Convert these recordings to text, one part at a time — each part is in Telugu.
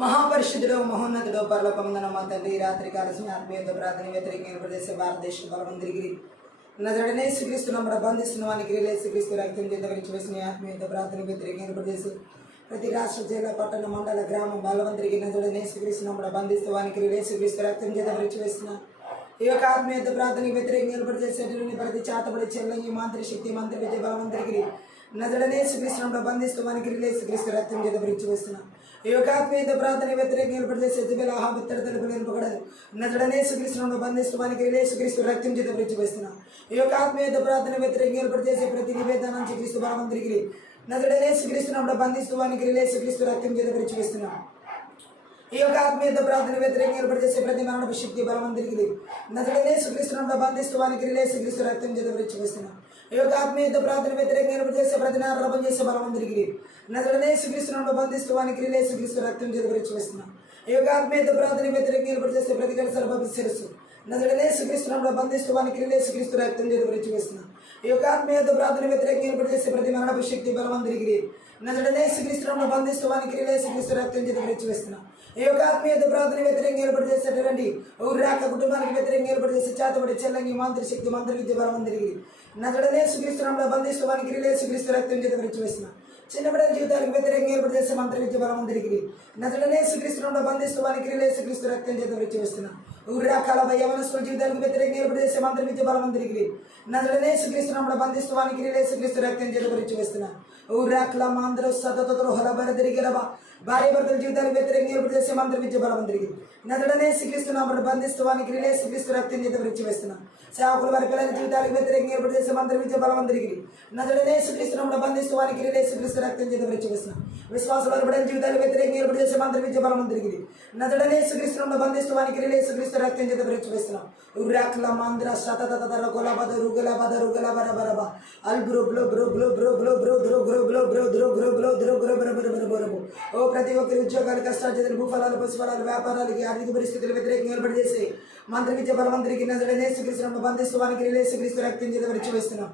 మహాపరిశుద్ధుడు మహోన్నతుడు పరలోకమందున మా తండ్రి రాత్రి కాలసిన ఆత్మీయత ప్రార్థన వ్యతిరేక ప్రదేశ భారతదేశం బలవంతిరిగిరి నజడనే శ్రీక్రీస్తున్న బంధిస్తున్న వానికి శ్రీక్రీస్తు రక్తం చేత విరిచివేసిన ఆత్మీయత ప్రార్థన వ్యతిరేక ప్రదేశ ప్రతి రాష్ట్ర జిల్లా పట్టణ మండల గ్రామం బలవంతిరిగి నజడనే శ్రీక్రీస్తున్న బంధిస్తూ వానికి శ్రీక్రీస్తు రక్తం చేత విరిచివేసిన ఈ యొక్క ఆత్మీయత ప్రార్థన వ్యతిరేకంగా ఏర్పాటు చేసేటువంటి ప్రతి చాతబడి చెల్లంగి మంత్రి శక్తి మంత్రి విజయ బలవంతిరిగిరి నజడనే శ్రీకృష్ణంలో బంధిస్తూ మనకి శ్రీకృష్ణ రక్తం చేత విరిచివేస్తున్నాం. ఈ యొక్క ఆత్మీయత ప్రార్థన వ్యతిరేకంగా ఏర్పాటు చేసే హాబిత్తర తలుపు నింపబడదు. నజడనే శ్రీకృష్ణంలో బంధిస్తూ మనకి శ్రీకృష్ణ రక్తం చేత విరిచివేస్తున్నాం. ఈ యొక్క ఆత్మీయత ప్రార్థన వ్యతిరేకంగా ఏర్పాటు చేసే ప్రతి నివేదన శ్రీకృష్ణ బలవంతిరిగిరి నజడనే శ్రీకృష్ణంలో బంధిస్తూ మనకి శ్రీకృష్ణ రక్తం చేత విరిచివేస్తున్నాం. ఈ యొక్క ఆత్మీయత ప్రార్థన వ్యతిరేకంగా ఏర్పాటు చేసే ప్రతి మరణపు శక్తి బలవంతిరిగిరి నజడనే శ్రీకృష్ణంలో బంధిస్తూ వానికి శ్రీకృష్ణ రక్తం చేత విరిచివేస్తున్నాం. ఈ యొక్క ఆత్మీయత ప్రార్థన వ్యతిరేకంగా ఏర్పాటు చేసే ప్రతి నారపం చేసే బలవంతిరిగిరి నజడనే శ్రీకృష్ణంలో బంధిస్తూ వానికి శ్రీకృష్ణ రక్తం చేత విరిచివేస్తున్నాం. ఈ యొక్క ఆత్మీయత ప్రార్థన వ్యతిరేకంగా ఏర్పాటు చేసే ప్రతి గడసరపి శిరస్సు నజడనే శ్రీకృష్ణంలో బంధిస్తూ వానికి శ్రీకృష్ణ రక్తం చేత విరిచివేస్తున్నాం. ఈ యొక్క ఆత్మీయత ప్రార్థన వ్యతిరేకంగా ఏర్పాటు చేసే ప్రతి మరణపు శక్తి బలవంతిరిగిరి నజడనే శ్రీకృష్ణంలో బంధిస్తూ వానికి శ్రీకృష్ణ రక్తం చేత విరిచివేస్తున్నాం. ఈ యొక్క ఆత్మీయత ప్రార్థన వ్యతిరేకంగా ఏర్పాటు చేసేటటువంటి ఊరాక కుటుంబానికి వ్యతిరేకంగా ఏర్పాటు చేసే చేతబడి చెల్లంగి మంత్రి శక్తి మంత్రి విద్య బలవంతిరిగిరి నజడనే శ్రీకృష్ణంలో బంధిస్తూ వానికి శ్రీకృష్ణ రక్తం చేత విరిచివేస్తున్నాం. చిన్నబిడ్డల జీవితాలకు వ్యతిరేకంగా ఏర్పాటు చేసే మంత్రి విద్య బలవంతిరిగిరి నజడనే శ్రీకృష్ణంలో బంధిస్తూ వానికి శ్రీకృష్ణ రక్తం చేత విరిచివేస్తున్నాం. ఊరాకాల యవనస్తుల జీవితాలకు వ్యతిరేకంగా ఏర్పాటు చేసే మంత్రి విద్య బలవంతిరిగిరి నజడనే శ్రీకృష్ణంలో బంధిస్తూ వానికి శ్రీకృష్ణ రక్తం చేత విరిచివేస్తున్నాం. ఊరాకల మాంద్ర సతతోహల బరదిరిగిరబా భార్య భర్తల జీవితాలకు వ్యతిరేకంగా ఏర్పాటు చేసే మంత్రి విద్య బలవంతిరిగిరి నజడనే శ్రీకృష్ణంలో బంధిస్తూ వానికి శ్రీకృష్ణ రక్తం చేత విరిచివేస్తున్నాం. సేవకుల వారి పిల్లల జీవితాలకు వ్యతిరేకంగా ఏర్పాటు చేసే మంత్రి విద్య బలవంతిరిగిరి నజడనే శ్రీకృష్ణంలో బంధిస్తూ వానికి శ్రీకృష్ణ రక్తం చేత విరిచివేస్తున్నాం. విశ్వాసుల బిడ్డల జీవితాలకు వ్యతిరేకంగా ఏర్పాటు చేసే మంత్రి విద్య బలవంతిరిగిరి నజడనే శ్రీకృష్ణంలో బంధిస్తూ వానికి శ్రీకృష్ణ రక్తం చేత విరిచివేస్తున్నాం. ఉర్రాక్ల మంద్ర సతతతర కొలబద రుగల బద రుగల బరబరబ అల్బ్రో బ్లో బ్రో బ్లో బ్రో బ్లో బ్రో బ్రో బ్రో బ్లో బ్రో బ్రో బ్రో బ్లో బ్రో బ్రో బ్రో బ్రో బ్రో ఓ ప్రతి ఒక్కరి ఉద్యోగాలు కష్టార్జితలు భూఫలాలు పశుఫలాలు వ్యాపారాలకి ఆర్థిక పరిస్థితులు వ్యతిరేకంగా ఏర్పాటు చేసి మంత్రి విద్య బలవంతుడికి నజడనే శ్రీకృష్ణంలో బంధిస్తూ వానికి శ్రీకృష్ణ రక్తం చేత విరిచివేస్తున్నాం.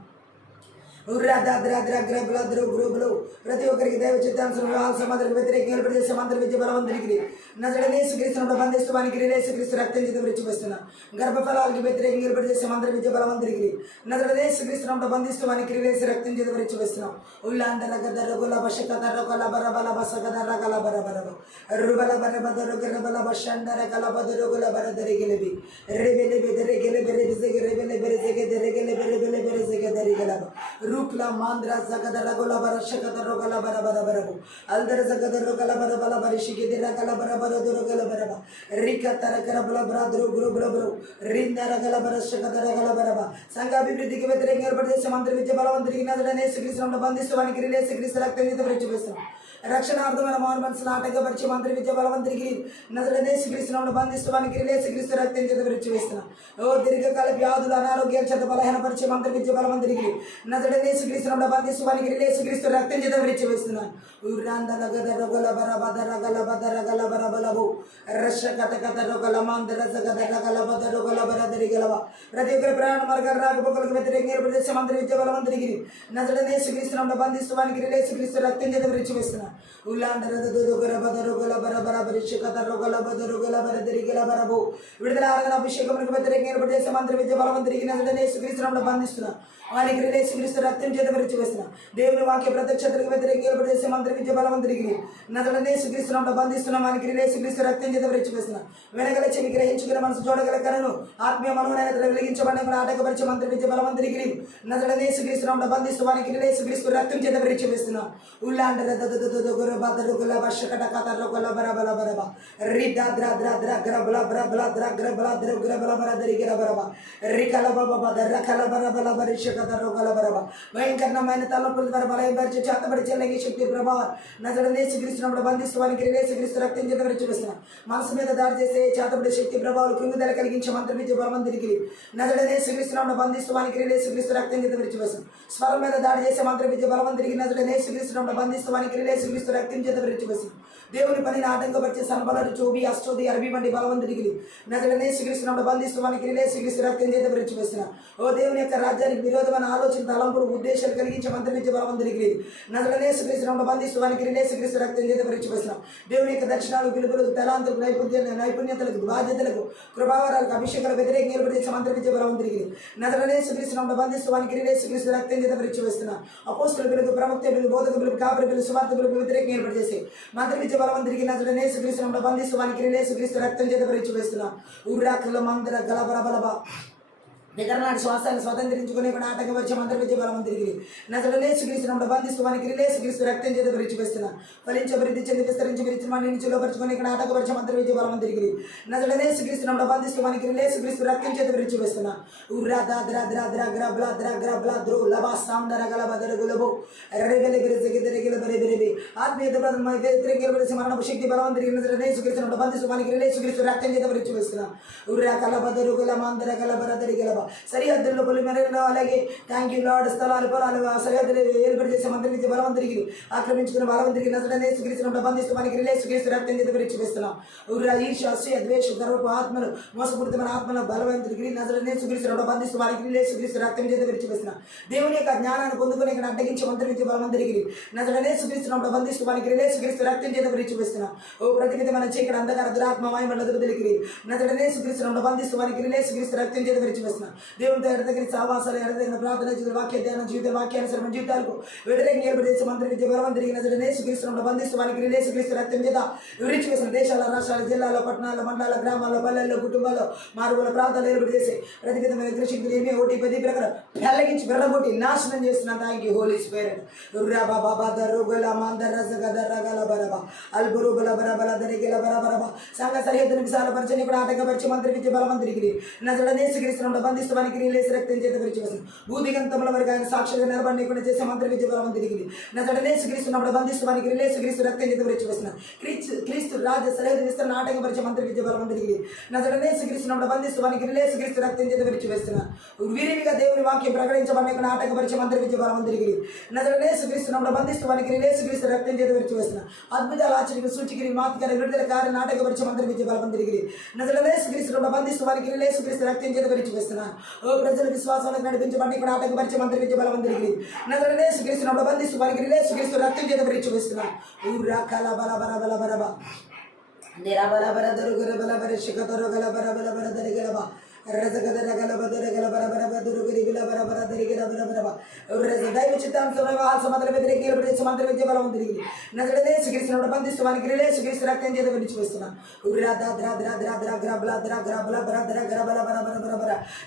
ప్రతి ఒక్కరికి దైవ చిత్తానుసారం సమాధానం వ్యతిరేకంగా ఏర్పాటు చేసే మంత్ర విద్య బలవంతుడికి నజడనే శ్రీకృష్ణంలో బంధిస్తూ వానికి శ్రీకృష్ణ రక్తం చేత విరిచివేస్తున్నాం. గర్భఫలాలకు వ్యతిరేకంగా ఏర్పాటు చేసే మంత్ర విద్య బలవంతుడికి నజడనే శ్రీకృష్ణంలో బంధిస్తూ వానికి రక్తం చేత విరిచివేస్తున్నాం. ఉల్లాండల గదర గుల బషకదర కొల బరబల బసగదర కల బరబరబ రుబల బరబదర గరబల బషండర కల బదర గుల బరదరి గెలిబి రెబెలె బెదరె గెలె బెరెజెగె రెబెలె బెరెజెగె దెరెగెలె బెరెబెలె బెరెజెగె దెరిగెలబ రూప్ల మాంద్ర జగదర గుల బర షకదర గల బర బర బరబు అల్దర జగదర గల బర బల బరిషికి దిర గల బర బర దుర గల బరబ రిక తరకర బల బ్రాద్రు గురు గురు గురు రిందర గల బర షకదర గల బరబ సంఘాభివృద్ధికి వ్యతిరేకంగా ఏర్పాటు చేసే మంత్రి విద్య బలవంతుడికి నజడనే శ్రీకృష్ణంలో బంధిస్తూ వానికి శ్రీకృష్ణ రక్తం చేత విరిచివేస్తున్నాం. రక్షణార్థమైన మౌన మనసును ఆటంకపరిచే మంత్రి విద్య బలవంతుడికి నజడనే శ్రీకృష్ణంలో బంధిస్తూ వానికి శ్రీకృష్ణ రక్తం చేత విరిచివేస్తున్నాం. ఓ దీర్ఘకాల వ్యాధులు అనారోగ్యాల చేత బలహీనపరిచే మంత్రి విద్య బలవంతుడికి నజడనే శ్రీకృష్ణంలో బంధిస్తూ వానికి శ్రీకృష్ణ రక్తం చేత విరిచివేస్తున్నాను. ఉర్రాందల గదర గల బర బదర గల బదర గల బర బలబు రష కథ కథ రొగల మాందర గదర గల బదర గల బర దరి గలవ ప్రతి ఒక్కరి ప్రయాణ మార్గాలు రాకపోకలకు వ్యతిరేకంగా ఏర్పాటు చేసే మంత్రి విద్య బలవంతుడికి నజడనే శ్రీకృష్ణంలో బంధిస్తూ వానికి శ్రీకృష్ణ రక్తం చేత విరిచివేస్తున్నాను. విడుదల ఆరాధన అభిషేకములకు వ్యతిరేకంగా ఏర్పాటు చేసే మంత్రి విద్య బలవంతుడికి నజడనే శ్రీకృష్ణంలో బంధిస్తున్నాం. వానికి శ్రీకృష్ణ రక్తం చేత విరిచివేస్తున్నాం. దేవుని వాక్య ప్రత్యక్షతలకు వ్యతిరేకంగా ఏర్పాటు చేసే మంత్రి విద్య బలవంతుడికి నజడనే శ్రీకృష్ణంలో బంధిస్తున్నాం. వానికి శ్రీకృష్ణ రక్తం చేత విరిచివేస్తున్నాం. వెనగల చెవి గ్రహించుకున్న మనసు చూడగల కరను ఆత్మీయ మనోనైనా వెలిగించబడిన ఆటకపరిచే మంత్రి విద్య బలవంతుడికి నజడనే శ్రీకృష్ణంలో బంధిస్తూ వానికి శ్రీకృష్ణ రక్తం చేత విరిచివేస్తున్నాం. ఉల్లాండ భయంకరమైన తలపుల ద్వారా బలపరిచే చేతబడి చెల్లగి శక్తి ప్రభావం నజడనే శ్రీకృష్ణంలో బంధిస్తూ వానికి శ్రీకృష్ణ రక్తం చేత విరిచివేస్తున్నాం. మనసు మీద దాడి చేసే చేతబడి శక్తి ప్రభావాలు కృంగుదల కలిగించే మంత్ర విద్య బలవంతుడికి నజడనే శ్రీకృష్ణంలో బంధిస్తూ వానికి శ్రీకృష్ణ రక్తం చేత విరిచివేస్తున్నాం. స్వరం మీద దాడి చేసే మంత్ర విద్య బలవంతుడికి నజడనే శ్రీకృష్ణంలో బంధిస్తూ వానికి శ్రీకృష్ణ రక్తం చేత విరిచివేస్తున్నాం. దేవుని పనిని ఆటంకపరిచే సంబలరు చోబి అష్టోది అరబి వంటి బలవంతుడికి నజడనే శ్రీకృష్ణంలో బంధిస్తూ వానికి శ్రీకృష్ణ రక్తం చేత విరిచివేస్తున్నాం. ఓ దేవుని యొక్క రాజ్యానికి విరోధ విరోధమైన ఆలోచన తలంపులు ఉద్దేశాలు కలిగించే మంత్రి విద్య బలం తిరిగి నజరనే యేసుక్రీస్తు బంధిస్తూ వానికి యేసుక్రీస్తు రక్తం చేత పరిచయస్తున్నాం. దేవుని యొక్క దర్శనాలు పిలుపులకు తలాంతులకు నైపుణ్యతలకు బాధ్యతలకు కృపావరాలకు అభిషేకాలు వ్యతిరేకంగా ఏర్పడే మంత్రి విద్య బలం తిరిగి నజరనే యేసుక్రీస్తు బంధిస్తూ వానికి యేసుక్రీస్తు రక్తం చేత పరిచయస్తున్నాం. అపోస్తుల పిలుపు ప్రవక్త పిలుపు బోధక పిలుపు కాపరి పిలుపు సువార్త పిలుపు వ్యతిరేకంగా ఏర్పాటు చేసి మంత్రి విద్య బలం తిరిగి నజరనే యేసుక్రీస్తు బంధిస్తూ వానికి యేసుక్రీస్తు రక్తం చేత పరిచయస్తున్నాం. ఊరాకల్లో మందిర గలబర బలబ నిగరనాటి శ్వాసాన్ని స్వతంత్రించుకునే ఆటంకపరిచే మంత్ర విద్య బలం తిరిగి నజరనే యేసుక్రీస్తు బంధిస్తూ వానికి యేసుక్రీస్తు రక్తం చేత పరిచయస్తున్నాం. ఫలించి అభివృద్ధి చెంది విస్తరించి విరిచిమాన్ని నుంచి లోపరుచుకుని ఇక్కడ ఆటంకపరిచే మంత్ర విద్య బలం తిరిగి నజరనే యేసుక్రీస్తు బంధిస్తూ వానికి యేసుక్రీస్తు రక్తం చేత పరిచయస్తున్నాం. ఉర్రా దాద్రా ద్రాద్రా గ్రబ్లా ద్రాగ్రా బ్లా ద్రో లబా సాందర గలబ దరగులబో రెబెలి బిరిజిగి దరిగిల బరిబిరిబి ఆత్మీయత వ్యతిరేక మరణపు శక్తి బలం తిరిగి నజరనే యేసుక్రీస్తు బంధిస్తూ వానికి యేసుక్రీస్తు రక్తం చేత పరిచయస్తున్నాం. ఉర్రా కలబ దరుగుల మందర గలబర దరిగలబ సరిహద్దుల్లో పొలిమేరలో అలాగే థ్యాంక్ యూ లార్డ్ స్థలాలు పొలాలు సరిహద్దులు ఏర్పాటు చేసే మంత్రి విద్య బలం తిరిగి ఆక్రమించుకున్న బలం తిరిగి నజరనే యేసుక్రీస్తు బంధిస్తూ మనకి యేసుక్రీస్తు రక్తం చేత పరిచయస్తున్నాం. ఉర్రా ఈర్ష్య అసూయ ద్వేష గర్వపు ఆత్మలు మోసపూరితమైన ఆత్మల బలమైన తిరిగి నజరనే యేసుక్రీస్తు బంధిస్తూ మనకి యేసుక్రీస్తు రక్తం చేత పరిచయస్తున్నాం. దేవుని యొక్క జ్ఞానాన్ని పొందుకుని ఇక్కడ అడ్డగించే మంత్రి విద్య బలం తిరిగి నజరనే యేసుక్రీస్తు బంధిస్తూ మనకి యేసుక్రీస్తు రక్తం చేత పరిచయస్తున్నాం. ఓ ప్రతివిధమైన చీకటి అంధకార దురాత్మ మాయమండలు తిరిగి నజరనే యేసుక్రీస్తు బంధిస్తూ మనకి యేసుక్రీస్తు రక్తం చేత పరిచయస్తున్నాం. దేవునితో ఎడతగిన సావాసాలు ఎడతగిన ప్రార్థన జీవిత వాక్య ధ్యాన జీవిత వాక్యానుసరమైన జీవితాలకు వ్యతిరేకంగా ఏర్పడే మంత్రి విద్య బలం తిరిగి నజరనే యేసుక్రీస్తు బంధిస్తూ వానికి యేసుక్రీస్తు రక్తం చేత వివరించి వేసిన దేశాల రాష్ట్రాల జిల్లాలో పట్టణాల్లో మండలాల గ్రామాల్లో పల్లెల్లో కుటుంబాల్లో మారుమూల ప్రాంతాలు ఏర్పాటు చేసి ప్రతివిధమైన ఎదురుశక్తులు ఏమీ ఒకటి పది ప్రకారం వెల్లగించి వెర్రగొట్టి నాశనం చేస్తున్నాను. Thank you Holi Spirit. సంఘ సరిహద్దును విశాలపరిచని కూడా ఆటంకపరిచి మంత్రి విద్య బలం తిరిగి నజరనే యేసుక్రీస్తు బంధిస్తూ వానికి రక్తం చేత పరిచయం భూదిగంతముల వరకు ఆయన సాక్షిగా నిలబడకుండా చేసే మంత్ర విద్య బలం తిరిగి నజరనే యేసుక్రీస్తు బంధిస్తూ వానికి యేసుక్రీస్తు రక్తం చేత పరిచయం క్రీస్తు రాజ సరిహద్దు విస్తరణ ఆటంకపరిచే మంత్ర విద్య బలం తిరిగి నజరనే యేసుక్రీస్తు బంధిస్తూ వానికి యేసుక్రీస్తు రక్తం చేత పరిచయం విరివిగా దేవుని వాక్యం ప్రకటించబడిన ఆటంకపరిచే మంత్ర విద్య బలం తిరిగి నజరనే యేసుక్రీస్తు బంధిస్తూ వానికి యేసుక్రీస్తు రక్తం చేత పరిచయం అద్భుతాల ఆచరణ సూచికి మాతకార విడుదల కార్య నాటకపరిచే మంత్ర విద్య బలం తిరిగి నజరనే యేసుక్రీస్తు బంధిస్తూ వానికి యేసుక్రీస్తు రక్తం చేత పరిచయం ఓ ప్రజల విశ్వాసాలకు నడిపించబడి ఇక్కడ ఆటంకపరిచే మంత్రి విద్య బలం తిరిగి నజరనే యేసుక్రీస్తు బంధిస్తూ వారికి యేసుక్రీస్తు రక్తం చేత పరిచయం ఊరా కల బల బల బల బరబ నిరబల బర దొరుకుర బల బర శిఖతరు గల బర బల బర దరిగలబ దైవ చిత్తాంశం వ్యతిరేక మంత్ర విద్య బలం తిరిగి నజరనే యేసుక్రీస్తు బంధిస్తూ వానికి యేసుక్రీస్తు రక్తం చేత విడిచివేస్తున్నాం.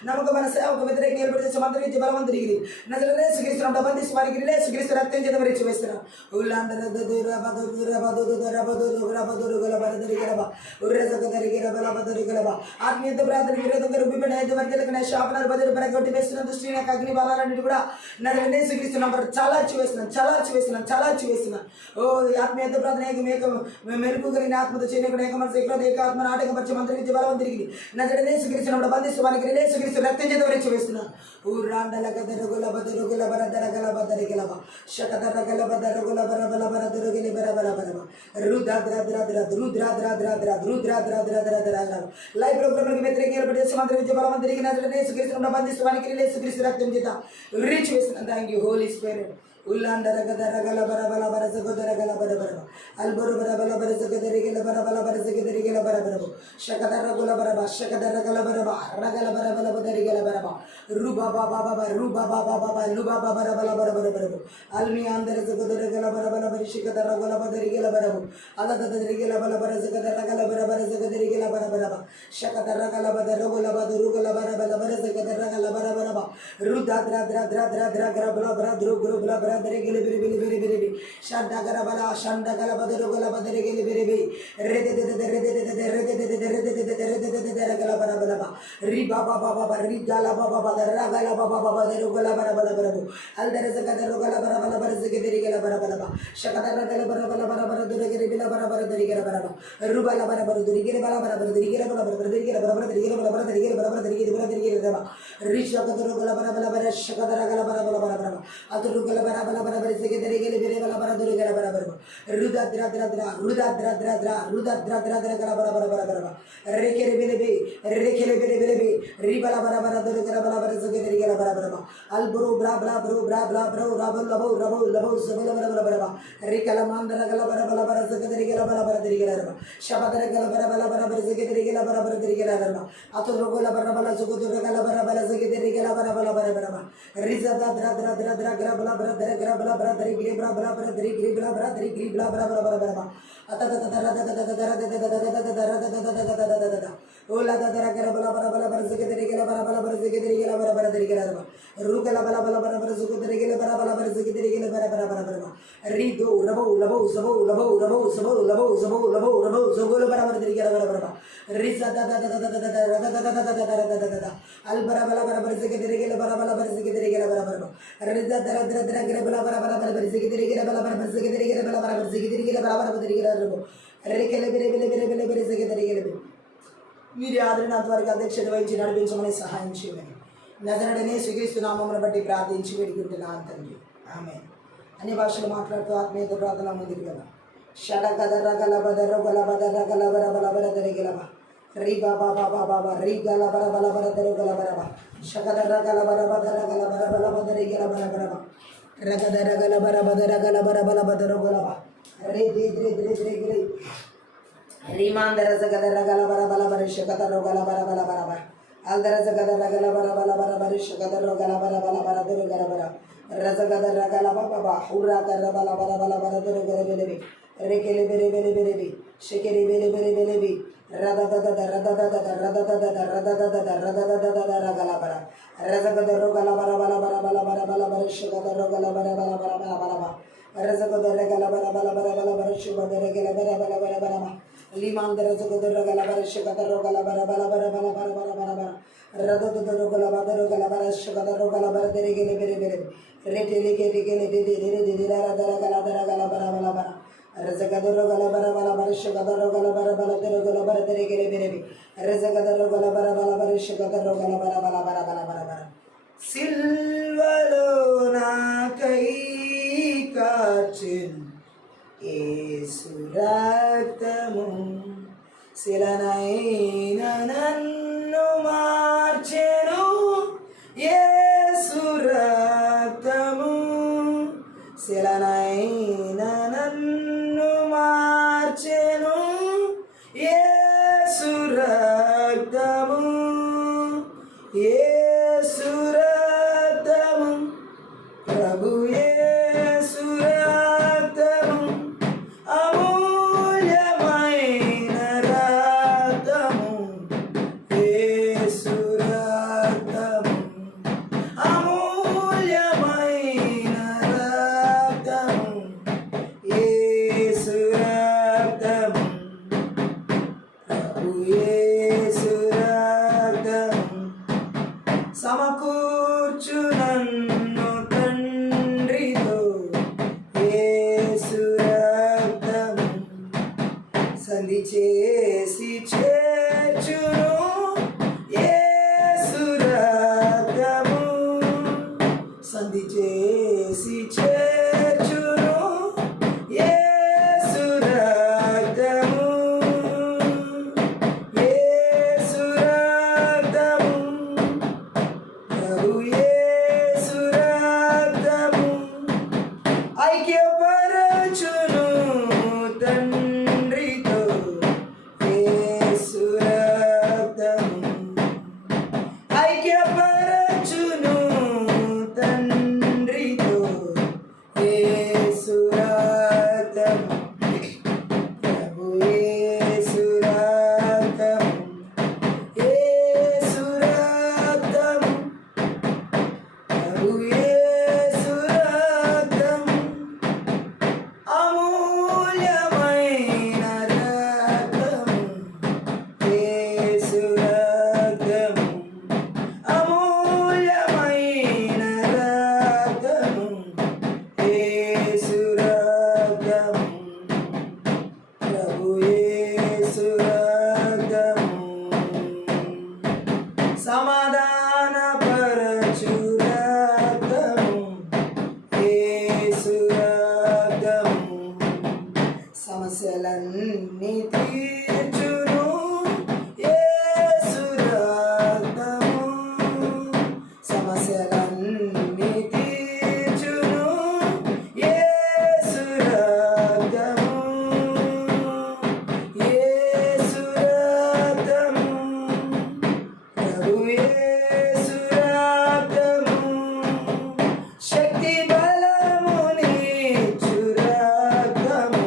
నమ్మకమైన సేవకు వ్యతిరేక ఏర్పడి చేసే మంత్ర విద్య బలం తిరిగి నజరనే యేసుక్రీస్తు బంధిస్తూ వారికి యేసుక్రీస్తు రక్తం చేత విడిచివేస్తున్నాం. ఆత్మీయత ప్రార్థన విరోధంగా రుబ్బిబడిన 5 వర్గాలకు శాపనాలు బదులు పరగొట్టి వేస్తున్న దృష్టి నాకు అగ్ని బలాలన్నిటి కూడా నజరనే యేసుక్రీస్తున్నాం చలార్చి వేస్తున్నాం. ఓ ఆత్మీయత ప్రార్థన మెరుపు కలిగిన ఆత్మతో చేయకుండా ఏకమనసు ఏకాత్మ నాటకపరిచే మంత్ర విద్య బలం తిరిగి నజరనే యేసుక్రీస్తు బంధిస్తూ వారికి యేసుక్రీస్తు రక్తం చేత విడిచివేస్తున్నాం. ఊరాండల గదరుగుల బదరుగుల బరదర గల బదరి గలవ శకదర గల బదరుగుల బర బల బర దొరుగిలి బర బల బరవ లైవ్ ప్రోగ్రామ్ వ్యతిరేక ఏర్పడే మంత్ర విద్య బలం తిరిగి నజరనే యేసుక్రీస్తు బంధిస్తూ వానికి యేసుక్రీస్తు రక్తం చేత విడిచి వేస్తున్నాం. Thank you Holi spirit. ఉల్లాండర గదర గల బర బల బర జగదర గల బర బర అల్బరు బర బల బర జగదరి గల బర బల బర జగదరి గల బర బర శకదర గుల బర బ శకదర గల బర బ రగల బర బల బదరి గల బర బ రుబా బాబా బాబా రుబా బాబా బాబా లుబా బాబా బల బర బర బర అల్మి అందర జగదర గల బర బల బర శకదర గుల బదరి గల బర అలదరి గల బల బర జగదర గల బర బర జగదరి గల బర బర శకదర గల బదర గుల బదరు గల బర బల బర జగదర గల బర బర రుదా ద్రా ద్రా ద్రా ద్రా ద్రా గ్ర బల బర ద్రు గ్రు బల బర దరిగిలి బిరి బిరి బిరి బిరి బిరి షండగల బల షండగల బదరు గల బదరిగిలి బిరి బిరి రెదె దె దె రెదె దె దె రెదె దె దె రెదె దె దె రెదె దె దె గల బర బల బ రి బాబా బాబా బ రి గల బాబా బ ర గల బాబా బాబా దరు గల బర బల బర అల్ దర జగ దరు గల బర బల బర జగ దరి గల బర బల బ షకదర గల బర బల బర బర దరు గిరి బిల Albro bra bra bro bra bra bro rabo labo rabo labo sabala bara bara bara rikala mandara gala bara bara bara zakadari gala bara bara diri gala bara shabadara gala bara bara bara bara zakadari gala bara bara diri gala bara atu rogo la bara bara zugudu gala bara bara zakadari gala bara bara bara bara riza da dra dra dra dra gra bala bara dra gra bala bara dri gri bra bala bara dri gri bla bara dri gri bla bara bara bara bara ata da da da da da da da da da da ola da dra gra bala bara bara bara zakadari gala bara bara bara zakadari gala bara bara diri gala bara rugala bala bala bara bara zakadari gala bara bara bara zakadari gala bara bara bara bara rido rabo labo sabo labo rabo sabo labo sabo labo rabo zogolo bara bara diri gala bara bara riza da da da da da da da da al bara bala bara bara zakadari gala bara bara bara zakadari gala bara bara riza dra dra dra gra bala bara bara bara zakadari gala bara bara bara zakadari gala bara bara zakadari gala bara bara diri gala rabo rekele bere bere bere bere bere zakadari gala వీరి ఆదరణ వారికి అధ్యక్షత వహించి నడిపించమని సహాయం చేయమని నజరుడనే యేసుక్రీస్తు నామమును బట్టి ప్రార్థించి వేడుకుంటున్నాను తండ్రి ఆమేన్. అన్ని భాషలు మాట్లాడుతూ ఆత్మీయత ప్రార్థన ముందుకు కదా షడ కదర గల బదర గల బదర గల బర బల బర దరి గల రీ బాబా బాబా బాబా రీ గల బర బల బర దరు గల బర షకదర గల బర బదర గల బర బల బదరి గల బర బర రగదర గల బర బదర గల బర బల బదరు గల రే దే దే దే దే దే Rimandara Zagadara Galabara Balabara Shakataro Galabara Balabara Aldara Zagadara Galabara Balabara Shakataro Galabara Balabara Duru Galabara Razagadara Galababa Hura Garabala Balabara Duru Garabi Rekele Bere Bere Bere Shakeri Bere Bere Bere Radada Galabara Razagadaro Galabara Balabara Balabara Balabara Shakataro Galabara Balabara Balabara Razagadara Galabara Balabara Balabara Shubadara Galabara Balabara Balabara Limandara Zagadara Galabara Shakataro Galabara Balabara Balabara Balabara Radadoro Galabara Galabara Shakataro Galabara Deregele Bere Bere Retele Gele Radara Galadara Galabara Balabara Razagadoro Galabara Balabara Shakataro Galabara Baladero Galabara Deregele Bere Razagadaro Galabara Balabara Shakataro Galabara Balabara Balabara Silvalona Kai Kachin యేసు రక్తము శిలనైన నన్ను మార్చెను యేసు రక్తము శిలనైన నన్ను మార్చెను యేసు రక్తము యేసు రక్తము ప్రభు యేసు రక్తము అమూల్యమైన రక్తము యేసు రక్తము అమూల్యమైన రక్తము యేసు రక్తము ప్రభు యేసు రక్తము సమకూర్చు నన్ను తండ్రితో యేసు రక్తము సంధి చేసి చేర్చును యేసు రక్తము సంధి చేసి చేర్చును యేసు రక్తము యేసు రక్తము ప్రభు యేసు రక్తము ఐక్యపరచును తండ్రితో యేసు సమస్యలన్నీ తీర్చును యేసు రక్తము. సమస్యలన్నీ తీర్చును యేసు రక్తము. యేసు రక్తము ప్రభు యేసు రక్తము శక్తి బలమునిచ్చు రక్తము.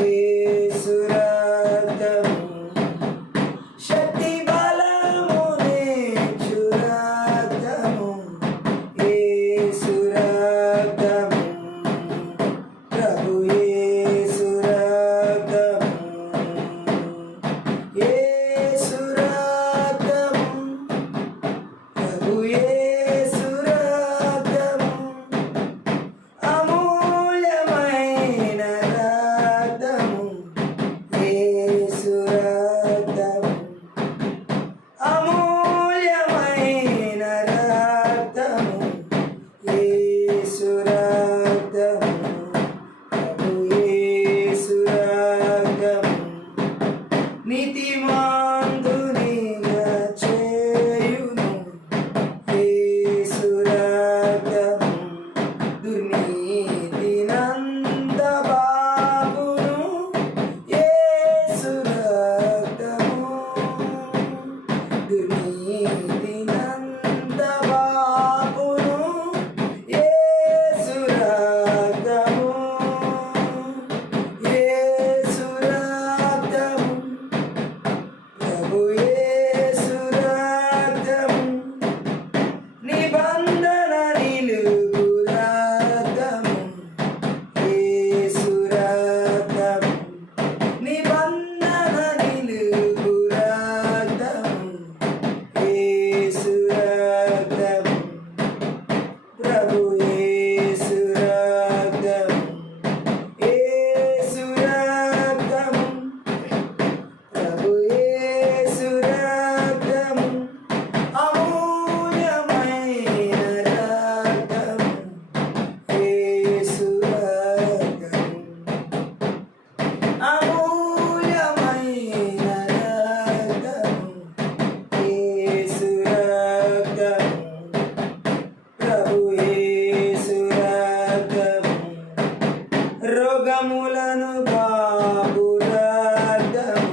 యేసు రక్తము శక్తి బలమునిచ్చు రక్తము. యేసు రక్తము ప్రభు యేసు రక్తము. యేసు రక్తము ప్రభు యేసు రక్తము అమూల్యమైన రక్తము. యేసు రక్తము అమూల్యమైన రక్తము. యేసు రక్తము ప్రభు యేసు రక్తము నీతిమంతునిగా చేయును. యేసు రక్తము దుర్నీతినంత బాపును. యేసు రక్తము దుర్నీతినంత బాపును. యేసు రక్తము. యేసు రక్తము ప్రభు యేసు రక్తము నిబంధన నిలుపు రక్తము. యేసు రక్తము నిబంధన నిలుపు రక్తము. యేసు రక్తము ప్రభు యేసు రక్తము. యేసు రక్తము ప్రభు యేసు రక్తము అమూల్యమైన రక్తము. యేసు రక్తము అమూల్యమైన రక్తము. యేసు రక్తము ప్రభు యేసు రక్తము రోగములను బాపు రక్తము.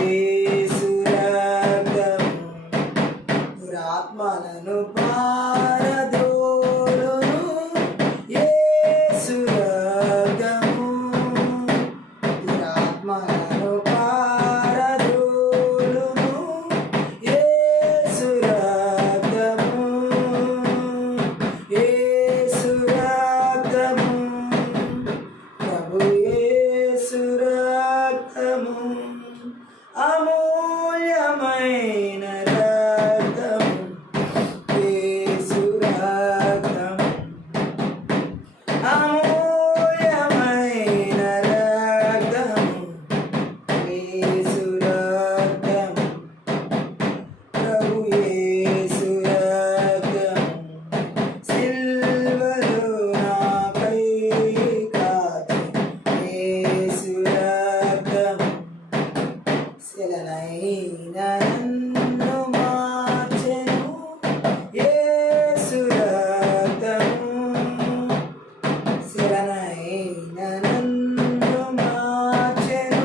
యేసు రక్తము దురాత్మలను పారదోలును. యేసు రక్తము దురాత్మలను పారదోలును. యేసు రక్తము. యేసు రక్తము ప్రభు యేసు రక్తము అమూల్యమైన రక్తము. యేసు రక్తము అమూల్యమైన రక్తము. యేసు రక్తము ప్రభు యేసు రక్తము సిల్వలో నాకై కాచి. యేసు రక్తము శిలనైన నన్ను మార్చెను. యేసు రక్తము శిలనైన నన్ను మార్చెను.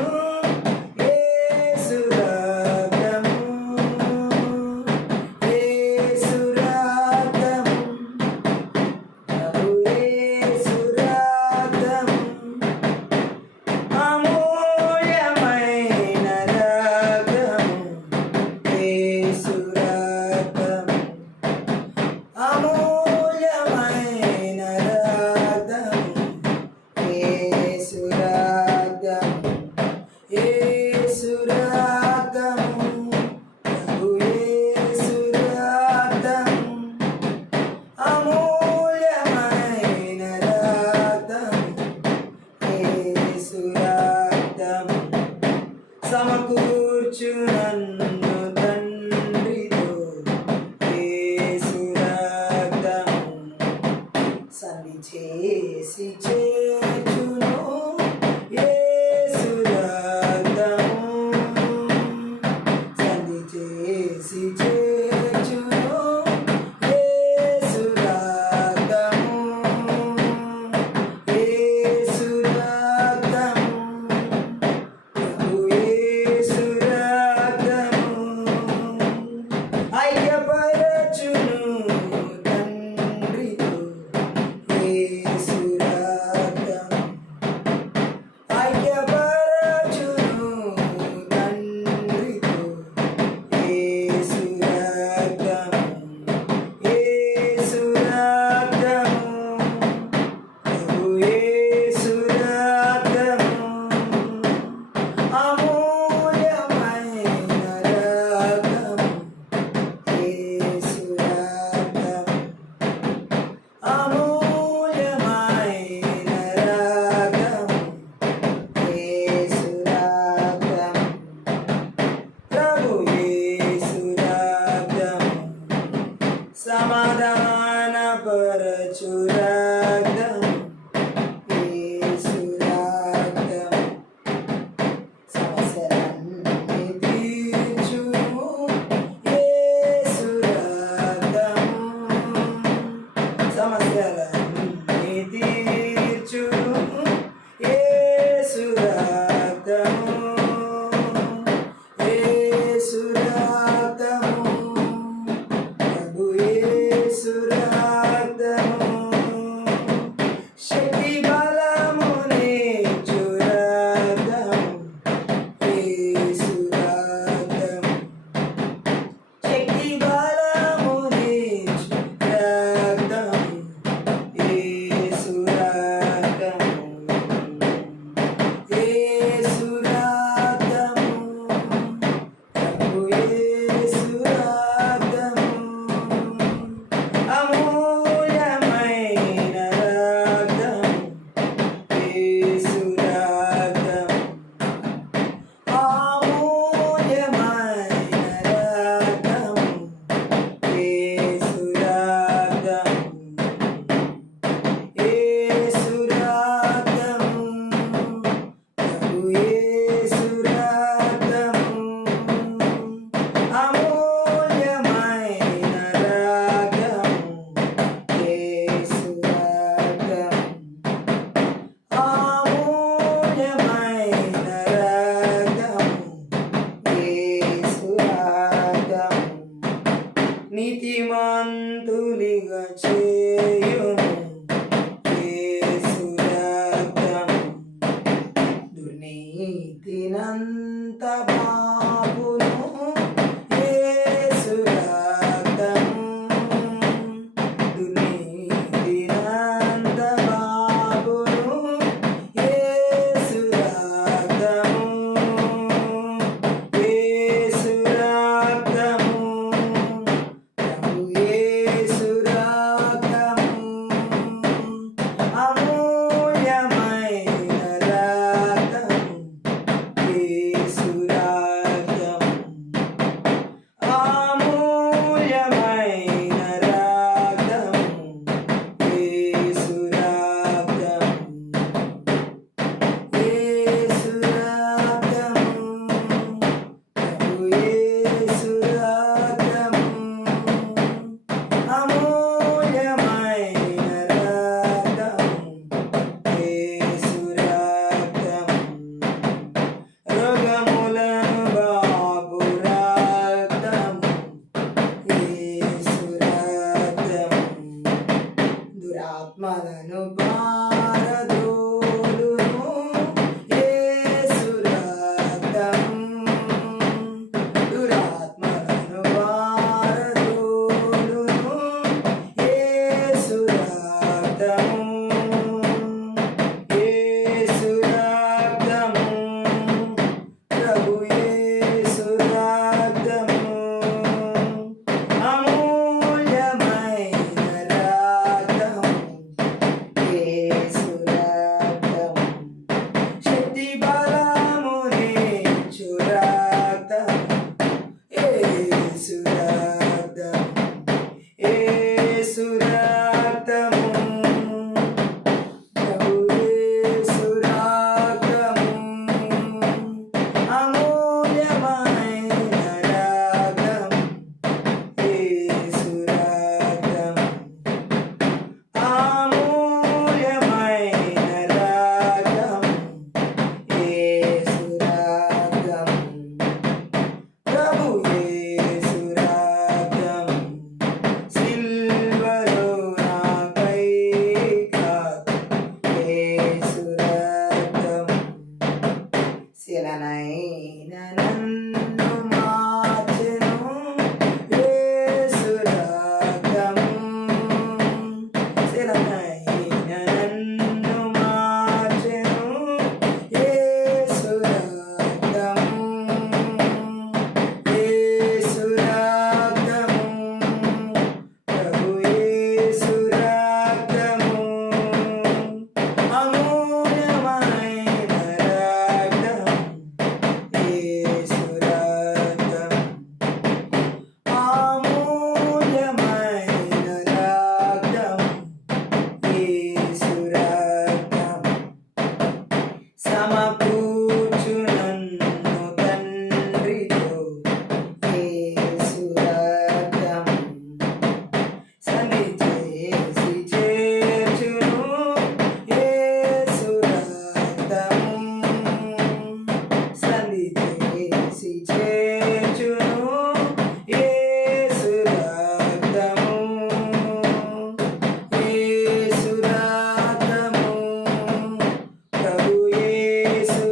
యేసు రక్తము. యేసు రక్తము ప్రభు యేసు రక్తము అమూల్యమైన రక్తము. యేసు రక్తము అమూల్యమైన రక్తము. యేసు రక్తము. యేసు రక్తము ప్రభు యేసు రక్తము అమూల్యమైన రక్తము. యేసు రక్తము సమకూర్చు నన్ను తండ్రితో. యేసు రక్తము సంధి చేసి చేర్చును. దుర్నీతినంత బాపును యేసు రక్తము దుర్నీతినంత బాపును యేసు రక్తము యేసు రక్తము ప్రభు యేసు రక్తము అమూల్యమైన రక్తము యేసు రక్తము అమూల్యమైన రక్తము యేసు రక్తము యేసు రక్తము ప్రభు యేసు రక్తము అమూల్యమైన రక్తము యేసు రక్తము రోగములను బాపు రక్తము యేసు రక్తము దురాత్మలను పారదోలును యేసు రక్తము దురాత్మలను పారదోలును యేసు రక్తము యేసు రక్తము ప్రభు యేసు రక్తము అమూల్యమైన రక్తము యేసు రక్తము శక్తి బలమునిచ్చు రక్తము యేసు రక్తము యేసు రక్తము ప్రభు యేసు రక్తము అమూల్యమైన రక్తము యేసు రక్తము అమూల్యమైన రక్తము యేసు రక్తము ప్రభు యేసు రక్తము సిల్వలో నాకై కాదు యేసు రక్తము శిలనైన నన్ను మార్చెను యేసు రక్తము శిలనైన నన్ను మార్చెను యేసు రక్తము యేసు రక్తము ప్రభు యేసు రక్తము అమూల్యమైన రక్తము యేసు రక్తము అమూల్యమైన రక్తము యేసు రక్తము సమకూర్చు నన్ను తండ్రితో యేసు రక్తము సంధి చేసి చేర్చును యేసు రక్తము సంధి చేసి చేర్చును యేసు రక్తము యేసు రక్తము ప్రభు యేసు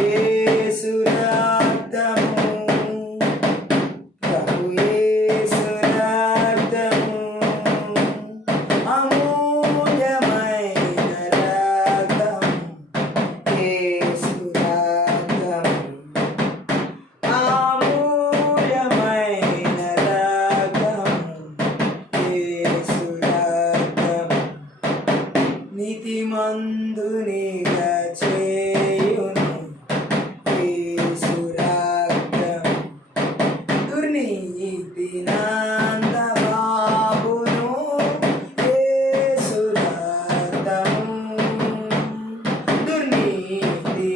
యేసు రక్తము, ప్రభు యేసు రక్తము, అమూల్యమైన రక్తం, యేసు రక్తము, అమూల్యమైన రక్తము, యేసు రక్తము, నీతిమంతునిగా చేయును యేసు రక్తము, దుర్నీతి నందబాబును యేసు రక్తము, దుర్నీతి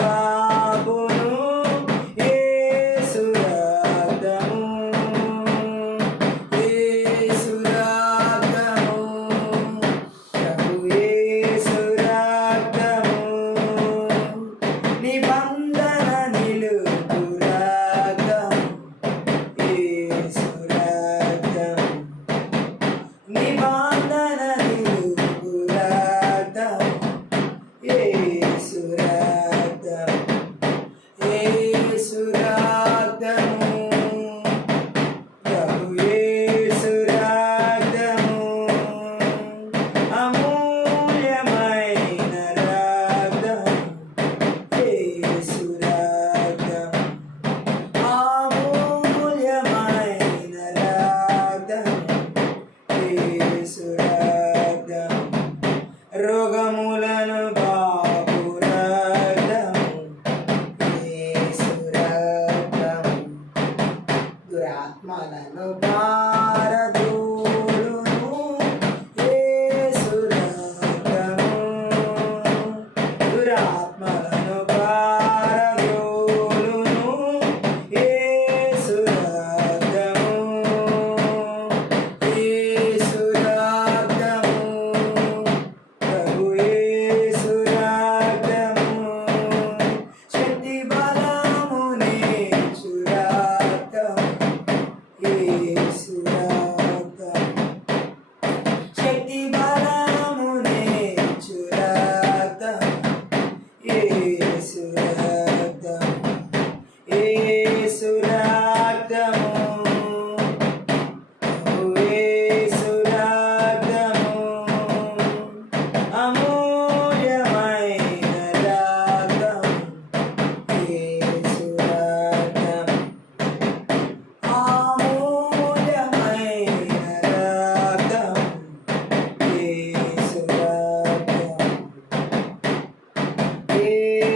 నందబాబును యేసు రక్తము, యేసు రక్తము, ప్రభు యేసు రక్తము, నిబంధన నిలుపు రక్తం, యేసు రక్తం, నిబంధన నిలుపు రక్తం, యేసు రక్తం, యేసు రక్తము, ప్రభు యేసు రక్తము, అమూల్యమైన రక్తం, యేసు రక్తం, అమూల్యమైన రక్తం, యేసు రక్తం, రోగములను బాపు రక్తము, యేసు రక్తము, దురాత్మలను పారదోలును యేసు రక్తము, దురాత్మలను పారదోలును యేసు రక్తము, యేసు రక్తము, ప్రభు యేసు రక్తము, శక్తి బలమునిచ్చు రక్తం, యేసు రక్తం, శక్తి బలమునిచ్చు రక్తం, యేసు రక్తం, యేసు రక్తము, ప్రభు యేసు రక్తము, అమూల్యమైన రక్తం, యేసు రక్తం, అమూల్యమైన రక్తం, యేసు రక్తం, యేసు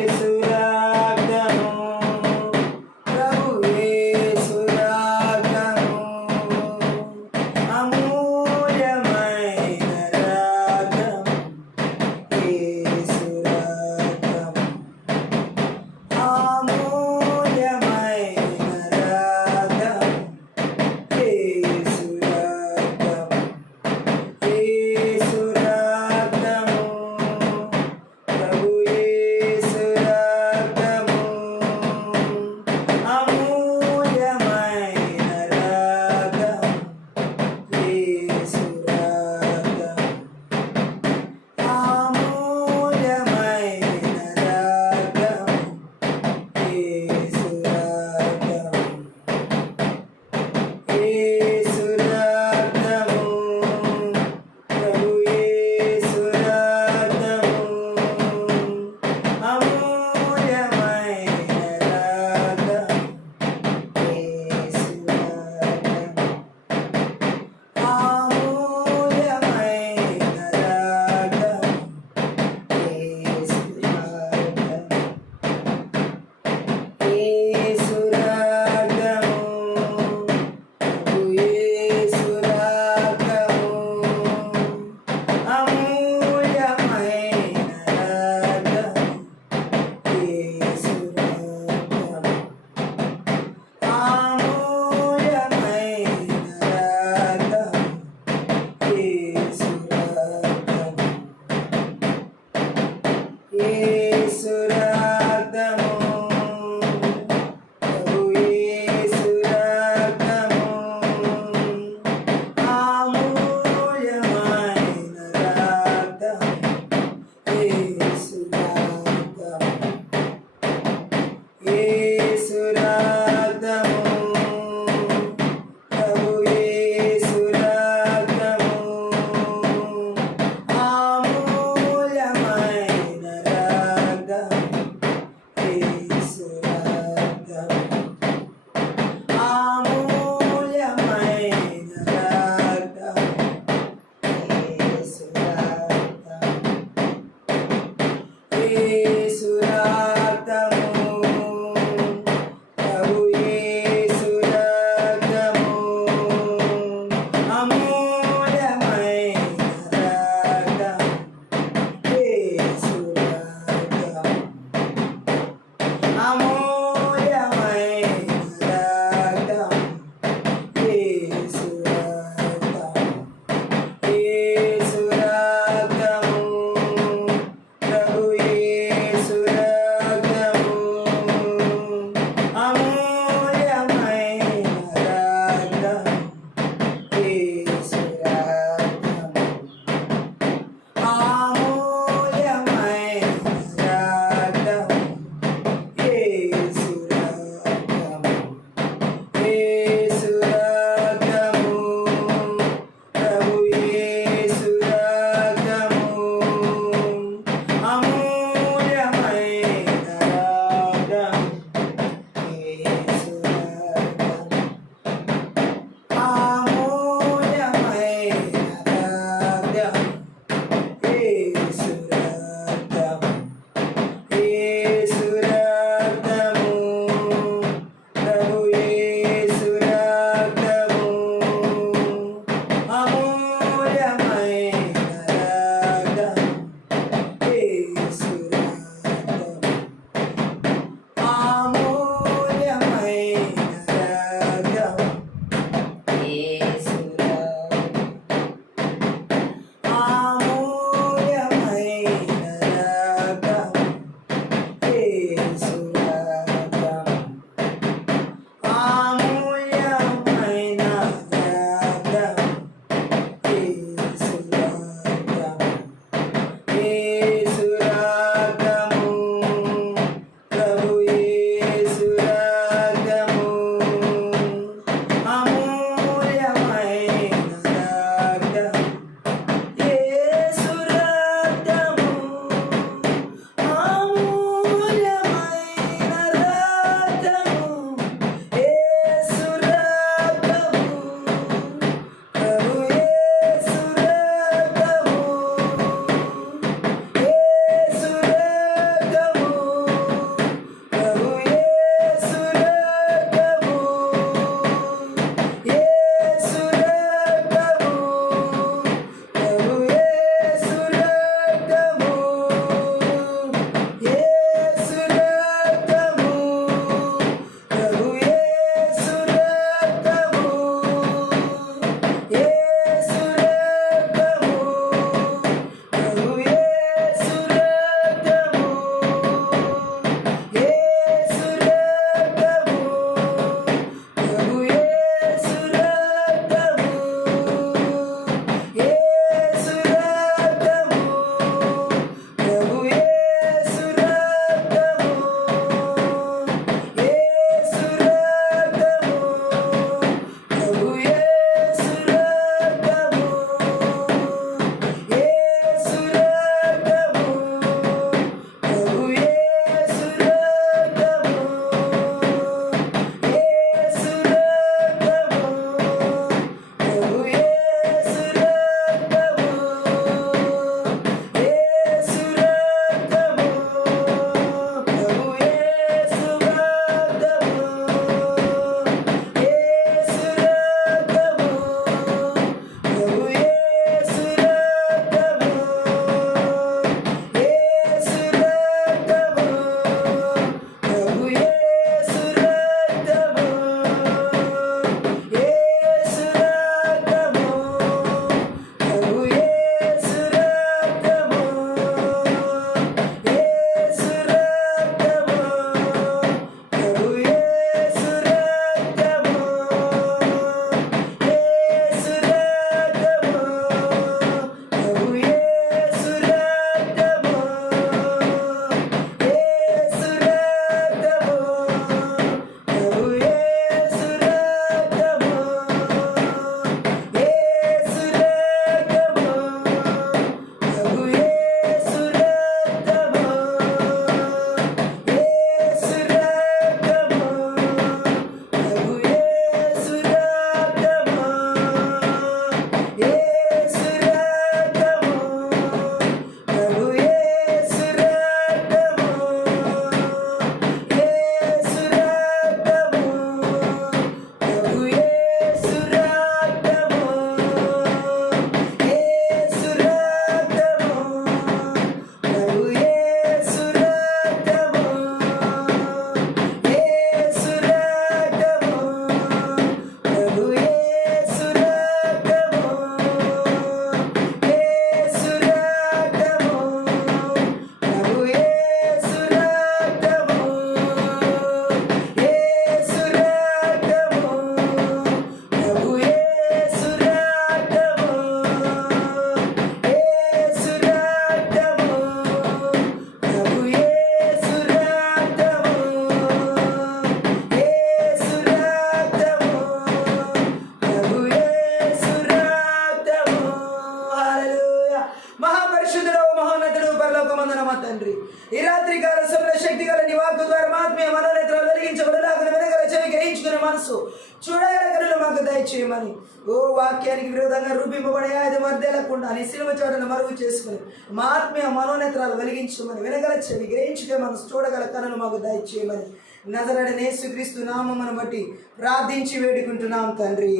నీతి గల నీ వాక్కు ద్వారా ఆత్మీయ మనోనేత్రాలు వెలిగించబడలాగా వెనగల చెవి గ్రహించుకునే మనసు చూడగల కనులు మాకు దయచేయమని. ఓ వాక్యానికి విరోధంగా రూపింపబడే అది మధ్యలేకుండా నీ సిలువ చోటను మరుగు చేసుకుని మా ఆత్మీయ మనోనేత్రాలు వెలిగించమని, వినగల చెవి గ్రహించుకునే మనసు చూడగల కనులు మాకు దయచేయమని నజరేయుడైన యేసుక్రీస్తు నామమును బట్టి ప్రార్థించి వేడుకుంటున్నాం తండ్రి.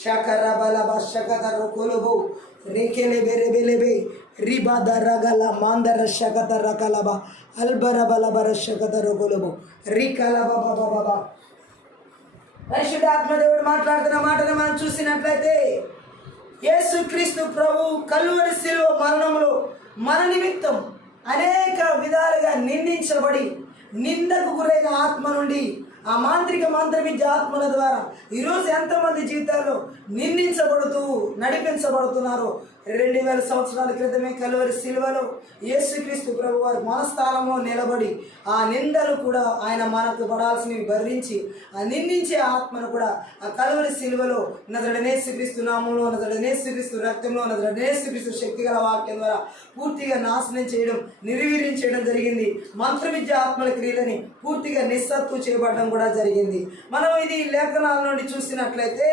షకర బలబ షకతర కొలుబు రేకెలే బెరె బెలెబే రిబాద రగల మాందర షకతర కలబ అల్బర బలబర షకతర కొలుబు రికలబ బబబబ. పరిశుద్ధాత్మదేవుడు మాట్లాడుతున్న మాటను మనం చూసినట్లయితే యేసుక్రీస్తు ప్రభు కలువరి శిలువ మరణంలో మన నిమిత్తం అనేక విధాలుగా నిందించబడి నిందకు గురైన ఆత్మ నుండి ఆ మాంత్రిక మంత్ర విద్య ఆత్మల ద్వారా ఈరోజు ఎంతమంది జీవితాల్లో నిందించబడుతూ నడిపించబడుతున్నారో 2000 సంవత్సరాల క్రితమే కలువరి శిలువలో యేసుక్రీస్తు ప్రభు వారు మన స్థానంలో నిలబడి ఆ నిందలు కూడా ఆయన మనకు పడాల్సినవి భరించి ఆ నిందించే ఆత్మను కూడా ఆ కలువరి శిలువలో నజరేయుడైన యేసుక్రీస్తు నామంలో, నజరేయుడైన యేసుక్రీస్తు రక్తంలో, నజరేయుడైన యేసుక్రీస్తు శక్తి గల వాక్యం ద్వారా పూర్తిగా నాశనం చేయడం, నిర్వీర్యం చేయడం జరిగింది. మంత్ర విద్య ఆత్మల క్రియలని పూర్తిగా నిస్సత్తు చేయబడడం కూడా జరిగింది. మనం ఇది లేఖనాల నుండి చూసినట్లయితే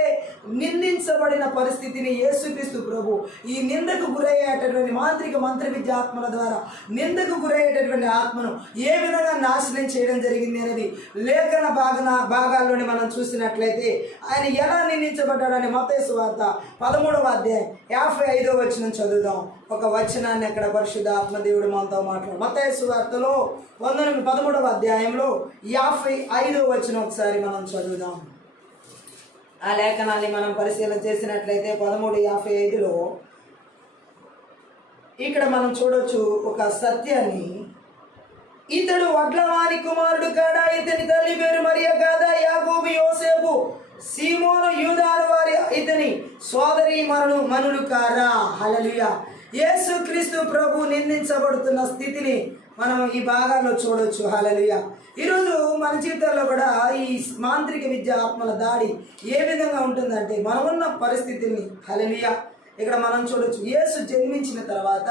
నిందించబడిన పరిస్థితిని యేసుక్రీస్తు ప్రభు ఈ నిందకు గురయ్యేటటువంటి మాంత్రిక మంత్ర విద్య ఆత్మల ద్వారా నిందకు గురయ్యేటటువంటి ఆత్మను ఏ విధంగా నాశనం చేయడం జరిగింది అనేది లేఖన భాగాల్లోని మనం చూసినట్లయితే ఆయన ఎలా నిందించబడ్డాడని మత్తయి సువార్త 13వ అధ్యాయం 55వ వచనం చదువుదాం. ఒక వచనాన్ని అక్కడ పరిశుద్ధ ఆత్మదేవుడు మనతో మాట్లాడు. మత్తయి సువార్తలో 13వ అధ్యాయంలో 55వ వచనం ఒకసారి మనం చదువుదాం. ఆ లేఖనాన్ని మనం పరిశీలన చేసినట్లయితే 13:55లో ఇక్కడ మనం చూడొచ్చు ఒక సత్యాన్ని. ఇతడు వడ్లవాని కుమారుడు కాడా, ఇతని తల్లి పేరు మరియ కాదా, యాకోబు యోసేపు సీమోను యూదాను వారి ఇతని సోదరి మనులు కారా. హల్లెలూయా. యేసుక్రీస్తు ప్రభు నిందించబడుతున్న స్థితిని మనం ఈ భాగాల్లో చూడొచ్చు. హల్లెలూయా. ఈరోజు మన జీవితాల్లో కూడా ఈ మాంత్రిక విద్య ఆత్మల దాడి ఏ విధంగా ఉంటుందంటే మనం ఉన్న పరిస్థితిని, హల్లెలూయా, ఇక్కడ మనం చూడొచ్చు. యేసు జన్మించిన తర్వాత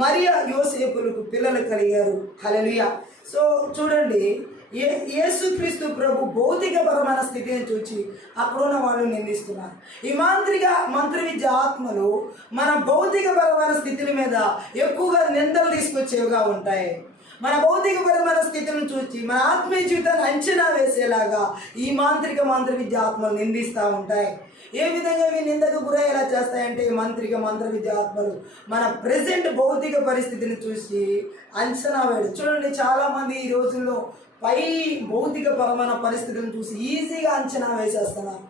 మరియ యోసేపులకు పిల్లలు కలిగారు. హల్లెలూయా. సో చూడండి, యేసుక్రీస్తు ప్రభు భౌతికపరమైన స్థితిని చూచి అక్కడున్న వాళ్ళు నిందిస్తున్నారు. ఈ మంత్ర విద్య ఆత్మలు మన భౌతికపరమైన స్థితుల మీద ఎక్కువగా నిందలు తీసుకొచ్చేవిగా ఉంటాయి. మన భౌతికపరమైన స్థితిని చూసి మన ఆత్మీయ జీవితాన్ని అంచనా వేసేలాగా ఈ మంత్ర విద్య ఆత్మలు నిందిస్తూ ఉంటాయి. ఏ విధంగా ఇవి నిందకు గురయ్యేలా చేస్తాయంటే మంత్ర విద్య ఆత్మలు మన ప్రజెంట్ భౌతిక పరిస్థితిని చూసి అంచనా వేయడం. చూడండి, చాలామంది ఈ రోజుల్లో పై భౌతిక పరమైన పరిస్థితులను చూసి ఈజీగా అంచనా వేసేస్తున్నారు.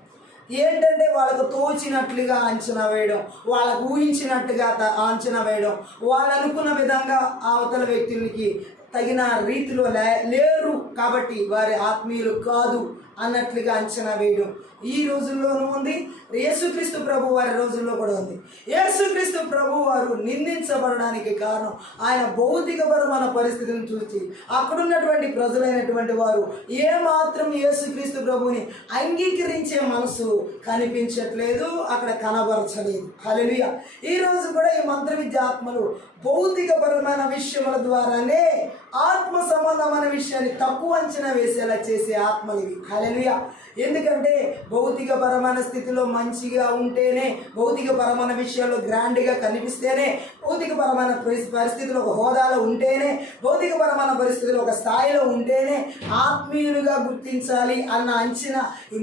ఏంటంటే వాళ్ళకు తోచినట్లుగా అంచనా వేయడం, వాళ్ళకు ఊహించినట్టుగా అంచనా వేయడం, వాళ్ళు అనుకున్న విధంగా అవతల వ్యక్తులకి తగిన రీతిలో లేరు కాబట్టి వారి ఆత్మీయులు కాదు అన్నట్లుగా అంచనా వేయడం ఈ రోజుల్లోనూ ఉంది. యేసుక్రీస్తు ప్రభు వారి రోజుల్లో కూడా ఉంది. యేసుక్రీస్తు ప్రభు వారు నిందించబడడానికి కారణం ఆయన భౌతికపరమైన పరిస్థితిని చూసి అక్కడున్నటువంటి ప్రజలైనటువంటి వారు ఏమాత్రం యేసుక్రీస్తు ప్రభుని అంగీకరించే మనసు కనిపించట్లేదు, అక్కడ కనబరచలేదు. హల్లెలూయా. ఈ రోజు కూడా ఈ మంత్ర విద్య ఆత్మలు భౌతికపరమైన విషయముల ద్వారానే ఆత్మ సంబంధమైన విషయాన్ని తక్కువ అంచనా వేసేలా చేసే ఆత్మలు ఇవి. హల్లెలూయా. ఎందుకంటే భౌతికపరమైన స్థితిలో మంచిగా ఉంటేనే, భౌతికపరమైన విషయాల్లో గ్రాండ్గా కనిపిస్తేనే, భౌతికపరమైన పరిస్థితుల్లో ఒక హోదాలో ఉంటేనే, భౌతికపరమైన పరిస్థితుల్లో ఒక స్థాయిలో ఉంటేనే ఆత్మీయులుగా గుర్తించాలి అన్న అంచనా ఈ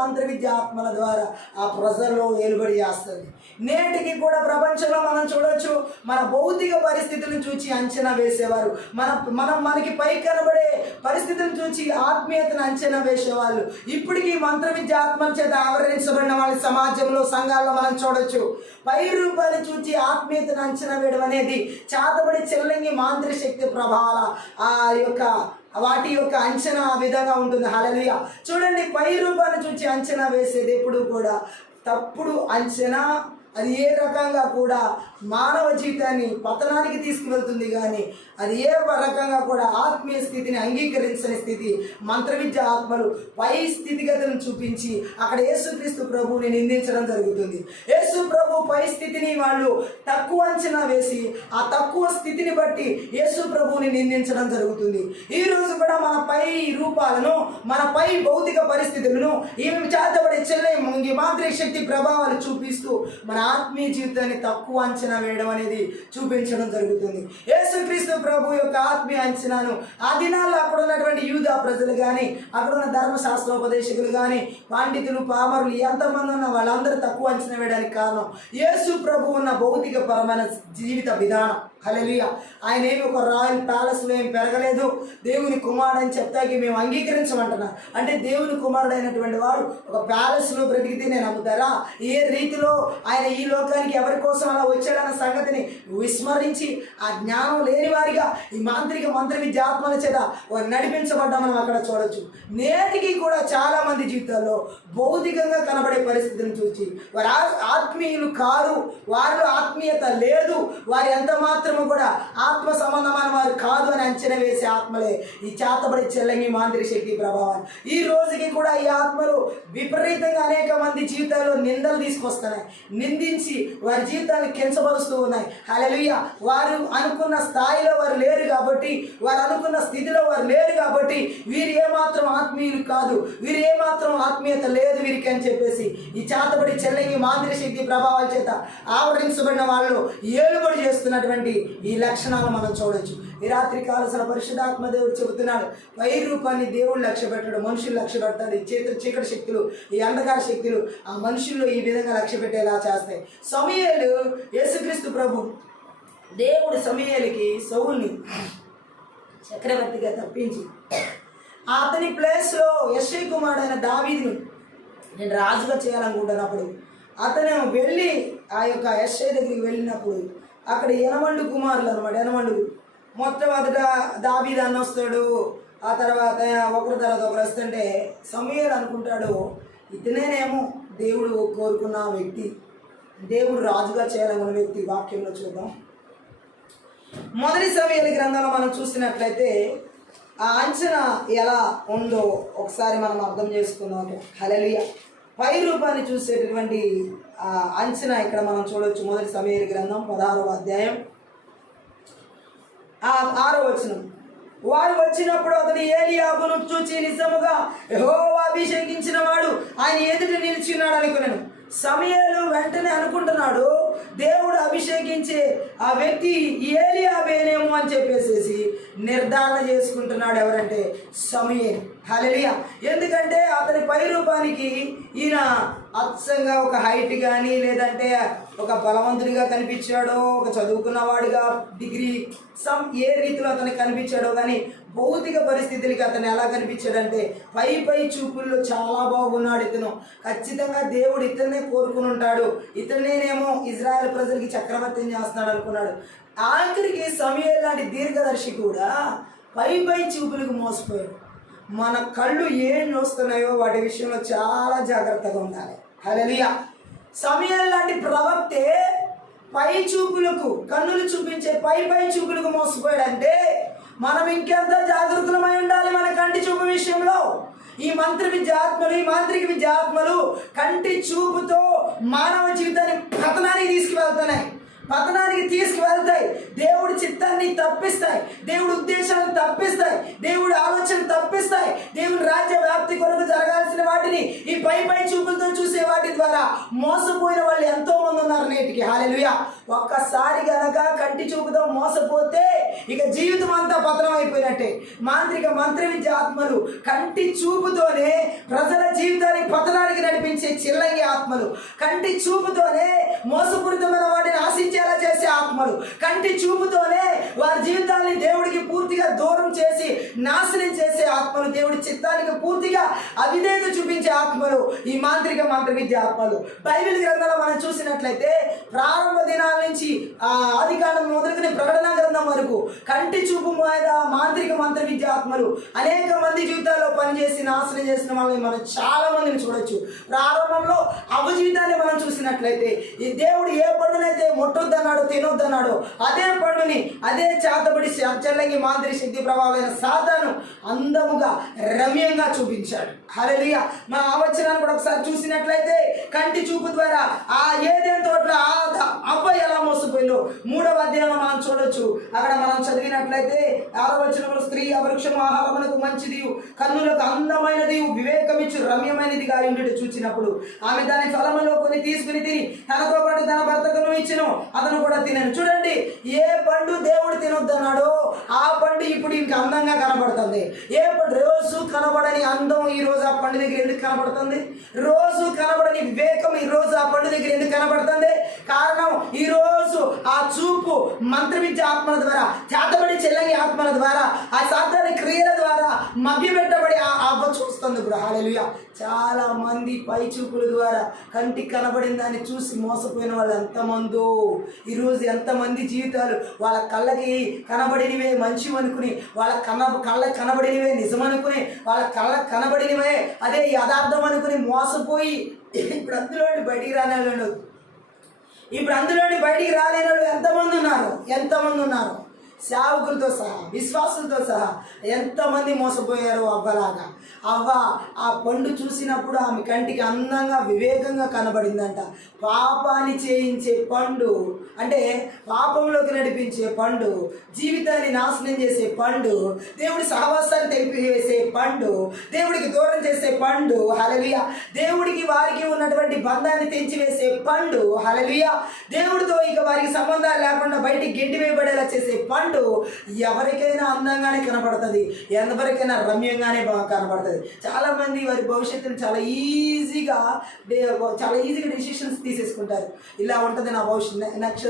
మంత్ర విద్య ఆత్మల ద్వారా ఆ ప్రజల్లో ఏలుబడి చేస్తుంది. నేటికి కూడా ప్రపంచంలో మనం చూడొచ్చు, మన భౌతిక పరిస్థితులను చూసి అంచనా వేసేవారు, మనకి పై కనబడే పరిస్థితులను చూసి ఆత్మీయతను అంచనా వేసేవాళ్ళు ఇప్పటికీ మంత్ర విద్య ఆత్మల చేత ఆవరించబడిన వాళ్ళ సమాజంలో, సంఘాల్లో మనం చూడొచ్చు. పై రూపాన్ని చూసి ఆత్మీయతను అంచనా వేయడం అనేది చాతబడి చెల్లంగి మాంత్రిక శక్తి ప్రభావాల వాటి యొక్క అంచనా ఆ విధంగా ఉంటుంది. హల్లెలూయా. చూడండి, పై రూపాన్ని చూసి అంచనా వేసేది ఎప్పుడు కూడా తప్పుడు అంచనా, అది ఏ రకంగా కూడా మానవ జీవితాన్ని పతనానికి తీసుకువెళ్తుంది, కానీ అది ఏ రకంగా కూడా ఆత్మీయ స్థితిని అంగీకరించని స్థితి. మంత్ర విద్య ఆత్మలు పై స్థితిగతులను చూపించి అక్కడ యేసుక్రీస్తు ప్రభువుని నిందించడం జరుగుతుంది. యేసు ప్రభు పై స్థితిని వాళ్ళు తక్కువ అంచనా వేసి ఆ తక్కువ స్థితిని బట్టి యేసు ప్రభువుని నిందించడం జరుగుతుంది. ఈ రోజు కూడా మన పై రూపాలను, మన పై భౌతిక పరిస్థితులను, ఈమె చేతబడే చెల్లె మాంత్రిక శక్తి ప్రభావాలు చూపిస్తూ మన ఆత్మీయ జీవితాన్ని తక్కువ అంచనా వేయడం అనేది చూపించడం జరుగుతుంది. యేసుక్రీస్తు ప్రభు యొక్క ఆత్మీయ అంచనాను ఆ దినాల్లో అక్కడ ఉన్నటువంటి యూదా ప్రజలు కానీ, అక్కడ ఉన్న ధర్మశాస్త్రోపదేశకులు కానీ, పండితులు, పామరులు ఎంతమంది ఉన్న వాళ్ళందరూ తక్కువ అంచనా వేయడానికి కారణం యేసు ప్రభు ఉన్న భౌతిక పరమైన జీవిత విధానం. హల్లెలూయా. ఆయన ఏమి ఒక రాయల్ ప్యాలెస్లో ఏం పెరగలేదు. దేవుని కుమారుడు అని చెప్తాకి మేము అంగీకరించమంటున్నా. అంటే దేవుని కుమారుడు అయినటువంటి వాడు ఒక ప్యాలెస్లో బ్రతికితే నేను నమ్ముతారా? ఏ రీతిలో ఆయన ఈ లోకానికి ఎవరి కోసం అలా వచ్చాడన్న సంగతిని విస్మరించి ఆ జ్ఞానం లేని వారిగా ఈ మంత్ర విద్యాత్మల చేత వారు నడిపించబడ్డా మనం అక్కడ చూడొచ్చు. నేటికి కూడా చాలా మంది జీవితాల్లో భౌతికంగా కనబడే పరిస్థితిని చూసి వారు ఆత్మీయులు కాదు, వారిలో ఆత్మీయత లేదు, వారు ఎంత మాత్రము కూడా ఆత్మ సంబంధమైన వారు కాదు అని అంచనా వేసే ఆత్మలే ఈ చేతబడి చెల్లంగి మాంత్రిక శక్తి ప్రభావాలు. ఈ రోజుకి కూడా ఈ ఆత్మలు విపరీతంగా అనేక మంది జీవితాల్లో నిందలు తీసుకొస్తున్నాయి, నిందించి వారి జీవితాన్ని కించపరుస్తూ ఉన్నాయి. హల్లెలూయా. వారు అనుకున్న స్థాయిలో వారు లేరు కాబట్టి, వారు అనుకున్న స్థితిలో వారు లేరు కాబట్టి, వీరు ఏమాత్రం ఆత్మీయులు కాదు, వీరు ఏమాత్రం ఆత్మీయత లేదు వీరికి అని చెప్పేసి ఈ చేతబడి చెల్లంగి మాంత్రిక శక్తి ప్రభావాల చేత ఆవరించబడిన వాళ్ళు ఏలుబడి చేస్తున్నటువంటి ఈ లక్షణాలు మనం చూడొచ్చు. ఈ రాత్రి కాలసిన పరిశుద్ధాత్మ దేవుడు చెబుతున్నాడు, పై రూపాన్ని దేవుడు లక్ష్య పెట్టాడు, మనుషులు లక్ష్య పెడతాడు. ఈ చీకటి శక్తులు, ఈ అంధకార శక్తులు ఆ మనుషుల్లో ఈ విధంగా లక్ష్య పెట్టేలా చేస్తాయి. సమూయేలు యేసుక్రీస్తు ప్రభు దేవుడు సమూయేలుకి సౌలుని చక్రవర్తిగా తప్పించి అతని ప్లేస్లో యెష్షై కుమారుడైన దావీదును నేను రాజుగా చేయాలనుకుంటున్నప్పుడు అతను వెళ్ళి ఆ యొక్క యెష్షై దగ్గరికి వెళ్ళినప్పుడు అక్కడ ఎనమండు కుమారులు అనమాట. ఎనమండుగు మొట్టమొదట దావీదు అన్న వస్తాడు, ఆ తర్వాత ఒకరి తర్వాత ఒకరు వస్తుంటే సమూయేలు అనుకుంటాడు, ఇతనేనేమో దేవుడు కోరుకున్న వ్యక్తి, దేవుడు రాజుగా చేయాలనుకున్న వ్యక్తి. వాక్యంలో చూద్దాం. మొదటి సమూయేలు గ్రంథంలో మనం చూసినట్లయితే ఆ అంచనా ఎలా ఉందో ఒకసారి మనం అర్థం చేసుకుందాం. హల్లెలూయా. పై రూపాన్ని చూసేటటువంటి అంచనా ఇక్కడ మనం చూడవచ్చు. మొదటి సమూయేలు గ్రంథం 16వ అధ్యాయం 6వ వచనం. వారు వచ్చినప్పుడు అతడు ఏలీయాబును చూచి నిజముగా యెహోవా అభిషేకించిన వాడు ఆయన ఎదుట నిలిచినాడు అనుకున్నాను. సమూయేలు వెంటనే అనుకుంటున్నాడు, దేవుడు అభిషేకించే ఆ వ్యక్తి ఏలీయాబేనేమో అని చెప్పేసి నిర్ధారణ చేసుకుంటున్నాడు. ఎవరంటే సమూయేలు. హల్లెలూయా. ఎందుకంటే అతని పై రూపానికి ఈయన అచ్చంగా ఒక హైట్ కానీ, లేదంటే ఒక బలవంతుడిగా కనిపించాడో, ఒక చదువుకున్నవాడిగా డిగ్రీ ఏ రీతిలో అతనికి కనిపించాడో, కానీ భౌతిక పరిస్థితులకి అతను ఎలా కనిపించాడంటే పై చూపుల్లో చాలా బాగున్నాడు. ఇతను ఖచ్చితంగా దేవుడు ఇతన్నే కోరుకుని ఉంటాడు, ఇతనేనేమో ఇజ్రాయెల్ ప్రజలకి చక్రవర్తిని చేస్తున్నాడు అనుకున్నాడు. ఆఖరికి సమూయేలు లాంటి దీర్ఘదర్శి కూడా పై చూపులకు మోసపోయాడు. మన కళ్ళు ఏం చూస్తున్నాయో వాటి విషయంలో చాలా జాగ్రత్తగా ఉండాలి. హల్లెలూయా. సమూయేలు లాంటి ప్రవక్తే పై చూపులకు, కన్నులు చూపించే పై చూపులకు మోసపోయాడంటే మనం ఇంకెంత జాగృతులమై ఉండాలి మన కంటి చూపు విషయంలో. ఈ మాంత్రిక విద్యాత్మలు కంటి చూపుతో మానవ జీవితాన్ని పతనానికి తీసుకువెళ్తాయి. దేవుడి చిత్తాన్ని తప్పిస్తాయి, దేవుడి ఉద్దేశాలను తప్పిస్తాయి, దేవుడి ఆలోచనలు తప్పిస్తాయి. దేవుడి రాజ్య వ్యాప్తి కొరకు జరగాల్సిన వాటిని ఈ పై చూపులతో చూసే వాటి ద్వారా మోసపోయిన వాళ్ళు ఎంతో మంది ఉన్నారు నేటికి. హల్లెలూయా. ఒక్కసారి గనక కంటి చూపుతో మోసపోతే ఇక జీవితం అంతా పతనం అయిపోయినట్టే. మంత్ర విద్య ఆత్మలు కంటి చూపుతోనే ప్రజల జీవితాన్ని పతనానికి నడిపించే చిల్లంగి ఆత్మలు, కంటి చూపుతోనే మోసపూరితమైన వాటిని ఆశించేలా చేసే ఆత్మలు, కంటి చూపుతోనే వారి జీవితాన్ని దేవుడికి పూర్తిగా దూరం చేసి నాశనం చేసే ఆత్మలు, దేవుడి చిత్తానికి పూర్తిగా అవిధేయత చూపించే ఆత్మలు ఈ మాంత్రిక మంత్ర విద్య ఆత్మలు. బైబిల్ గ్రంథంలో మనం చూసినట్లయితే ప్రారంభ దినాల నుంచి ఆదికాండం మొదలుకొని ప్రకటన గ్రంథం వరకు కంటి చూపు మీద మాంత్రిక మంత్ర విద్య ఆత్మలు అనేక మంది జీవితాల్లో పనిచేసి నాశనం చేసిన వాళ్ళని మనం చాలా మందిని చూడొచ్చు. ప్రారంభంలో అవ జీవితాన్ని మనం చూసినట్లయితే ఈ దేవుడు ఏ పండునైతే ముట్టొద్దన్నాడో తినొద్దన్నాడో అదే పండుని అదే చేతబడి చల్లంగి మాంత్రిక శక్తి ప్రభావమైన సాతాను అందముగా రమ్యంగా చూపించాడు. హల్లెలూయా. మన ఆవచనాన్ని కూడా ఒకసారి చూసినట్లయితే కంటి చూపు ద్వారా ఆ ఏదైనా తోటలో అవ్వ ఎలా మోసపోయిందో 3వ అధ్యాయంలో మనం చూడొచ్చు. అక్కడ మనం చదివినట్లయితే 6వ వచనంలో స్త్రీ ఆ వృక్షం ఆహారమునకు మంచిది, కన్నులకు అందమైనది, వివేకమిచ్చు రమ్యమైనదిగా ఉండేది చూచినప్పుడు ఆమె దాని ఫలములో కొన్ని తీసుకుని తిని తనతో పాటు తన భర్తకును ఇచ్చెను, అతను కూడా తినను. చూడండి, ఏ పండు దేవుడు తినొద్దన్నాడో ఆ పండు ఇప్పుడు ఇంక అందంగా కనబడుతుంది. ఏ పండు రోజు కనబడని అందం ఈ రోజు ఆ పండు దగ్గర ఎందుకు కనబడుతుంది? రోజు కనబడని వివేకం ఈ రోజు ఆ పండు దగ్గర ఎందుకు కనబడుతుంది? కారణం ఈ రోజు ఆ చూపు మంత్ర విద్య ఆత్మల ద్వారా, చేతబడి చెల్లంగి ఆత్మల ద్వారా, ఆ సాధారణ క్రియల ద్వారా మభ్యపెట్టబడి అవ్వ చూస్తుంది. ఇప్పుడు హల్లెలూయా. చాలా మంది పై చూపుల ద్వారా కంటికి కనబడిన దాన్ని చూసి మోసపోయిన వాళ్ళు ఎంతమందో. ఈరోజు ఎంతమంది జీవితాలు వాళ్ళ కళ్ళకి కనబడినవే మంచి అనుకుని, వాళ్ళ కళ్ళకి కనబడినవే నిజం అనుకుని, వాళ్ళ కళ్ళకి కనబడినవే అదే యథార్థం అనుకుని మోసపోయి ఇప్పుడు అందులోని బయటికి రాలేని వాళ్ళు ఎంతమంది ఉన్నారు? సేవకులతో సహా, విశ్వాసులతో సహా ఎంతమంది మోసపోయారు అవ్వలాగా. అవ్వ ఆ పండు చూసినప్పుడు ఆమె కంటికి అందంగా వివేకంగా కనబడిందంట. పాపాన్ని చేయించే పండు అంటే పాపంలోకి నడిపించే పండు, జీవితాన్ని నాశనం చేసే పండు, దేవుడి సహవాసాన్ని తెంపివేసే పండు, దేవుడికి దూరం చేసే పండు. హల్లెలూయా. దేవుడికి వారికి ఉన్నటువంటి బంధాన్ని తెంచివేసే పండు. హల్లెలూయా. దేవుడితో ఇక వారికి సంబంధాలు లేకుండా బయటికి గెంటి వేయబడేలా చేసే పండు ఎవరికైనా అందంగానే కనపడుతుంది, ఎవరికైనా రమ్యంగానే కనపడుతుంది. చాలా మంది వారి భవిష్యత్తును చాలా ఈజీగా డెసిషన్స్ తీసేసుకుంటారు. ఇలా ఉంటుంది నా భవిష్యత్తు, నెక్స్ట్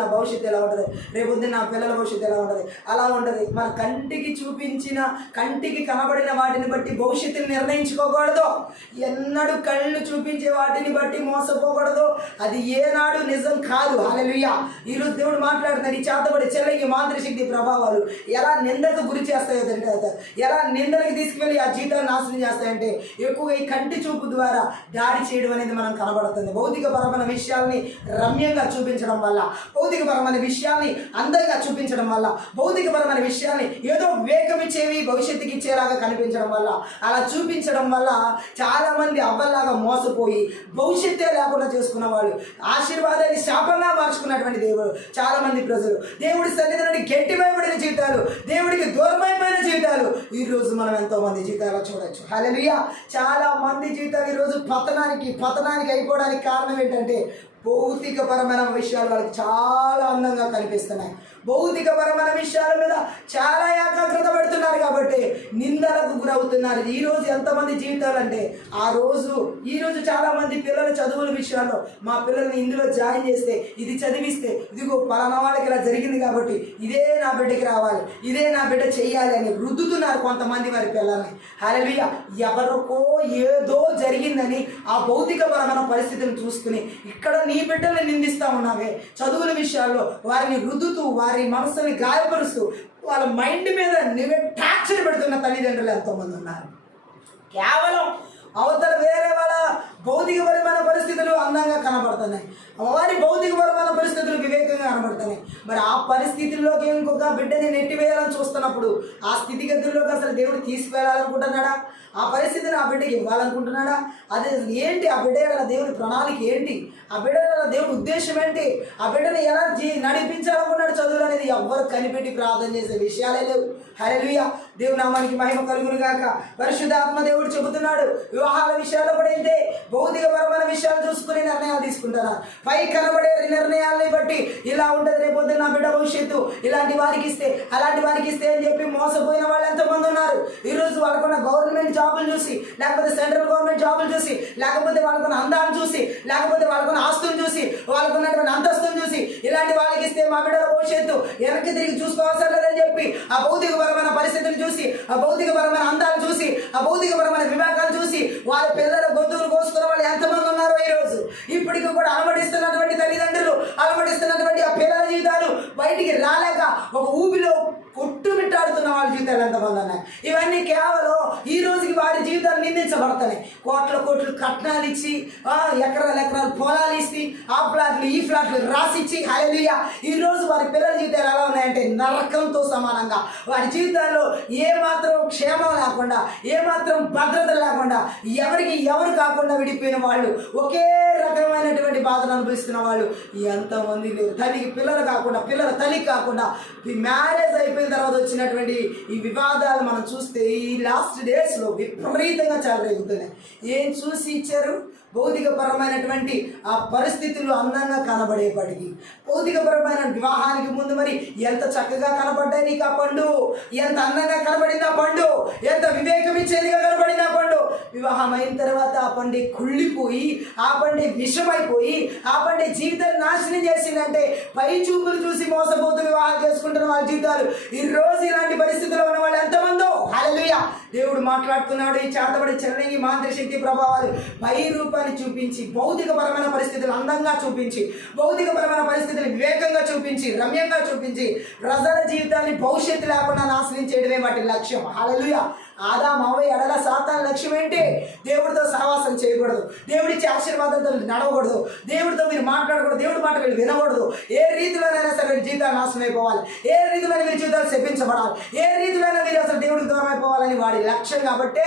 నా భవిష్యత్తు ఎలా ఉంటుంది, రేపొద్దు నా పిల్లల భవిష్యత్తు ఎలా ఉంటుంది, అలా ఉంటుంది. మన కంటికి చూపించిన, కంటికి కనబడిన వాటిని బట్టి భవిష్యత్తుని నిర్ణయించుకోకూడదు. ఎన్నడూ కళ్ళు చూపించే వాటిని బట్టి మోసపోకూడదు. అది ఏనాడు నిజం కాదు. హల్లెలూయా. ఈరోజు దేవుడు మాట్లాడుతున్నాడు. ఈ చేతబడి చెల్లెకి మాంత్రిక శక్తి ప్రభావాలు ఎలా నిందకు గురి చేస్తాయో, ఎలా నిందలకి తీసుకువెళ్ళి ఆ జీవితాన్ని నాశనం చేస్తాయంటే ఎక్కువగా ఈ కంటి చూపు ద్వారా దాడి చేయడం అనేది మనం కనబడుతుంది. భౌతికపరమైన విషయాల్ని రమ్యంగా చూపించడం వల్ల, భౌతికపరమైన విషయాల్ని అందంగా చూపించడం వల్ల, భౌతికపరమైన విషయాల్ని ఏదో వివేకం ఇచ్చేవి భవిష్యత్తుకి ఇచ్చేలాగా కనిపించడం వల్ల, అలా చూపించడం వల్ల చాలా మంది అవ్వలాగా మోసపోయి భవిష్యత్తే లేకుండా చేసుకున్న వాళ్ళు, ఆశీర్వాదాన్ని శాపంగా మార్చుకున్నటువంటి దేవుడు చాలా మంది ప్రజలు, దేవుడి సన్నిధి నుండి గట్టిమైపడిన జీవితాలు, దేవుడికి దూరమైపోయిన జీవితాలు ఈరోజు మనం ఎంతో మంది జీవితాలు చూడొచ్చు. హల్లెలూయా. చాలా మంది జీవితాలు ఈరోజు పతనానికి అయిపోవడానికి కారణం ఏంటంటే భౌతికపరమైన విషయాలు వాళ్ళకి చాలా అందంగా కనిపిస్తున్నాయి. భౌతికపరమైన విషయాల మీద చాలా ఏకాగ్రత పెడుతున్నారు కాబట్టి నిందలకు గురవుతున్నారు. ఈరోజు ఎంతమంది జీవితాలు అంటే ఈరోజు చాలా మంది పిల్లల చదువుల విషయాల్లో మా పిల్లల్ని ఇందులో జాయిన్ చేస్తే, ఇది చదివిస్తే, ఇదిగో పలానా వాళ్ళకి ఇలా జరిగింది కాబట్టి ఇదే నా బిడ్డకి రావాలి, ఇదే నా బిడ్డ చెయ్యాలి అని రుద్దుతున్నారు కొంతమంది వారి పిల్లల్ని. హల్లెలూయా. ఎవరికో ఏదో జరిగిందని ఆ భౌతికపరమైన పరిస్థితిని చూసుకుని ఇక్కడ నీ బిడ్డల్ని నిందిస్తూ ఉన్నావే, చదువుల విషయాల్లో వారిని రుద్దుతూ, వారి మనసుని గాయపరుస్తూ, వాళ్ళ మైండ్ మీద నువ్వే టార్చర్ పెడుతున్న తల్లిదండ్రులు ఎంతోమంది ఉన్నారు. కేవలం అవతల వేరే వాళ్ళ భౌతికపరమైన పరిస్థితులు అందంగా కనబడుతున్నాయి, వారి భౌతికపరమైన పరిస్థితులు వివేకంగా కనబడుతున్నాయి. మరి ఆ పరిస్థితుల్లోకి ఇంకొక బిడ్డని నెట్టివేయాలని చూస్తున్నప్పుడు ఆ స్థితిగతుల్లోకి అసలు దేవుడు తీసుకువెళ్ళాలనుకుంటున్నాడా? ఆ పరిస్థితిని ఆ బిడ్డకి ఇవ్వాలనుకుంటున్నాడా? అది ఏంటి? ఆ బిడ్డ దేవుడి ప్రణాళిక ఏంటి? ఆ బిడ్డ దేవుడి ఉద్దేశం ఏంటి? ఆ బిడ్డని ఎలా నడిపించాలనుకున్నాడు చదువులు అనేది ఎవ్వరు కనిపెట్టి ప్రార్థన చేసే విషయాలే లేవు. హల్లెలూయా. దేవుని నామానికి మహిమ కలుగును గాక. పరిశుద్ధాత్మ దేవుడు చెబుతున్నాడు, వివాహాల విషయాల్లో కూడా ఏంటే భౌతికపరమైన విషయాలు చూసుకుని నిర్ణయాలు తీసుకుంటున్నారు. పై కనబడే నిర్ణయాలని బట్టి ఇలా ఉంటుంది, రేపొద్దు నా బిడ్డ భవిష్యత్తు ఇలాంటి వారికి ఇస్తే, అలాంటి వారికి ఇస్తే అని చెప్పి మోసపోయిన వాళ్ళు ఎంతమంది ఉన్నారు. ఈరోజు వాళ్ళకున్న గవర్నమెంట్ జాబులు చూసి, లేకపోతే సెంట్రల్ గవర్నమెంట్ జాబులు చూసి, లేకపోతే వాళ్ళకున్న అందాలు చూసి, లేకపోతే వాళ్ళకున్న ఆస్తులు చూసి, వాళ్ళకున్నటువంటి అంతస్తులు చూసి ఇలాంటి వాళ్ళకి ఇస్తే మా బిడ్డల భవిష్యత్తు వెనక్కి తిరిగి చూసుకోవాల్సిన లేదని చెప్పి ఆ భౌతికపరమైన పరిస్థితులు చూసి, ఆ భౌతికపరమైన ఆ భౌతికపరమైన వివేకాలు చూసి వాళ్ళ పిల్లల గొంతులు కోసుకున్న వాళ్ళు ఎంతమంది ఉన్నారో ఈరోజు ఇప్పటికీ కూడా అలమటిస్తున్నటువంటి తల్లిదండ్రులు, అలమటిస్తున్నటువంటి ఆ పిల్లల జీవితాలు బయటికి రాలేక ఒక ఊబిలో కొట్టుమిట్టాడుతున్న వాళ్ళ జీవితాలు ఎంతమంది ఉన్నాయి. ఇవన్నీ కేవలం ఈ రోజుకి వారి జీవితాలు నిందించబడతాయి. కోట్ల కట్నాలు ఇచ్చి, ఎకరాలు పొలాలు ఇచ్చి, ఆ ఫ్లాట్లు ఈ ఫ్లాట్లు రాసిచ్చి, హల్లెలూయా, ఈ రోజు వారి పిల్లల జీవితాలు ఎలా ఉన్నాయంటే నరకంతో సమానంగా. వారి జీవితాల్లో ఏమాత్రం క్షేమం లేకుండా, ఏమాత్రం భద్రత లేకుండా, ఎవరికి ఎవరు కాకుండా విడిపోయిన వాళ్ళు, ఒకే రకమైనటువంటి బాధను అనుభవిస్తున్న వాళ్ళు ఎంతమంది లేరు. తల్లికి పిల్లలు కాకుండా, పిల్లల తల్లికి కాకుండా, మ్యారేజ్ అయిపోయిన తర్వాత వచ్చినటువంటి ఈ వివాదాలు మనం చూస్తే ఈ లాస్ట్ డేస్లో విపరీతంగా చెలరేగుతున్నాయి. ఏం చూసి ఇచ్చారు? భౌతికపరమైనటువంటి ఆ పరిస్థితులు అందంగా కనబడేపటికి, భౌతికపరమైన వివాహానికి ముందు మరి ఎంత చక్కగా కనబడ్డాయి నీకు ఆ పండు, ఎంత అందంగా కనబడింది ఆ పండు, ఎంత వివేకం ఇచ్చేదిగా కనబడింది ఆ పండు. వివాహం అయిన తర్వాత ఆ పండు కుళ్ళిపోయి, ఆ పండు విషమైపోయి, ఆ పండు జీవితాన్ని నాశనం చేసిందంటే పై చూపులు చూసి మోసపోతూ వివాహం చేసుకుంటున్న వాళ్ళ జీవితాలు ఈ రోజు ఇలాంటి పరిస్థితుల్లో ఉన్న వాళ్ళు ఎంతమందో. హల్లెలూయా, దేవుడు మాట్లాడుతున్నాడు. ఈ చేతబడి చెల్లింగి మాంత్రిక శక్తి ప్రభావాలు పై రూపాన్ని చూపించి, భౌతికపరమైన పరిస్థితులు అందంగా చూపించి, భౌతికపరమైన పరిస్థితులు వివేకంగా చూపించి, రమ్యంగా చూపించి ప్రజల జీవితాన్ని భవిష్యత్తు లేకుండా నాశనం చేయడమే వాటి లక్ష్యం. హల్లెలూయా. ఆదాము హవ్వ ఎడల సాతాను లక్ష్యం ఏంటి? దేవుడితో సహవాసం చేయకూడదు, దేవుడిచ్చే ఆశీర్వాదాలతో నడవకూడదు, దేవుడితో మీరు మాట్లాడకూడదు, దేవుడి మాట మీరు వినకూడదు. ఏ రీతిలోనైనా సరే మీరు జీవితాలు నాశనం అయిపోవాలి, ఏ రీతిలోనే మీరు జీవితాలు శపించబడాలి, ఏ రీతిలోనైనా మీరు అసలు దేవుడికి దూరం అయిపోవాలని వాడి లక్ష్యం. కాబట్టి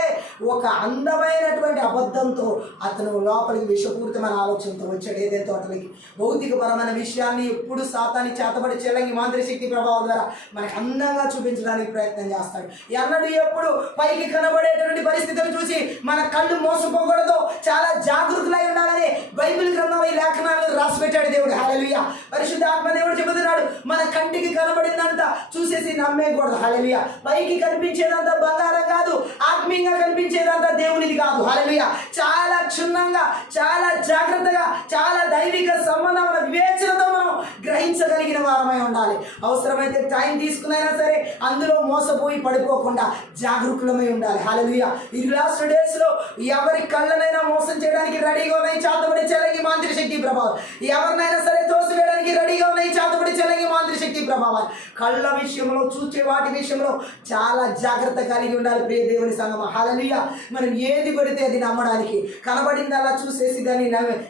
ఒక అందమైనటువంటి అబద్ధంతో అతను లోపలికి విషపూరితమైన ఆలోచనతో వచ్చాడు ఏదైతే తోటలకి. భౌతికపరమైన విషయాన్ని ఎప్పుడు సాతాని చేతబడి చెల్లంగి మాంత్రిక శక్తి ప్రభావం ద్వారా మనకు అందంగా చూపించడానికి ప్రయత్నం చేస్తాడు. ఎన్నడూ ఎప్పుడు పైకి కనబడేటువంటి పరిస్థితులు చూసి మన కళ్ళు మోసపోకూడదు, చాలా జాగృతులై ఉండాలని బైబిల్ గ్రంథంలో ఈ లేఖనాలను రాసిపెట్టాడు దేవుడు. హల్లెలూయా. పరిశుద్ధ ఆత్మ దేవుడు చెబుతున్నాడు, మన కంటికి కనబడిందంతా చూసేసి నమ్మేయకూడదు. హల్లెలూయా. పైకి కనిపించేదంతా బంగారం కాదు, ఆత్మీయంగా కనిపించేదంతా దేవునిది కాదు. హల్లెలూయా. చాలా క్షుణ్ణంగా, చాలా జాగ్రత్తగా, చాలా దైవిక సంబంధమైన వివేచనతో మనం గ్రహించగలిగిన వారమై ఉండాలి. అవసరమైతే టైం తీసుకునైనా సరే అందులో మోసపోయి పడిపోకుండా జాగరూకులమై ఉండాలి. హల్లెలూయా. ఈ లాస్ట్ డేస్ లో ఎవరి కళ్ళనైనా మోసం చేయడానికి రెడీగా ఉన్నాయి చేతబడి చెల్లంగి మాంత్రిక శక్తి ప్రభావం. ఎవరినైనా సరే తోసివేయడానికి రెడీగా ఉన్నాయి చేతబడి చెల్లంగి మాంత్రిక శక్తి ప్రభావాలు. కళ్ళ విషయంలో, చూచే వాటి విషయంలో చాలా జాగ్రత్త కలిగి ఉండాలి ప్రియ దేవుని సంగమ. హల్లెలూయా. మనం ఏది పడితే అది నమ్మడానికి, కనబడిందల్లా చూసేసి దాన్ని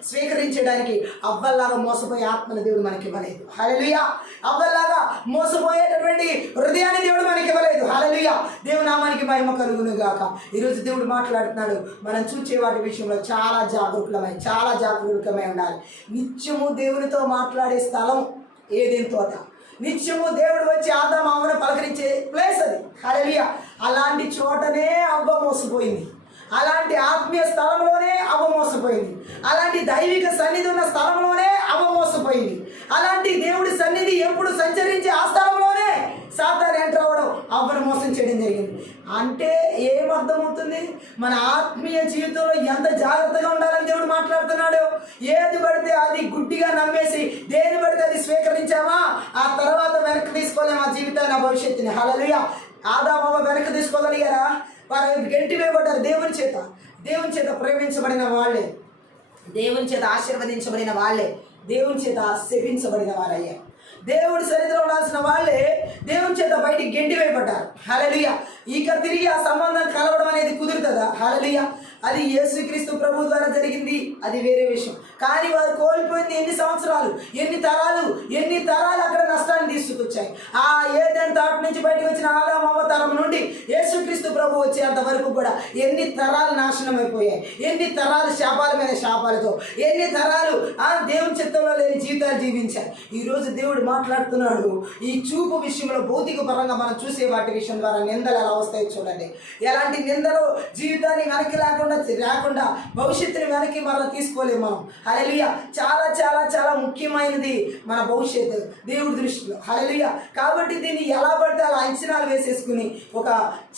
స్వీకరించడానికి అవ్వల్లాగా మోసపోయే ఆత్మని దేవుడు మనకి ఇవ్వలేదు. హల్లెలూయా. అవ్వల్లాగా మోసపోయేటటువంటి హృదయాన్ని దేవుడు మనకి ఇవ్వలేదు. హల్లెలూయా. దేవుని నామానికి మహిమ కలుగును గాక. ఈరోజు దేవుడు మాట్లాడుతున్నాడు, మనం చూచే వాటి విషయంలో చాలా జాగరూకమై ఉండాలి. నిత్యము దేవునితో మాట్లాడే స్థలం ఏదెన్ తోట. నిత్యము దేవుడు వచ్చి ఆదాము హవ్వను పలకరించే ప్లేస్ అది. హల్లెలూయా. అలాంటి చోటనే అవ్వ మోసపోయింది, అలాంటి ఆత్మీయ స్థలంలోనే అవ్వ మోసపోయింది, అలాంటి దైవిక సన్నిధి ఉన్న స్థలంలోనే అవ్వ మోసపోయింది, అలాంటి దేవుడి సన్నిధి ఎప్పుడు సంచరించే ఆ స్థలంలోనే సాతాను ఎంటర్ అవ్వడం, అవ్వను మోసం చేయడం జరిగింది. అంటే ఏమర్థమవుతుంది? మన ఆత్మీయ జీవితంలో ఎంత జాగ్రత్తగా ఉండాలని దేవుడు మాట్లాడుతున్నాడు. ఏది పడితే అది గుడ్డిగా నమ్మేసి దేని పడితే అది స్వీకరించామా, ఆ తర్వాత వెనక్కి తీసుకోలేము ఆ జీవితాన్ని, ఆ భవిష్యత్తుని. హల్లెలూయా. ఆదాము హవ్వ వెనక్కి తీసుకోగలిగారా? వారు గెంటి వేయబడ్డారు దేవుని చేత ప్రేమించబడిన వాళ్ళే, దేవుని చేత ఆశీర్వదించబడిన వాళ్ళే, దేవుని చేత శపించబడిన వారయ్యారు. దేవుడి సన్నిధిలో ఉండాల్సిన వాళ్ళే దేవుని చేత బయటికి గెంటి వేయబడ్డారు. హల్లెలూయా. ఇక తిరిగి ఆ సంబంధం కలవడం అనేది కుదురుతుందా? హల్లెలూయా. అది యేసుక్రీస్తు ప్రభు ద్వారా జరిగింది, అది వేరే విషయం. కానీ వారు కోల్పోయింది ఎన్ని సంవత్సరాలు, ఎన్ని తరాలు అక్కడ నష్టాన్ని తీసుకొచ్చాయి. ఆ ఏదైనా తాటి నుంచి బయటకు వచ్చిన ఆదాము హవ్వ తరం నుండి యేసుక్రీస్తు ప్రభు వచ్చేంత వరకు కూడా ఎన్ని తరాలు నాశనం అయిపోయాయి, ఎన్ని తరాలు శాపాల మీద శాపాలతో, ఎన్ని తరాలు ఆ దేవుని చిత్తంలో లేని జీవితాలు జీవించారు. ఈరోజు దేవుడు మాట్లాడుతున్నాడు, ఈ చూపు విషయంలో భౌతిక పరంగా మనం చూసే వాటి విషయం ద్వారా నిందలు ఎలా వస్తాయో చూడండి. ఎలాంటి నిందలు జీవితాన్ని వెనక్కి లేకుండా రాకుండా భవిష్యత్తుని వెనక్కి మరలా తీసుకోలేము మనం. హల్లెలూయా. చాలా చాలా చాలా ముఖ్యమైనది మన భవిష్యత్తు దేవుడి దృష్టిలో. హల్లెలూయా. కాబట్టి దీన్ని ఎలా పడితే అలా అంచనాలు వేసేసుకుని ఒక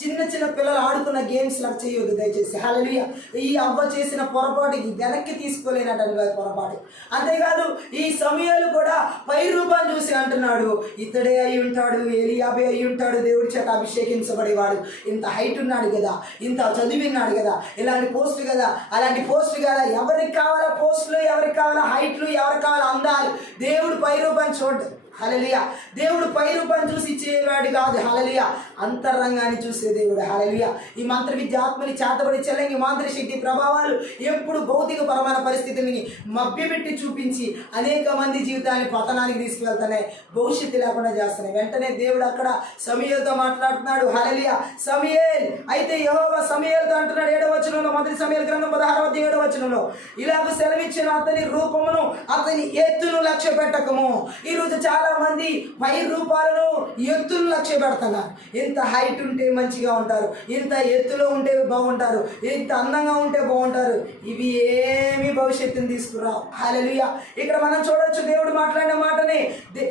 చిన్న చిన్న పిల్లలు ఆడుకున్న గేమ్స్ లాగా చేయొద్దు దయచేసి. హల్లెలూయా. ఈ అవ్వ చేసిన పొరపాటుకి వెనక్కి తీసుకోలేనటువంటి పొరపాటు. అంతేకాదు ఈ సమయాలు కూడా పై రూపాన్ని చూసి అంటున్నాడు, ఇతడే అయి ఉంటాడు, ఏలియాబే అయి ఉంటాడు, దేవుడి చేత అభిషేకించబడేవాడు, ఇంత హైట్ ఉన్నాడు కదా, ఇంత చదివిన్నాడు కదా, ఇలాంటి పోస్ట్ కదా, అలాంటి పోస్ట్ కదా. ఎవరికి కావాలా పోస్టులు, ఎవరికి కావాలా హైట్లు, ఎవరికి కావాలా అందాలు? దేవుడు పై రూపాన్ని చూడ్డు. హల్లెలూయా. దేవుడు పై రూపాన్ని చూసి ఇచ్చేవాడు కాదు. హల్లెలూయా. అంతరంగాన్ని చూసే దేవుడు. హల్లెలూయా. ఈ మంత్ర విద్య ఆత్మని చేతబడి చెల్లంగి మాంత్రిక శక్తి ప్రభావాలు ఎప్పుడు భౌతిక పరమైన పరిస్థితులని మభ్యపెట్టి చూపించి అనేక మంది జీవితాన్ని పతనానికి తీసుకువెళ్తానే, భవిష్యత్తు లేకుండా చేస్తున్నాయి. వెంటనే దేవుడు అక్కడ సమూయేలుతో మాట్లాడుతున్నాడు. హల్లెలూయా. సమూయేల్ అయితే యెహోవా సమూయేలుతో అంటున్నాడు 7వ వచనంలో, మొదటి సమూయేలు గ్రంథం 16వ 7వ వచనంలో, ఇలాగ సెలవిచ్చిన అతని రూపమును అతని ఎత్తును లక్ష్య పెట్టకము. ఈరోజు చాలా మంది పై రూపాలను ఎత్తును లక్ష్య పెడుతున్నారు. ఇంత హైట్ ఉంటే మంచిగా ఉంటారు, ఇంత ఎత్తులో ఉంటే బాగుంటారు, ఇంత అందంగా ఉంటే బాగుంటారు. ఇవి ఏమి భవిష్యత్తుని తీసుకురావు. హల్లెలూయా. ఇక్కడ మనం చూడొచ్చు దేవుడు మాట్లాడిన మాటని,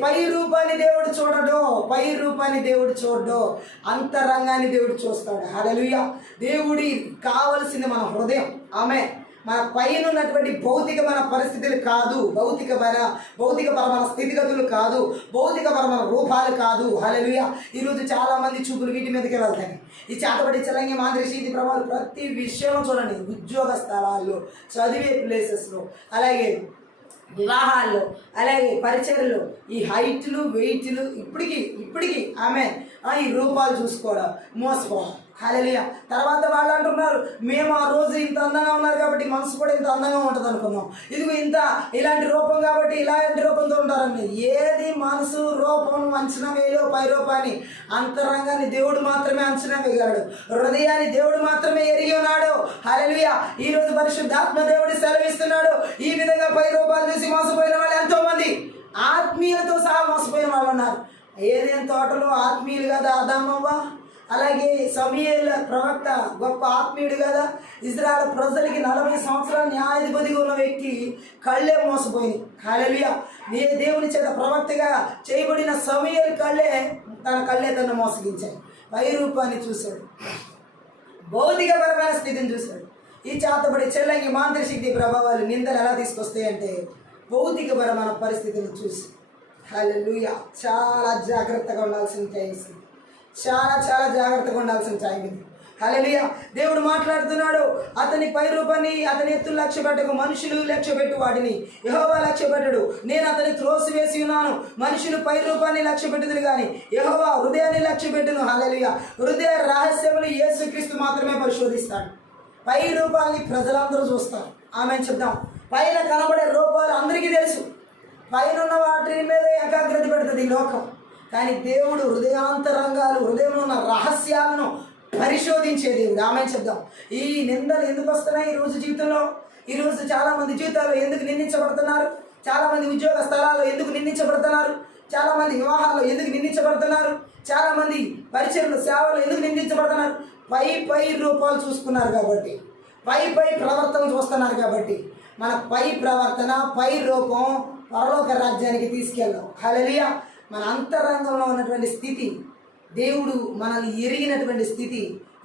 పై రూపాన్ని దేవుడు చూడడు, పై రూపాన్ని దేవుడు చూడడు, అంతరంగాన్ని దేవుడు చూస్తాడు. హల్లెలూయా. దేవుడి కావలసింది మన హృదయం. ఆమె మన పైన ఉన్నటువంటి భౌతికమైన పరిస్థితులు కాదు, భౌతికపరమైన స్థితిగతులు కాదు, భౌతికపరమైన రూపాలు కాదు. హల్లెలూయా. ఈరోజు చాలా మంది చూపులు వీటి మీదకి వెళ్తాయి. ఈ చేతబడి చెలంగి మాంత్రిక శక్తి ప్రభావాలు ప్రతి విషయంలో చూడండి. ఉద్యోగ స్థలాల్లో, చదివే ప్లేసెస్లో, అలాగే వివాహాల్లో, అలాగే పరిచయల్లో ఈ హైట్లు వెయిట్లు ఇప్పటికీ ఆమె ఈ రూపాలు చూసుకోవడం, మోసపోవడం. హల్లెలూయా. తర్వాత వాళ్ళు అంటున్నారు, మేము ఆ రోజు ఇంత అందంగా ఉన్నారు కాబట్టి మనసు కూడా ఇంత అందంగా ఉంటుంది అనుకున్నాం, ఇదిగో ఇలాంటి రూపం కాబట్టి ఇలాంటి రూపంతో ఉంటారండి. ఏది మనసు రూపం అంచనా వేయలో పై రూపాన్ని, అంతరంగాన్ని దేవుడు మాత్రమే అంచనా వేయగలడు, హృదయాన్ని దేవుడు మాత్రమే ఎరిగి ఉన్నాడు. హల్లెలూయా. ఈ రోజు పరిశుద్ధాత్మ దేవుడు సెలవిస్తున్నాడు, ఈ విధంగా పై రూపాలు చూసి మోసపోయిన వాళ్ళు ఎంతో మంది ఆత్మీయులతో సహా మోసపోయిన వాళ్ళు ఉన్నారు. ఏదేం తోటలో ఆత్మీయులు కదా ఆదామవ్వ, అలాగే సమూయేలు ప్రవక్త గొప్ప ఆత్మీయుడు కదా. ఇజ్రాయెల్ ప్రజలకి 40 సంవత్సరాలు న్యాయాధిపతిగా ఉన్న వ్యక్తి కళ్ళే మోసపోయింది. హల్లెలూయా. దేవుని చేత ప్రవక్తగా చేయబడిన సమూయేలు కళ్ళే తను మోసగించాయి. పై రూపాన్ని చూశాడు, భౌతికపరమైన స్థితిని చూశాడు. ఈ చేతబడి చెల్లంగి మాంత్రిక శక్తి ప్రభావాలు నిందలు ఎలా తీసుకొస్తాయంటే భౌతికపరమైన పరిస్థితిని చూసి. హల్లెలూయా. చాలా జాగ్రత్తగా ఉండాల్సిన టైం, చాలా చాలా జాగ్రత్తగా ఉండాల్సిన టైం ఇది. హల్లెలూయా. దేవుడు మాట్లాడుతున్నాడు, అతని పై రూపాన్ని అతని ఎత్తులు లక్ష్య పెట్టకు, మనుషులు లక్ష్య పెట్టు వాటిని, యెహోవా లక్ష్య పెట్టడు. నేను అతని త్రోసివేసి ఉన్నాను. మనుషులు పై రూపాన్ని లక్ష్య పెట్టుదురు కానీ యెహోవా హృదయాన్ని లక్ష్య పెట్టును. హల్లెలూయా. హృదయ రహస్యములు యేసుక్రీస్తు మాత్రమే పరిశోధిస్తాడు. పై రూపాన్ని ప్రజలందరూ చూస్తారు. ఆమెను చెప్దాం. పైన కనబడే రూపాలు అందరికీ తెలుసు, పైన ఉన్న వాటి మీద ఏకాగ్రత పెడుతుంది ఈ లోకం. కానీ దేవుడు హృదయాంతరంగాలు, హృదయంలో ఉన్న రహస్యాలను పరిశోధించే దేవుడు. ఆమెను చెప్దాం. ఈ నిందలు ఎందుకు వస్తున్నాయి ఈరోజు జీవితంలో? ఈరోజు చాలామంది జీవితాల్లో ఎందుకు నిందించబడుతున్నారు? చాలామంది ఉద్యోగ స్థలాల్లో ఎందుకు నిందించబడుతున్నారు? చాలామంది వివాహాల్లో ఎందుకు నిందించబడుతున్నారు? చాలామంది పరిచయలు సేవలు ఎందుకు నిందించబడుతున్నారు? పై రూపాలు చూసుకున్నారు కాబట్టి, పై ప్రవర్తన చూస్తున్నారు కాబట్టి. మన పై ప్రవర్తన, పై రూపం పరలోక రాజ్యానికి తీసుకెళ్ళాం. హల్లెలూయా. మన అంతరంగంలో ఉన్నటువంటి స్థితి, దేవుడు మనల్ని ఎరిగినటువంటి స్థితి,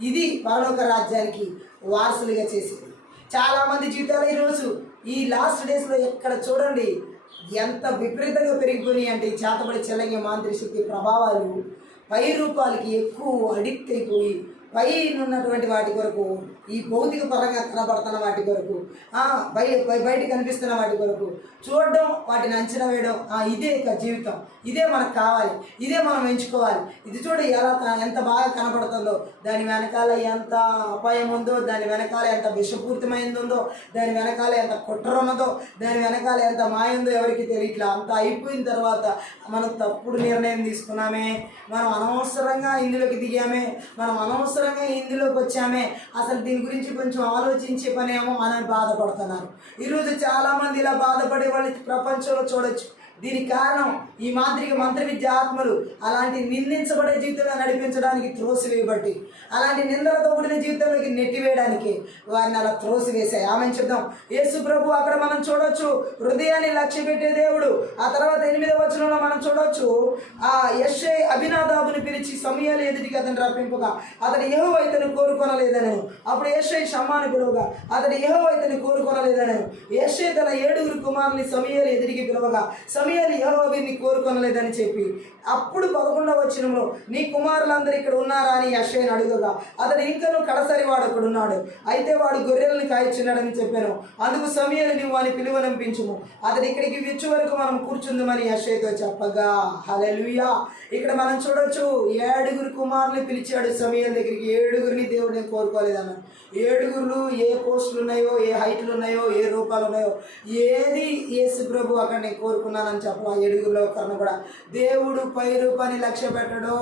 ఇది పరలోక రాజ్యానికి వారసులుగా చేసేది. చాలామంది జీవితాలు ఈరోజు ఈ లాస్ట్ డేస్లో ఎక్కడ చూడండి ఎంత విపరీతంగా పెరిగిపోయినాయి అంటే ఈ చేతబడి చెల్లంగి మాంత్రిక శక్తి ప్రభావాలు పై రూపాలకి ఎక్కువ అడిక్ట్ అయిపోయి పైన ఉన్నటువంటి వాటి కొరకు, ఈ భౌతిక పరంగా కనబడుతున్న వాటి కొరకు, బయట కనిపిస్తున్న వాటి కొరకు చూడడం, వాటిని అంచనా వేయడం, ఇదే జీవితం, ఇదే మనకు కావాలి, ఇదే మనం ఎంచుకోవాలి, ఇది చూడ ఎంత బాగా కనబడుతుందో, దాని వెనకాల ఎంత అపాయం ఉందో, దాని వెనకాల ఎంత విషపూరితమైంది ఉందో, దాని వెనకాల ఎంత కుట్ర ఉన్నదో, దాని వెనకాల ఎంత మాయ ఉందో ఎవరికి తెలియట్లా. అంత అయిపోయిన తర్వాత మనం తప్పుడు నిర్ణయం తీసుకున్నామే, మనం అనవసరంగా ఇందులోకి దిగామే, మనం అనవసరంగా ఇందులోకి వచ్చామే, అసలు దీని గురించి కొంచెం ఆలోచించే పనేమో అని బాధపడుతున్నారు. ఈరోజు చాలామంది ఇలా బాధపడే వాళ్ళు ప్రపంచంలో చూడొచ్చు. దీనికి కారణం ఈ మంత్ర విద్య ఆత్మలు అలాంటి నిందించబడే జీవితంలో నడిపించడానికి త్రోసివేయబట్టి, అలాంటి నిందలతో కూడిన జీవితంలోకి నెట్టివేయడానికి వారిని అలా త్రోసివేశాయి. ఆమె చెప్దాం. యేసు ప్రభు అక్కడ మనం చూడొచ్చు హృదయాన్ని లక్ష్య పెట్టే దేవుడు. ఆ తర్వాత 8వ వచనంలో మనం చూడొచ్చు, ఆ యెషై అబీనాదాబుని పిలిచి సమూయేలు ఎదుటికి అతను రప్పింపగా అతడు యెహోవా ఇతను కోరుకొనలేదనను. అప్పుడు యెషై షమ్మాను పిలువగా అతడు యెహోవా ఇతను కోరుకొనలేదనను. యెషై తన 7 కుమారుని సమూయేలు ఎదుటికి పిలువగా సమూయేలు యెహోవా వీరిని కోరుకొనలేదని చెప్పి, అప్పుడు 11వ వచనంలో నీ కుమారులందరూ ఇక్కడ ఉన్నారా అని యెషైని అడుగగా అతడు ఇంకను కడసరి వాడు అక్కడ ఉన్నాడు, అయితే వాడు గొర్రెలను కాయచున్నాడని చెప్పాను. అందుకు సమూయేలు నువ్వు వాని పిలువనంపించుము, అతడు ఇక్కడికి వచ్చే వరకు మనం కూర్చుందామని యెషైతో చెప్పగా. హల్లెలూయా. ఇక్కడ మనం చూడొచ్చు 7 కుమారుని పిలిచాడు సమూయేలు దగ్గరికి. 7 దేవుడు నేను కోరుకోలేదన్నాడు. 7 ఏ పోస్టులు ఉన్నాయో, ఏ హైట్లు ఉన్నాయో, ఏ రూపాలు ఉన్నాయో ఏది యేసు ప్రభు అక్కడ నేను కోరుకున్నానని చెప్పాలి. 7 ఒకరిని కూడా దేవుడు పై రూపాన్ని లక్ష్య పెట్టడు.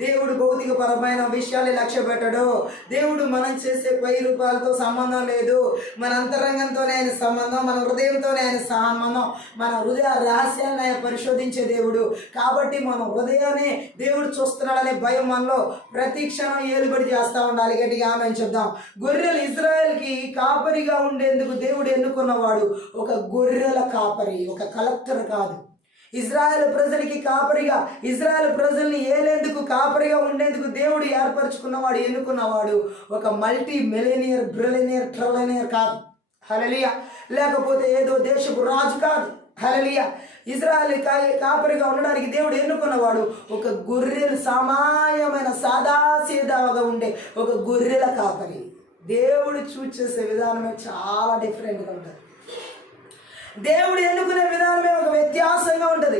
దేవుడు భౌతిక పరమైన విషయాన్ని లక్ష్య పెట్టడు. దేవుడు మనం చేసే పై రూపాలతో సంబంధం లేదు. మన అంతరంగంతోనే ఆయన సంబంధం, మన హృదయంతోనే ఆయన సంబంధం. మన హృదయ రహస్యాన్ని ఆయన పరిశోధించే దేవుడు. కాబట్టి మన హృదయాన్ని దేవుడు చూస్తున్నాడనే భయం మనలో ప్రతి క్షణం ఏలుబడి చేస్తూ ఉండాలి. గట్టిగా ఆమె చెప్దాం. గొర్రెలు ఇజ్రాయెల్కి కాపరిగా ఉండేందుకు దేవుడు ఎన్నుకున్నవాడు ఒక గొర్రెల కాపరి, ఒక కలెక్టర్ కాదు. ఇజ్రాయెల్ ప్రజలకి కాపరిగా, ఇజ్రాయెల్ ప్రజల్ని ఏలేందుకు కాపరిగా ఉండేందుకు దేవుడు ఏర్పరచుకున్నవాడు, ఎన్నుకున్నవాడు ఒక మల్టీ మిలియనియర్, బ్రిలియనియర్, ట్రిలియనియర్ కాదు. హల్లెలూయా. లేకపోతే ఏదో దేశపు రాజు కాదు. హల్లెలూయా. ఇజ్రాయెల్ కాపరిగా ఉండడానికి దేవుడు ఎన్నుకున్నవాడు ఒక గొర్రెలు, సామాన్యమైన సాదాసీదాగా ఉండే ఒక గొర్రెల కాపరి. దేవుడు చూసేసే విధానమే చాలా డిఫరెంట్గా ఉంటుంది. దేవుడు ఎన్నుకునే విధానమే ఒక వ్యత్యాసంగా ఉంటుంది.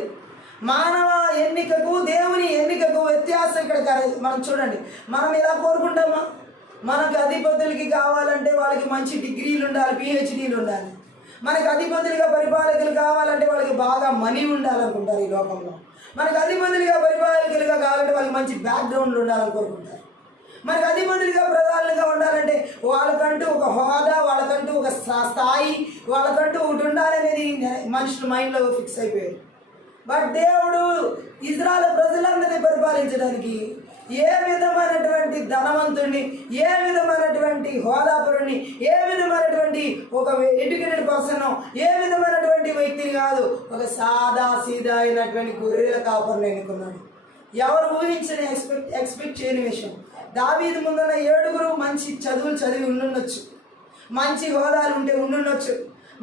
మానవ ఎన్నికకు దేవుని ఎన్నికకు వ్యత్యాసం ఇక్కడ మనం చూడండి. మనం ఎలా కోరుకుంటామా? మనకు అధిపతులకి కావాలంటే వాళ్ళకి మంచి డిగ్రీలు ఉండాలి, పిహెచ్డీలు ఉండాలి. మనకు అధిపతులుగా పరిపాలకులు కావాలంటే వాళ్ళకి బాగా మనీ ఉండాలనుకుంటారు ఈ లోకంలో. మనకు అధిపతులుగా పరిపాలకులుగా కావాలంటే వాళ్ళకి మంచి బ్యాక్గ్రౌండ్లు ఉండాలని కోరుకుంటారు. మనకు అధిపతులుగా ప్రధానులుగా ఉండాలంటే వాళ్ళకంటూ ఒక హోదా, వాళ్ళకంటూ ఒక స్థాయి, వాళ్ళకంటూ ఒకటి ఉండాలనేది మనుషుల మైండ్లో ఫిక్స్ అయిపోయారు. బట్ దేవుడు ఇజ్రాయెల్ ప్రజలందరినీ పరిపాలించడానికి ఏ విధమైనటువంటి ధనవంతుడిని, ఏ విధమైనటువంటి హోదాపరుని, ఏ విధమైనటువంటి ఒక ఎడ్యుకేటెడ్ పర్సన్, ఏ విధమైనటువంటి వ్యక్తిని కాదు, ఒక సాదా సీదా అయినటువంటి గొర్రెల కాపరిని ఎన్నుకున్నాడు. ఎవరు ఊహించని ఎక్స్పెక్ట్ చేయని విషయం. దావీదు ముందున్న 7 మంచి చదువులు చదివి ఉండుండొచ్చు, మంచి హోదాలు ఉంటే ఉండుండొచ్చు,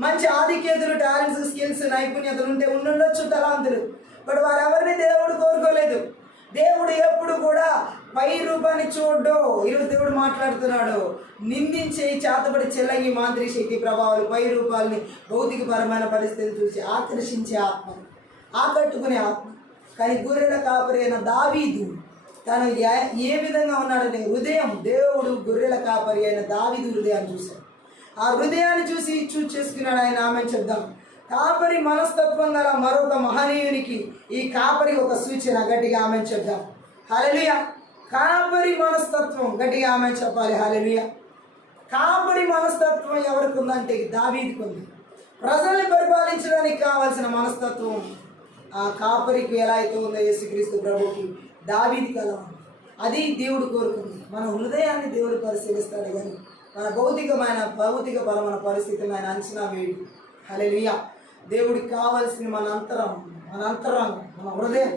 మంచి ఆధిక్యతలు, టాలెంట్స్, స్కిల్స్, నైపుణ్యతలు ఉంటే ఉండుండొచ్చు, తలాంతులు. బట్ వారెవరిని దేవుడు కోరుకోలేదు. దేవుడు ఎప్పుడు కూడా పై రూపాన్ని చూడ్డో. ఈరోజు దేవుడు మాట్లాడుతున్నాడు, నిందించే చేతబడి చెల్లంగి మాంత్రిక శక్తి ప్రభావాలు, పై రూపాలని, భౌతికపరమైన పరిస్థితులు చూసి ఆకర్షించే ఆత్మ, ఆకట్టుకునే ఆత్మ. కానీ గొర్రెల కాపరి అయిన దావీదు తను ఏ విధంగా ఉన్నాడనే హృదయం, దేవుడు గొర్రెల కాపరి అయిన దావీదు హృదయాన్ని చూశాడు. ఆ హృదయాన్ని చూసి చేసుకున్నాడు ఆయన. ఆమె చెప్దాం. కాపరి మనస్తత్వం గల మరొక మహనీయునికి ఈ కాపరి ఒక సూచన. గట్టిగా ఆమె చెప్దాం. హల్లెలూయా. కాపరి మనస్తత్వం. గట్టిగా ఆమె చెప్పాలి. హల్లెలూయా. కాపరి మనస్తత్వం ఎవరికి ఉందంటే దావీదుకు ఉంది. ప్రజల్ని పరిపాలించడానికి కావాల్సిన మనస్తత్వం ఆ కాపరికి ఎలా అయితే ఉందో యేసుక్రీస్తు ప్రభుకి దావీదుకి అలా ఉంది. అది దేవుడు కోరుకుంది. మన హృదయాన్ని దేవుడు పరిశీలిస్తాడు కానీ మన భౌతికపరమైన పరిస్థితులను ఆయన అంచనా వేయడు. హల్లెలూయా. దేవుడికి కావాల్సిన మన అంతరంగం, మన హృదయం.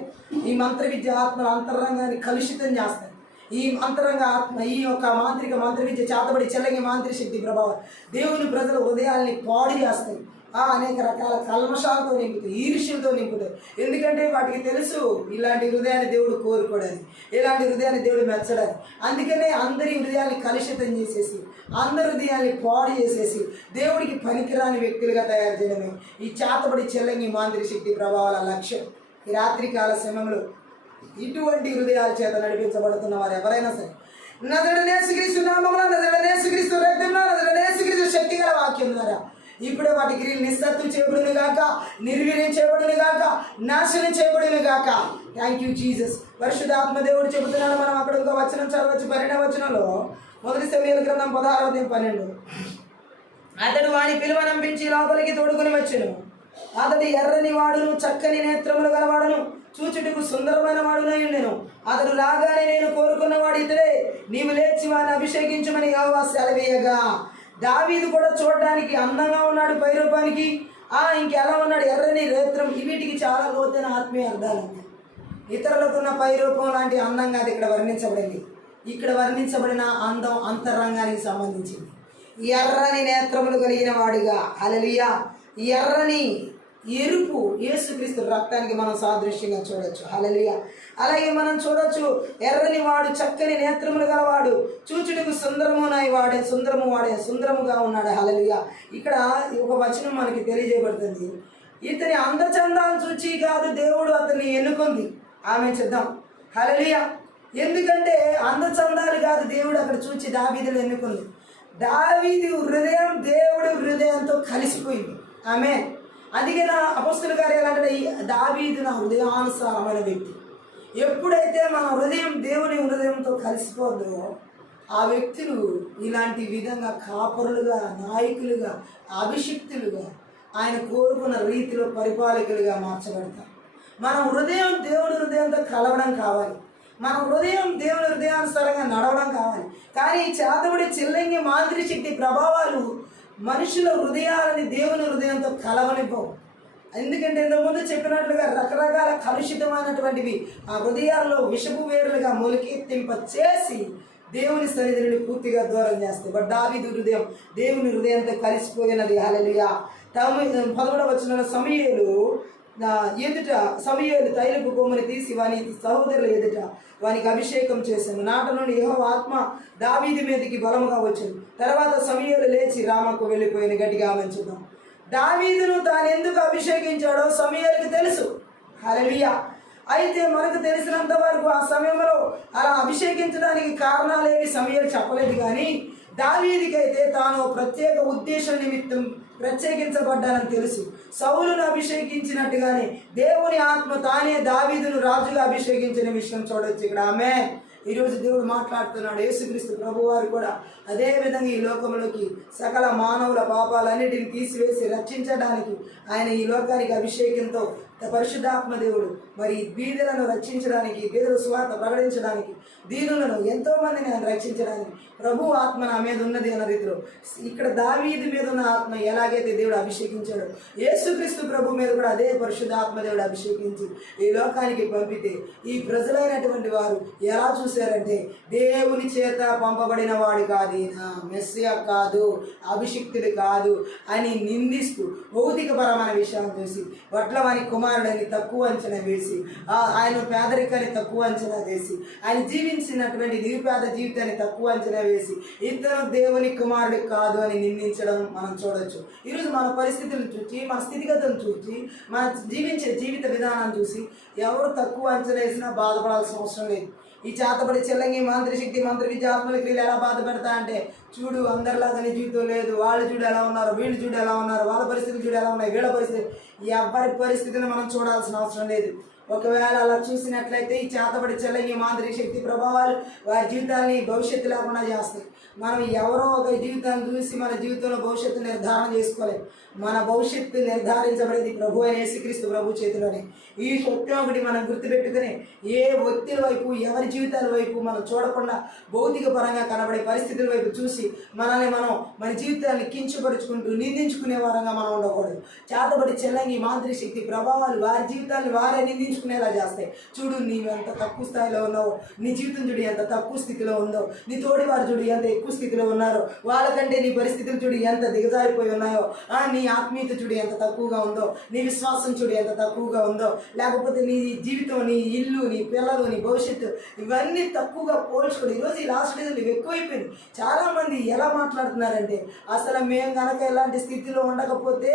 ఈ మంత్ర విద్య ఆత్మల అంతరంగాన్ని కలుషితం చేస్తాయి. ఈ అంతరంగ ఆత్మ, ఈ యొక్క మంత్ర విద్య చేతబడి చెల్లంగి మాంత్రిక శక్తి ప్రభావం దేవుని ప్రజల హృదయాల్ని పాడు చేస్తాయి. అనేక రకాల కల్మషాలతో నింపుతాయి, ఈర్ష్యలతో నింపుతాయి. ఎందుకంటే వాటికి తెలుసు ఇలాంటి హృదయాన్ని దేవుడు కోరుకోడని, ఇలాంటి హృదయాన్ని దేవుడు మెచ్చడని. అందుకనే అందరి హృదయాన్ని కలుషితం చేసేసి, అందరి హృదయాన్ని పాడు చేసేసి దేవుడికి పనికిరాని వ్యక్తులుగా తయారు చేయడమే ఈ చేతబడి చెల్లంగి మాంత్రిక శక్తి ప్రభావాల లక్ష్యం. ఈ రాత్రికాల సమయంలో ఇటువంటి హృదయాల చేత నడిపించబడుతున్న వారు ఎవరైనా సరే నజరేయుడైన యేసుక్రీస్తు నామమున, నజరేయుడైన యేసుక్రీస్తు రక్తమున, నజరేయుడైన యేసుక్రీస్తు శక్తి గల వాక్యం ద్వారా ఇప్పుడే వాటి క్రియలు నిస్సత్తు చేయబడును గాక, నిర్వీర్యం చేయబడును గాక, నాశనం చేయబడును గాక. Thank you Jesus. పరిశుద్ధాత్మ దేవుడు చెబుతున్నాడు. మనం అక్కడ ఒక వచనం చదవచ్చు. 12వ వచనంలో 1 సమూయేలు గ్రంథం 16వ అధ్యాయం 12. అతడు వాని పిలువనంపించి లోపలికి తోడుకుని వచ్చెను. అతడు ఎర్రని వాడును, చక్కని నేత్రములు గలవాడును, చూచుటకు సుందరమైన వాడునై ఉండెను. అతడు రాగానే నేను కోరుకున్నవాడు ఇతడే, నీవు లేచి వాడిని అభిషేకించమని యెహోవా సెలవీయగా. దావీదు కూడా చూడడానికి అందంగా ఉన్నాడు, పైరూపానికి. ఇంకెలా ఉన్నాడు? ఎర్రని నేత్రం. వీటికి చాలా లోతైన ఆత్మీయ అర్థాలు ఉన్నాయి. ఇతరులకున్న పైరూపం లాంటి అందం కాదు ఇక్కడ వర్ణించబడింది. ఇక్కడ వర్ణించబడిన అందం అంతరంగానికి సంబంధించింది. ఎర్రని నేత్రములు కలిగిన వాడిగా. హల్లెలూయా. ఎర్రని ఎరుపు యేసుక్రీస్తు రక్తానికి మనం సాదృశ్యంగా చూడొచ్చు. హల్లెలూయా. అలాగే మనం చూడొచ్చు, ఎర్రని వాడు, చక్కని నేత్రములు గలవాడు, చూచుటకు సుందరముగా ఉన్నాడు. హల్లెలూయా. ఇక్కడ ఒక వచనం మనకి తెలియజేయబడుతుంది. ఇతని అందచందాలను చూచి కాదు దేవుడు అతన్ని ఎన్నుకుంది. ఆమె చూద్దాం. హల్లెలూయా. ఎందుకంటే అందచందాలు కాదు దేవుడు అక్కడ చూచి దావీదులు ఎన్నుకుంది. దావీదు హృదయం దేవుడి హృదయంతో కలిసిపోయింది. ఆమె అందుకే నా అపొస్తలుల కార్యాలు అంటే దావీదు నా హృదయానుసారమైన వ్యక్తి. ఎప్పుడైతే మన హృదయం దేవుని హృదయంతో కలిసిపోద్దో ఆ వ్యక్తులు ఇలాంటి విధంగా కాపరులుగా, నాయకులుగా, అభిషిక్తులుగా, ఆయన కోరుకున్న రీతిలో పరిపాలకులుగా మార్చబడతారు. మన హృదయం దేవుని హృదయంతో కలవడం కావాలి. మన హృదయం దేవుని హృదయానుసారంగా నడవడం కావాలి. కానీ చేతబడి చిల్లంగి మాంత్రి శక్తి ప్రభావాలు మనుషుల హృదయాలని దేవుని హృదయంతో కలవనివ్వవు. ఎందుకంటే ఇంతకుముందు చెప్పినట్లుగా రకరకాల కలుషితమైనటువంటివి ఆ హృదయాల్లో విషపు వేరులుగా మొలికెత్తింప చేసి దేవుని సన్నిధిని పూర్తిగా దూరం చేస్తాయి. బట్ దావీదు హృదయం దేవుని హృదయంతో కలిసిపోయినది. హల్లెలూయా. 11వ వచనంలో సమూయేలు తైలపు కొమ్ముని తీసి వాని సహోదరుల ఎదుట వానికి అభిషేకం చేశాను. నాట నుండి యెహోవా ఆత్మ దావీదు మీదకి బలముగా వచ్చింది. తర్వాత సమూయేలు లేచి రామకు వెళ్ళిపోయిన. గట్టిగా ఆలోచిద్దాం. దావీదును తాను ఎందుకు అభిషేకించాడో సమూయేలుకి తెలుసు. హల్లెలూయా. అయితే మనకు తెలిసినంత వరకు ఆ సమయంలో అలా అభిషేకించడానికి కారణాలేవి సమూయేలు చెప్పలేదు. కానీ దావీదుకైతే తాను ప్రత్యేక ఉద్దేశం నిమిత్తం ప్రత్యేకించబడ్డానని తెలుసు. సౌలును అభిషేకించినట్టుగానే దేవుని ఆత్మ తానే దావీదును రాజుగా అభిషేకించిన విషయం చూడొచ్చు ఇక్కడ. ఆమె ఈరోజు దేవుడు మాట్లాడుతున్నాడు. యేసుక్రీస్తు ప్రభువారు కూడా అదే విధంగా ఈ లోకంలోకి సకల మానవుల పాపాలన్నిటిని తీసివేసి రక్షించడానికి ఆయన ఈ లోకానికి అభిషేకంతో పరిశుద్ధాత్మ దేవుడు మరి బీదలను రక్షించడానికి, బీదల సువార్త ప్రకటించడానికి, దీనులను ఎంతో మందిని ఆయన రక్షించడానికి ప్రభు ఆత్మ నా మీద ఉన్నది అన్న రీతిలో ఇక్కడ దావీదు మీద ఉన్న ఆత్మ ఎలాగైతే దేవుడు అభిషేకించాడో యేసుక్రీస్తు ప్రభు మీద కూడా అదే పరిశుద్ధాత్మ దేవుడు అభిషేకించి ఈ లోకానికి పంపితే ఈ ప్రజలైనటువంటి వారు ఎలా చూశారంటే దేవుని చేత పంపబడిన వాడు కాదు, మెస్సియా కాదు, అభిషిక్తుడు కాదు అని నిందిస్తూ భౌతికపరమైన విషయాన్ని చూసి పట్ల వాని కుమారుడని తక్కువ అంచనా వేసి ఆయన పేదరికాన్ని తక్కువ అంచనా వేసి ఆయన జీవించినటువంటి నిరుపేద జీవితాన్ని తక్కువ అంచనా వేసి ఇతను దేవుని కుమారుడు కాదు అని నిందించడం మనం చూడొచ్చు. ఈరోజు మన పరిస్థితులను చూసి, మన స్థితిగతులను చూసి, మన జీవించే జీవిత విధానాన్ని చూసి ఎవరు తక్కువ అంచనా వేసినా బాధపడాల్సిన అవసరం లేదు. ఈ చేతబడి చెల్లంగి మంత్రశక్తి మంత్ర విద్య ఆత్మల క్రియలు ఎలా బాధ పెడతా అంటే చూడు అందరిలాగా నీ జీవితం లేదు, వాళ్ళు చూడు ఎలా ఉన్నారు, వీళ్ళు చూడు ఎలా ఉన్నారు, వాళ్ళ పరిస్థితులు చూడు ఎలా ఉన్నాయి, వీళ్ళ పరిస్థితి, ఎవరి పరిస్థితిని మనం చూడాల్సిన అవసరం లేదు. ఒకవేళ అలా చూసినట్లయితే ఈ చేతబడి చెల్లంగి మాదిరి శక్తి ప్రభావాలు వారి జీవితాన్ని భవిష్యత్తు లేకుండా చేస్తాయి. మనం ఎవరో ఒక జీవితాన్ని చూసి మన జీవితంలో భవిష్యత్తు నిర్ధారణ చేసుకోలేం. మన భవిష్యత్తు నిర్ధారించబడేది ప్రభు అయిన యేసుక్రీస్తు ప్రభు చేతిలోనే. ఈ సత్యం ఒకటి మనం గుర్తుపెట్టుకుని ఏ వ్యక్తుల వైపు, ఎవరి జీవితాల వైపు మనం చూడకుండా భౌతిక పరంగా కనబడే పరిస్థితుల వైపు చూసి మనల్ని మనం మన జీవితాన్ని కించపరుచుకుంటూ నిందించుకునే వారంగా మనం ఉండకూడదు. చేతబడి చెల్లంగి మాంత్రిక శక్తి ప్రభావాలు వారి జీవితాన్ని వారే నిందించుకునేలా చేస్తాయి. చూడు నీవు ఎంత తక్కువ స్థాయిలో ఉన్నావో, నీ జీవితం చూడు ఎంత తక్కువ స్థితిలో ఉందో, నీ తోడి వారు చూడు ఎంత ఎక్కువ స్థితిలో ఉన్నారో, వాళ్ళకంటే నీ పరిస్థితులు చూడు ఎంత దిగజారిపోయి ఉన్నాయో, నీ ఆత్మీయత చూడు ఎంత తక్కువగా ఉందో, నీ విశ్వాసం చూడు ఎంత తక్కువగా ఉందో, లేకపోతే నీ జీవితం, నీ ఇల్లు, నీ పిల్లలు, నీ భవిష్యత్తు ఇవన్నీ తక్కువగా పోల్చుకోడు. ఈరోజు ఈ లాస్ట్ డేస్లో ఎక్కువైపోయింది. చాలామంది ఎలా మాట్లాడుతున్నారంటే అసలు మేము కనుక ఇలాంటి స్థితిలో ఉండకపోతే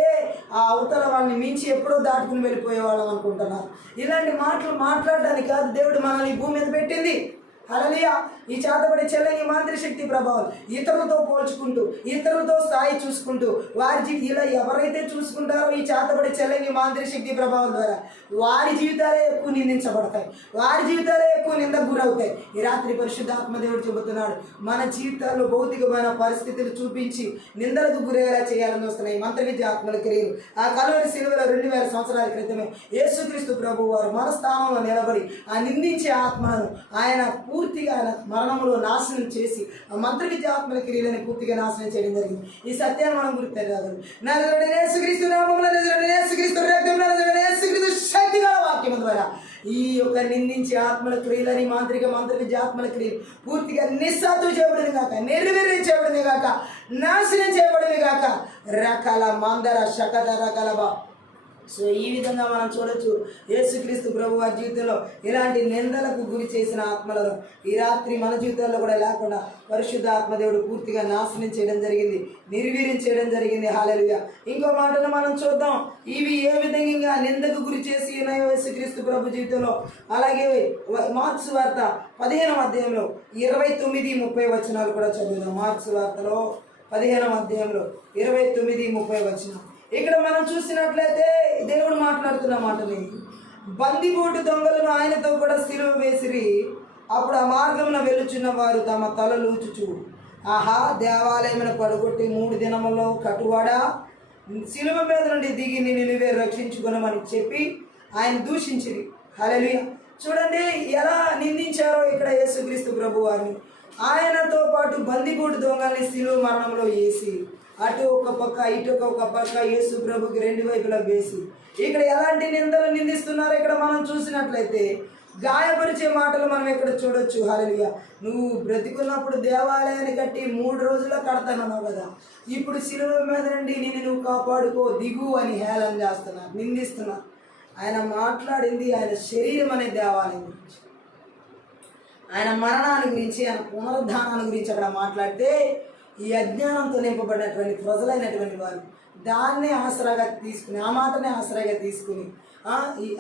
ఆ అవతల వాళ్ళని మించి ఎప్పుడో దాటుకుని వెళ్ళిపోయే వాళ్ళం అనుకుంటున్నారు. ఇలాంటి మాటలు మాట్లాడడానికి కాదు దేవుడు మనల్ని భూమి మీద పెట్టింది. హల్లెలూయా. ఈ చేతబడి చెల్లని మాంత్రిక శక్తి ప్రభావం ఇతరులతో పోల్చుకుంటూ, ఇతరులతో స్థాయి చూసుకుంటూ వారి ఇలా ఎవరైతే చూసుకుంటారో ఈ చేతబడి చెల్లని మాంత్రిక శక్తి ప్రభావం ద్వారా వారి జీవితాలే ఎక్కువ నిందించబడతాయి, వారి జీవితాలే ఎక్కువ నిందకు గురవుతాయి. ఈ రాత్రి పరిశుద్ధాత్మ దేవుడు చెబుతున్నాడు, మన జీవితాల్లో భౌతికమైన పరిస్థితులు చూపించి నిందలకు గురయ్యేలా చేయాలని వస్తున్నాయి మంత్ర విద్య ఆత్మల క్రియలు. ఆ కలువరి శిలువలో 2000 సంవత్సరాల క్రితమే యేసుక్రీస్తు ప్రభు వారు మన స్థానంలో నిలబడి ఆ నిందించే ఆత్మలను ఆయన పూర్తిగా ఆయన మరణంలో నాశనం చేసి ఆ మంత్ర విద్య ఆత్మల క్రియలను పూర్తిగా నాశనం చేయడం జరిగింది. ఈ సత్యాన్ని మనం గుర్తించగలం. నజరేయుడైన యేసుక్రీస్తు నామములో, నజరేయుడైన యేసుక్రీస్తు రక్తంలో, నజరేయుడైన యేసుక్రీస్తు శక్తిగల వాక్యం ద్వారా ఈ యొక్క నిందించే ఆత్మల క్రియలని మంత్ర విద్య ఆత్మల క్రియలు పూర్తిగా నిస్సాతు చేయబడింది కాక, నిర్వీర్యం చేయబడింది కాక, నాశనం చేయబడింది కాక, రకాల మందర శకత రకాల. సో ఈ విధంగా మనం చూడొచ్చు యేసుక్రీస్తు ప్రభు వారి జీవితంలో ఇలాంటి నిందలకు గురి చేసిన ఆత్మలను ఈ రాత్రి మన జీవితాల్లో కూడా లేకుండా పరిశుద్ధ ఆత్మదేవుడు పూర్తిగా నాశనం చేయడం జరిగింది, నిర్వీర్యం చేయడం జరిగింది. హల్లెలూయా. ఇంకో మాటను మనం చూద్దాం, ఇవి ఏ విధంగా నిందకు గురి చేసి ఉన్నాయో యేసుక్రీస్తు ప్రభు జీవితంలో. అలాగే మార్క్స్ వార్త 15వ అధ్యాయంలో 29-30 వచనాలు కూడా చదువుదాం. మార్క్స్ వార్తలో 15వ అధ్యాయంలో 29-30 వచనాలు. ఇక్కడ మనం చూసినట్లయితే దేవుడు మాట్లాడుతున్న మాటని, బందిపోటు దొంగలను ఆయనతో కూడా సిలువ వేసిరి. అప్పుడు ఆ మార్గమున వెళ్ళుచున్న వారు తమ తలలూచుచు, ఆహా, దేవాలయమును పడగొట్టి 3 దినములలో కట్టువాడా, సిలువ మీద నుండి దిగి నిన్నువే రక్షించుకునమని చెప్పి ఆయన దూషించిరి. హల్లెలూయా. చూడండి ఎలా నిందించారో ఇక్కడ యేసుక్రీస్తు ప్రభు వారిని. ఆయనతో పాటు బందిపోటు దొంగల్ని సిలువ మరణంలో వేసి అటు ఒక పక్క ఇటు ఒక పక్క యేసు ప్రభుకి 2 వైపులా వేసి ఇక్కడ ఎలాంటి నిందలు నిందిస్తున్నారో ఇక్కడ మనం చూసినట్లయితే గాయపరిచే మాటలు మనం ఇక్కడ చూడొచ్చు. హల్లెలూయా. నువ్వు బ్రతికున్నప్పుడు దేవాలయాన్ని కట్టి 3 రోజుల్లో కడతానన్నావు కదా, ఇప్పుడు సిలువ మీద నుండి నిన్ను నువ్వు కాపాడుకో, దిగు అని హేళన చేస్తున్నారు, నిందిస్తున్నారు. ఆయన మాట్లాడింది ఆయన శరీరం అనే దేవాలయం గురించి, ఆయన మరణాన్ని గురించి, ఆయన పునరుద్ధానాన్ని గురించి అక్కడ మాట్లాడితే ఈ అజ్ఞానంతో నింపబడినటువంటి ప్రజలైనటువంటి వారు దాన్నే ఆసరాగా తీసుకుని, ఆ మాటనే ఆసరాగా తీసుకుని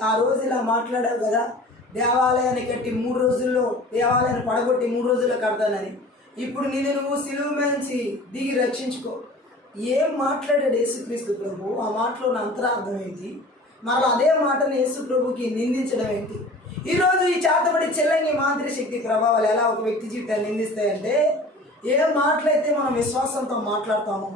ఆ రోజు ఇలా మాట్లాడావు కదా, దేవాలయాన్ని కట్టి 3 రోజుల్లో, దేవాలయాన్ని పడగొట్టి 3 రోజుల్లో కడతానని, ఇప్పుడు నువ్వు సిలువ నుంచి దిగి రక్షించుకో. ఏం మాట్లాడాడు యేసుక్రీస్తు ప్రభు? ఆ మాటలో ఉన్న అంతరార్థం ఏంటి? మరలా అదే మాటను యేసు ప్రభుకి నిందించడం ఏంటి? ఈరోజు ఈ చేతబడి చెల్లంగి మాంత్రిక శక్తి ప్రభావాలు ఎలా ఒక వ్యక్తి జీవితాన్ని నిందిస్తాయంటే, ఏ మాటలైతే మనం విశ్వాసంతో మాట్లాడతామో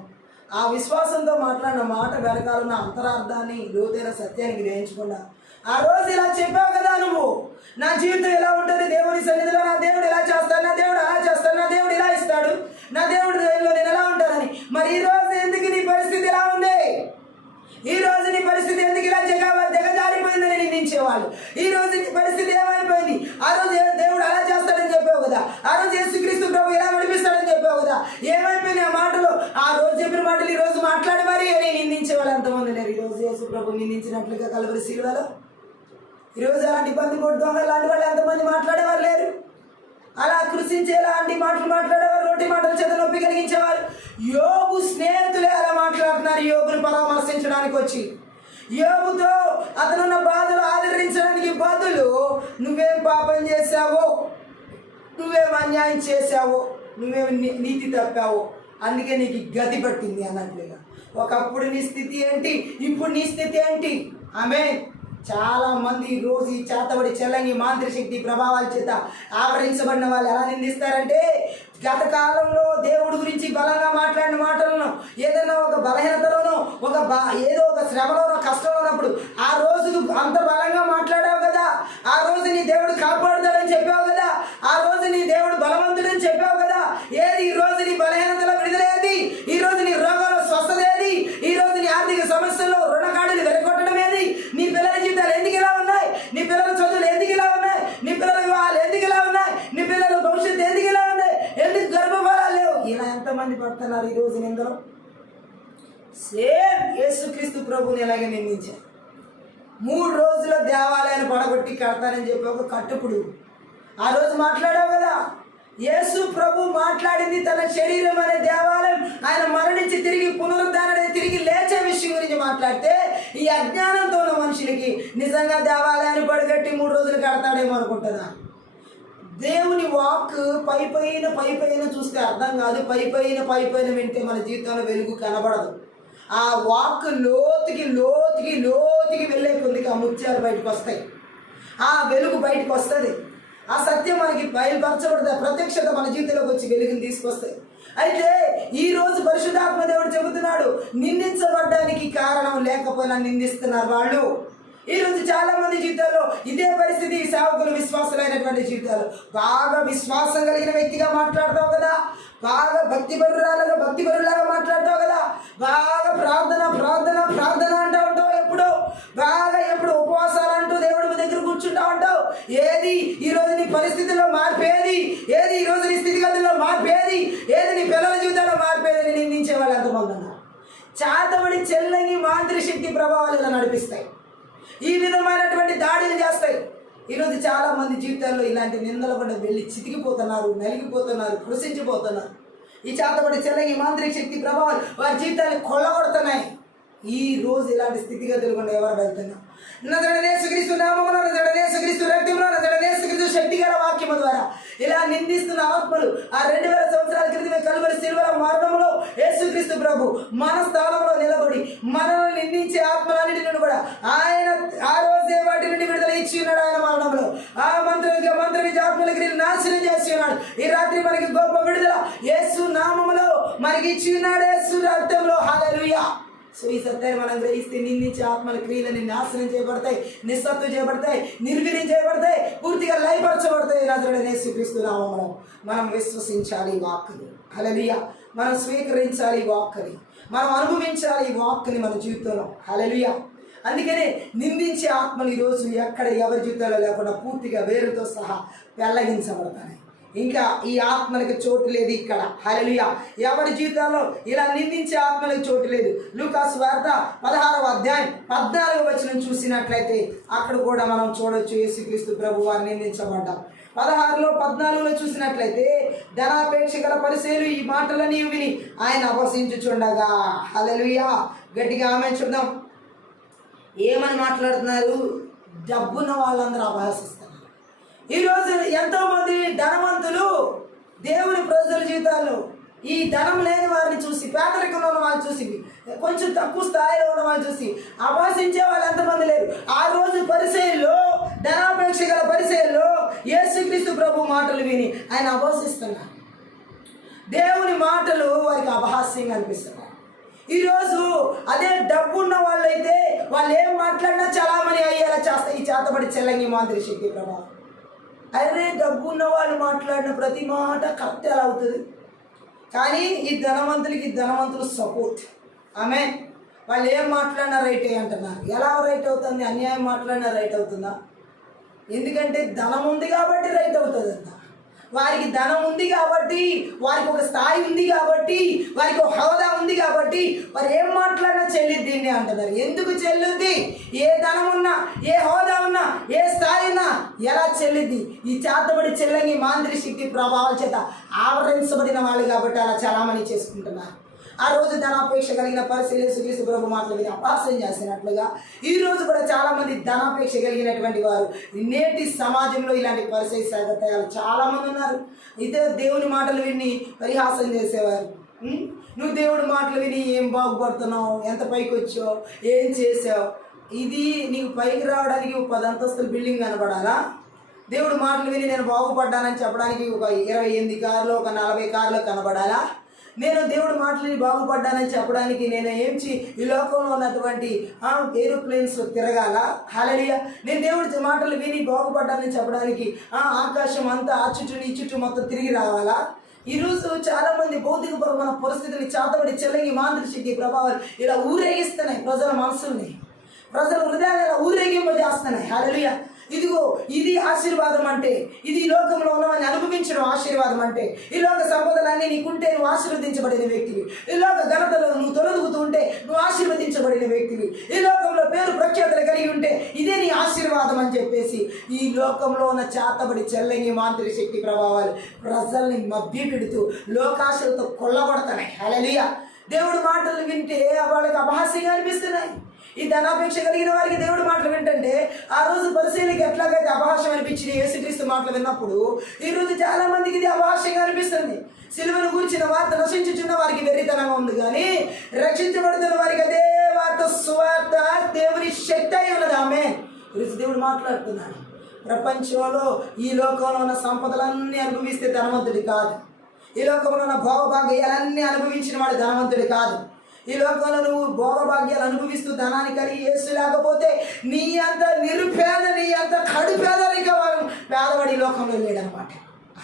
ఆ విశ్వాసంతో మాట్లాడిన మాట వెనకాలన్న అంతరార్థాన్ని, లోతైన సత్యాన్ని గ్రహించకుండా ఆ రోజు ఇలా చెప్పావు కదా, నువ్వు నా జీవితం ఎలా ఉంటుంది దేవుడి సన్నిధిలో, నా దేవుడు ఇలా చేస్తాడు, నా దేవుడు అలా చేస్తాడు, నా దేవుడు ఇలా ఇస్తాడు, నా దేవుడి దేవుడిలో నేను ఎలా ఉంటానని. మరి ఈ రోజు ఎందుకు నీ పరిస్థితి ఎలా ఉంది? ఈ రోజు నీ పరిస్థితి ఎందుకు ఇలా దిగజారిపోయిందని నిందించేవాళ్ళు. ఈ రోజు నీ పరిస్థితి ఏమైపోయింది? ఆ రోజు దేవుడు అలా చేస్తాడని చెప్పావు కదా, ఆ రోజు యేసుక్రీస్తు ప్రభు ఇలా నడిపిస్తాడని చెప్పావు కదా, ఏమైపోయింది ఆ మాటలు? ఆ రోజు చెప్పిన మాటలు ఈ రోజు మాట్లాడి మరి అని నిందించేవాళ్ళు ఎంతమంది లేరు? ఈ రోజు యేసు ప్రభు నిందించినట్లుగా కలువరి శిలువలో ఈరోజు అలాంటి ఇబ్బంది కొడుతూ అలాంటి వాళ్ళు ఎంతమంది మాట్లాడేవారు లేరు? అలా కృషించేలాంటి మాటలు మాట్లాడేవారు, రోటి మాటలు చేత నొప్పి కలిగించేవారు. యోబు స్నేహితులే అలా మాట్లాడుతున్నారు యోబుని పరామర్శించడానికి వచ్చి. యోబుతో అతనున్న బాధలు ఆదరించడానికి బదులు నువ్వేం పాపం చేశావో, నువ్వేం అన్యాయం చేశావో, నువ్వేం నీతి తప్పావో, అందుకే నీకు గతి పట్టింది అన్నట్లుగా. ఒకప్పుడు నీ స్థితి ఏంటి, ఇప్పుడు నీ స్థితి ఏంటి? ఆమేన్. చాలా మంది ఈ రోజు ఈ చేతబడి చెల్లంగి మాంత్రిక శక్తి ప్రభావాల చేత ఆవరించబడిన వాళ్ళు ఎలా నిందిస్తారంటే, గత కాలంలో దేవుడి గురించి బలంగా మాట్లాడిన మాటలను ఏదైనా ఒక బలహీనతలోనో ఏదో ఒక శ్రమలోనో కష్టంలో ఉన్నప్పుడు ఆ రోజు అంత బలంగా మాట్లాడావు కదా, ఆ రోజు నీ దేవుడు కాపాడుతాడని చెప్పావు కదా, ఆ రోజు నీ దేవుడు బలవంతుడని చెప్పావు కదా, ఏది ఈ రోజు నీ బలహీనతలో విడుదలేది? ఈ రోజు నీ రోగాల్లో స్వస్థత ఏది? ఈ రోజు నీ ఆర్థిక సమస్యల్లో రుణకాడిని వెరగొట్టడం ఏది? నీ పిల్లల జీవితాలు ఎందుకు ఇలా ఉన్నాయి? నీ పిల్లల చదువులు ఎందుకు ఇలా ఉన్నాయి? నీ పిల్లల వివాహాలు ఎందుకు ఇలా ఉన్నాయి? నీ పిల్లల భవిష్యత్తు ఎందుకు ఇలా ఉన్నాయి? ఎందుకు గర్భఫలాలు లేవు? ఇలా ఎంతమంది పడుతున్నారు ఈ రోజు నిందలో? సేమ్ యేసుక్రీస్తు ప్రభుని ఎలాగే నిందించారు. 3 రోజుల దేవాలయాన్ని పడగొట్టి కడతానని చెప్పి ఒక కట్టుకుడు ఆ రోజు మాట్లాడావు కదా. యేసు ప్రభు మాట్లాడింది తన శరీరం అనే దేవాలయం, ఆయన మరణించి తిరిగి పునరుద్ధారణ తిరిగి లేచే విషయం గురించి మాట్లాడితే, ఈ అజ్ఞానంతో ఉన్న మనుషులకి నిజంగా దేవాలయాన్ని పడగట్టి 3 రోజులు కడతాడేమో అనుకుంటున్నా. దేవుని వాక్ పై పైన చూస్తే అర్థం కాదు, పైపైన వింటే మన జీవితంలో వెలుగు కనబడదు. ఆ వాక్ లోతుకి వెళ్ళే కొద్దిగా ఆ ముత్యాలు బయటకు వస్తాయి, ఆ వెలుగు బయటకు వస్తుంది, ఆ సత్యం మనకి బయలుపరచబడుతుంది, ప్రత్యక్షత మన జీవితంలోకి వచ్చి వెలుగుని తీసుకొస్తాయి. అయితే ఈరోజు పరిశుద్ధాత్మ దేవుడు చెబుతున్నాడు, నిందించబడడానికి కారణం లేకపోయినా నిందిస్తున్నారు వాళ్ళు. ఈరోజు చాలా మంది జీవితాల్లో ఇదే పరిస్థితి. సేవకులు, విశ్వాసులైనటువంటి జీవితాలు, బాగా విశ్వాసం కలిగిన వ్యక్తిగా మాట్లాడతావు కదా, బాగా భక్తిపరులాగా మాట్లాడతావు కదా, బాగా ప్రార్థన అంటూ ఉంటావు, ఎప్పుడు ఉపవాసాలు అంటూ దేవుడి దగ్గర కూర్చుంటా ఉంటావు. ఏది ఈరోజు నీ పరిస్థితుల్లో మార్పేది? ఏది ఈరోజు నీ స్థితిగతుల్లో మార్పేది? ఏది నీ పిల్లల జీవితంలో మార్పేదని నిందించే వాళ్ళు ఎంతమంది ఉన్నారు? చాతబడి చెల్లని మాంత్రిక శక్తి ప్రభావాలు ఇలా నడిపిస్తాయి, ఈ విధమైనటువంటి దాడులు చేస్తాయి. ఈరోజు చాలా మంది జీవితాల్లో ఇలాంటి నిందలు కూడా వెళ్ళి చితికిపోతున్నారు, నలిగిపోతున్నారు, కృషించిపోతున్నారు. ఈ చేతబడి చెల్లని మాంత్రిక శక్తి ప్రభావాలు వారి జీవితాన్ని కొల్లగొడుతున్నాయి. ఈ రోజు ఇలాంటి స్థితిగతులు కూడా ఎవరు వెళ్తున్నారు? నజరేయుడైన యేసుక్రీస్తు నామమున, నజరేయుడైన యేసుక్రీస్తు రక్తమున, నజరేయుడైన యేసుక్రీస్తు శక్తి గల వాక్యము ద్వారా ఇలా నిందిస్తున్న ఆత్మలు ఆ 2000 సంవత్సరాల క్రితమే కల్వరి శిలువల మరణంలో యేసుక్రీస్తు ప్రభు మన స్థానంలో నిలబడి మనల్ని నిందించే ఆత్మలన్నిటిని కూడా ఆయన ఆ రోజే వాటి నుండి విడుదల ఇచ్చి ఉన్నాడు. ఆయన మరణంలో ఆ మంత్ర విజాత్మలకి నాశనం చేసి ఉన్నాడు. ఈ రాత్రి మనకి గొప్ప విడుదల యేసు నామములో మనకి ఇచ్చి ఉన్నాడు, యేసు రక్తంలో. హల్లెలూయా. సో ఈ సత్యాన్ని మనం గ్రహిస్తే నిందించే ఆత్మల క్రియలని నాశనం చేయబడతాయి, నిస్సత్వం చేయబడతాయి, నిర్వీర్యం చేయబడతాయి, పూర్తిగా లయపరచబడతాయి. నజరేయుడైన యేసుక్రీస్తు నామములో మనం విశ్వసించాలి ఈ వాక్కుని. హల్లెలూయా. మనం స్వీకరించాలి ఈ వాక్కుని, మనం అనుభవించాలి ఈ వాక్కుని మన జీవితంలో. హల్లెలూయా. అందుకనే నిందించే ఆత్మలు ఈరోజు ఎక్కడ ఎవరి జీవితంలో లేకుండా పూర్తిగా వేరుతో సహా పెళ్ళగించబడతాయి. ఇంకా ఈ ఆత్మలకి చోటు లేదు ఇక్కడ. హల్లెలూయా. ఎవరి జీవితాల్లో ఇలా నిందించే ఆత్మలకు చోటు లేదు. లూకాసు సువార్త 16వ అధ్యాయం 14వ వచనం చూసినట్లయితే అక్కడ కూడా మనం చూడొచ్చు, యేసుక్రీస్తు ప్రభు వారు నిందించబడ్డాం. 16లో 14లో చూసినట్లయితే ధనాపేక్ష గల పరిసయ్యులు ఈ మాటలని విని ఆయన అపహసించుచుండగా. హల్లెలూయా. గట్టిగా ఆమె చూద్దాం. ఏమని మాట్లాడుతున్నారు? డబ్బున్న వాళ్ళందరూ అపహసిస్తారు. ఈరోజు ఎంతోమంది ధనవంతులు దేవుని ప్రజల జీవితాల్లో ఈ ధనం లేని వారిని చూసి, పేదరికంలో ఉన్న వాళ్ళని చూసి, కొంచెం తక్కువ స్థాయిలో ఉన్న వాళ్ళని చూసి అపహసించే వాళ్ళు ఎంతమంది లేరు. ఆ రోజు పరిసయ్యుల్లో, ధనాపేక్ష గల పరిసయ్యుల్లో యేసుక్రీస్తు ప్రభు మాటలు విని ఆయన అపహసిస్తున్నారు. దేవుని మాటలు వారికి అపహాస్యంగా అనిపిస్తున్నారు. ఈరోజు అదే డబ్బున్న వాళ్ళైతే వాళ్ళు ఏం మాట్లాడినా చలామణి అయ్యేలా చేస్తాయి ఈ చేతబడి చెల్లంగి మాంత్రిక శక్తి ప్రభావం. అరే డబ్బున్న వాళ్ళు మాట్లాడిన ప్రతి మాట కరెక్ట్ ఎలా అవుతుంది? కానీ ఈ ధనవంతులు సపోర్ట్. ఆమె వాళ్ళు ఏం మాట్లాడినా రైటే అంటున్నారు. ఎలా రైట్ అవుతుంది? అన్యాయం మాట్లాడినా రైట్ అవుతుందా? ఎందుకంటే ధనం ఉంది కాబట్టి రైట్ అవుతుంది అంట. వారికి ధనం ఉంది కాబట్టి, వారికి ఒక స్థాయి ఉంది కాబట్టి, వారికి ఒక హోదా ఉంది కాబట్టి వారు ఏం మాట్లాడినా చెల్లిద్ది అంటున్నారు. ఎందుకు చెల్లుద్ది? ఏ ధనం ఉన్నా, ఏ హోదా ఉన్నా, ఏ స్థాయి ఉన్నా ఎలా చెల్లిద్ది? ఈ చేతబడి చెల్లంగి మాంత్రిక శక్తి ప్రభావాల చేత ఆవరించబడిన వాళ్ళు కాబట్టి అలా చలామణి చేసుకుంటున్నారు. ఆ రోజు ధనాపేక్ష కలిగిన పరిస్థితులు యేసుక్రీస్తు ప్రభు మాటలు విని అపహాస్యం చేసినట్లుగా ఈ రోజు కూడా చాలా మంది ధనాపేక్ష కలిగినటువంటి వారు నేటి సమాజంలో ఇలాంటి పరిస్థితులు చాలా మంది ఉన్నారు. ఇదే దేవుని మాటలు విని పరిహాసం చేసేవారు. నువ్వు దేవుడి మాటలు విని ఏం బాగుపడుతున్నావు, ఎంత పైకి వచ్చావు, ఏం చేసావు? ఇది నీకు పైకి రావడానికి 10 అంతస్తుల బిల్డింగ్ కనబడాలా? దేవుడి మాటలు విని నేను బాగుపడ్డానని చెప్పడానికి ఒక 28 కార్లు, ఒక 40 కార్లు కనబడాలా? నేను దేవుడి మాటలని బాగుపడ్డానని చెప్పడానికి నేను ఈ లోకంలో ఉన్నటువంటి ఏరోప్లేన్స్ తిరగాల? హల్లెలూయా. నేను దేవుడి మాటలు విని బాగుపడ్డానని చెప్పడానికి ఆకాశం అంతా ఆ చుట్టూ ఈ చుట్టూ మొత్తం తిరిగి రావాలా? ఈరోజు చాలా మంది భౌతికపరమైన పరిస్థితులు చేతబడి చెల్లంగి మాంత్రిక శక్తి ప్రభావాలు ఇలా ఊరేగిస్తున్నాయి ప్రజల మనసుల్ని, ప్రజల హృదయాలు ఇలా ఊరేగింపజేస్తున్నాయి. హల్లెలూయా. ఇదిగో ఇది ఆశీర్వాదం అంటే, ఇది ఈ లోకంలో ఉన్నవాడిని అనుభవించడం ఆశీర్వాదం అంటే. ఈ లోక సంపదలన్నీ నీకుంటే నువ్వు ఆశీర్వదించబడిన వ్యక్తివి. ఈ లోక ఘనతలో నువ్వు తొలగుతూ ఉంటే నువ్వు ఆశీర్వదించబడిన వ్యక్తివి. ఈ లోకంలో పేరు ప్రఖ్యాతులు కలిగి ఉంటే ఇదే నీ ఆశీర్వాదం అని చెప్పేసి ఈ లోకంలో ఉన్న చేతబడి చెల్లంగి మాంత్రిక శక్తి ప్రభావాలు ప్రజల్ని మభ్య పెడుతూ లోకాశలతో కొల్లగొడతాయి. హల్లెలూయా. దేవుడి మాటలు వింటే వాళ్ళకి అపహాస్యంగా అనిపిస్తున్నాయి. ఈ ధనాపేక్ష కలిగిన వారికి దేవుడు మాటలు వింటంటే ఆ రోజు పరిశీలికి ఎట్లాగైతే అపహాస్యం అనిపించింది యేసుక్రీస్తు మాటలు విన్నప్పుడు ఈ రోజు చాలా మందికి ఇది అపహాస్యంగా అనిపిస్తుంది. సిలువను కూర్చిన వార్త నశించుచున్న వారికి వెర్రితనంగా ఉంది, కానీ రక్షించబడుతున్న వారికి అదే వార్త సువార్త దేవుని శక్తి అయి ఉన్నది. ఆమె గురించి దేవుడు మాట్లాడుతున్నాడు. ప్రపంచంలో ఈ లోకంలో ఉన్న సంపదలన్నీ అనుభవిస్తే ధనవంతుడి కాదు. ఈ లోకంలో ఉన్న భోగభాగ్యాలన్నీ అనుభవించిన వాడు ధనవంతుడి కాదు. ఈ లోకంలో నువ్వు భోగభాగ్యాలు అనుభవిస్తూ ధనాన్ని కలిగి యేసు లేకపోతే నీ అంత నిరుపేద, నీ అంత కడుపేదరిక పేదవాడి ఈ లోకంలో లేడనమాట.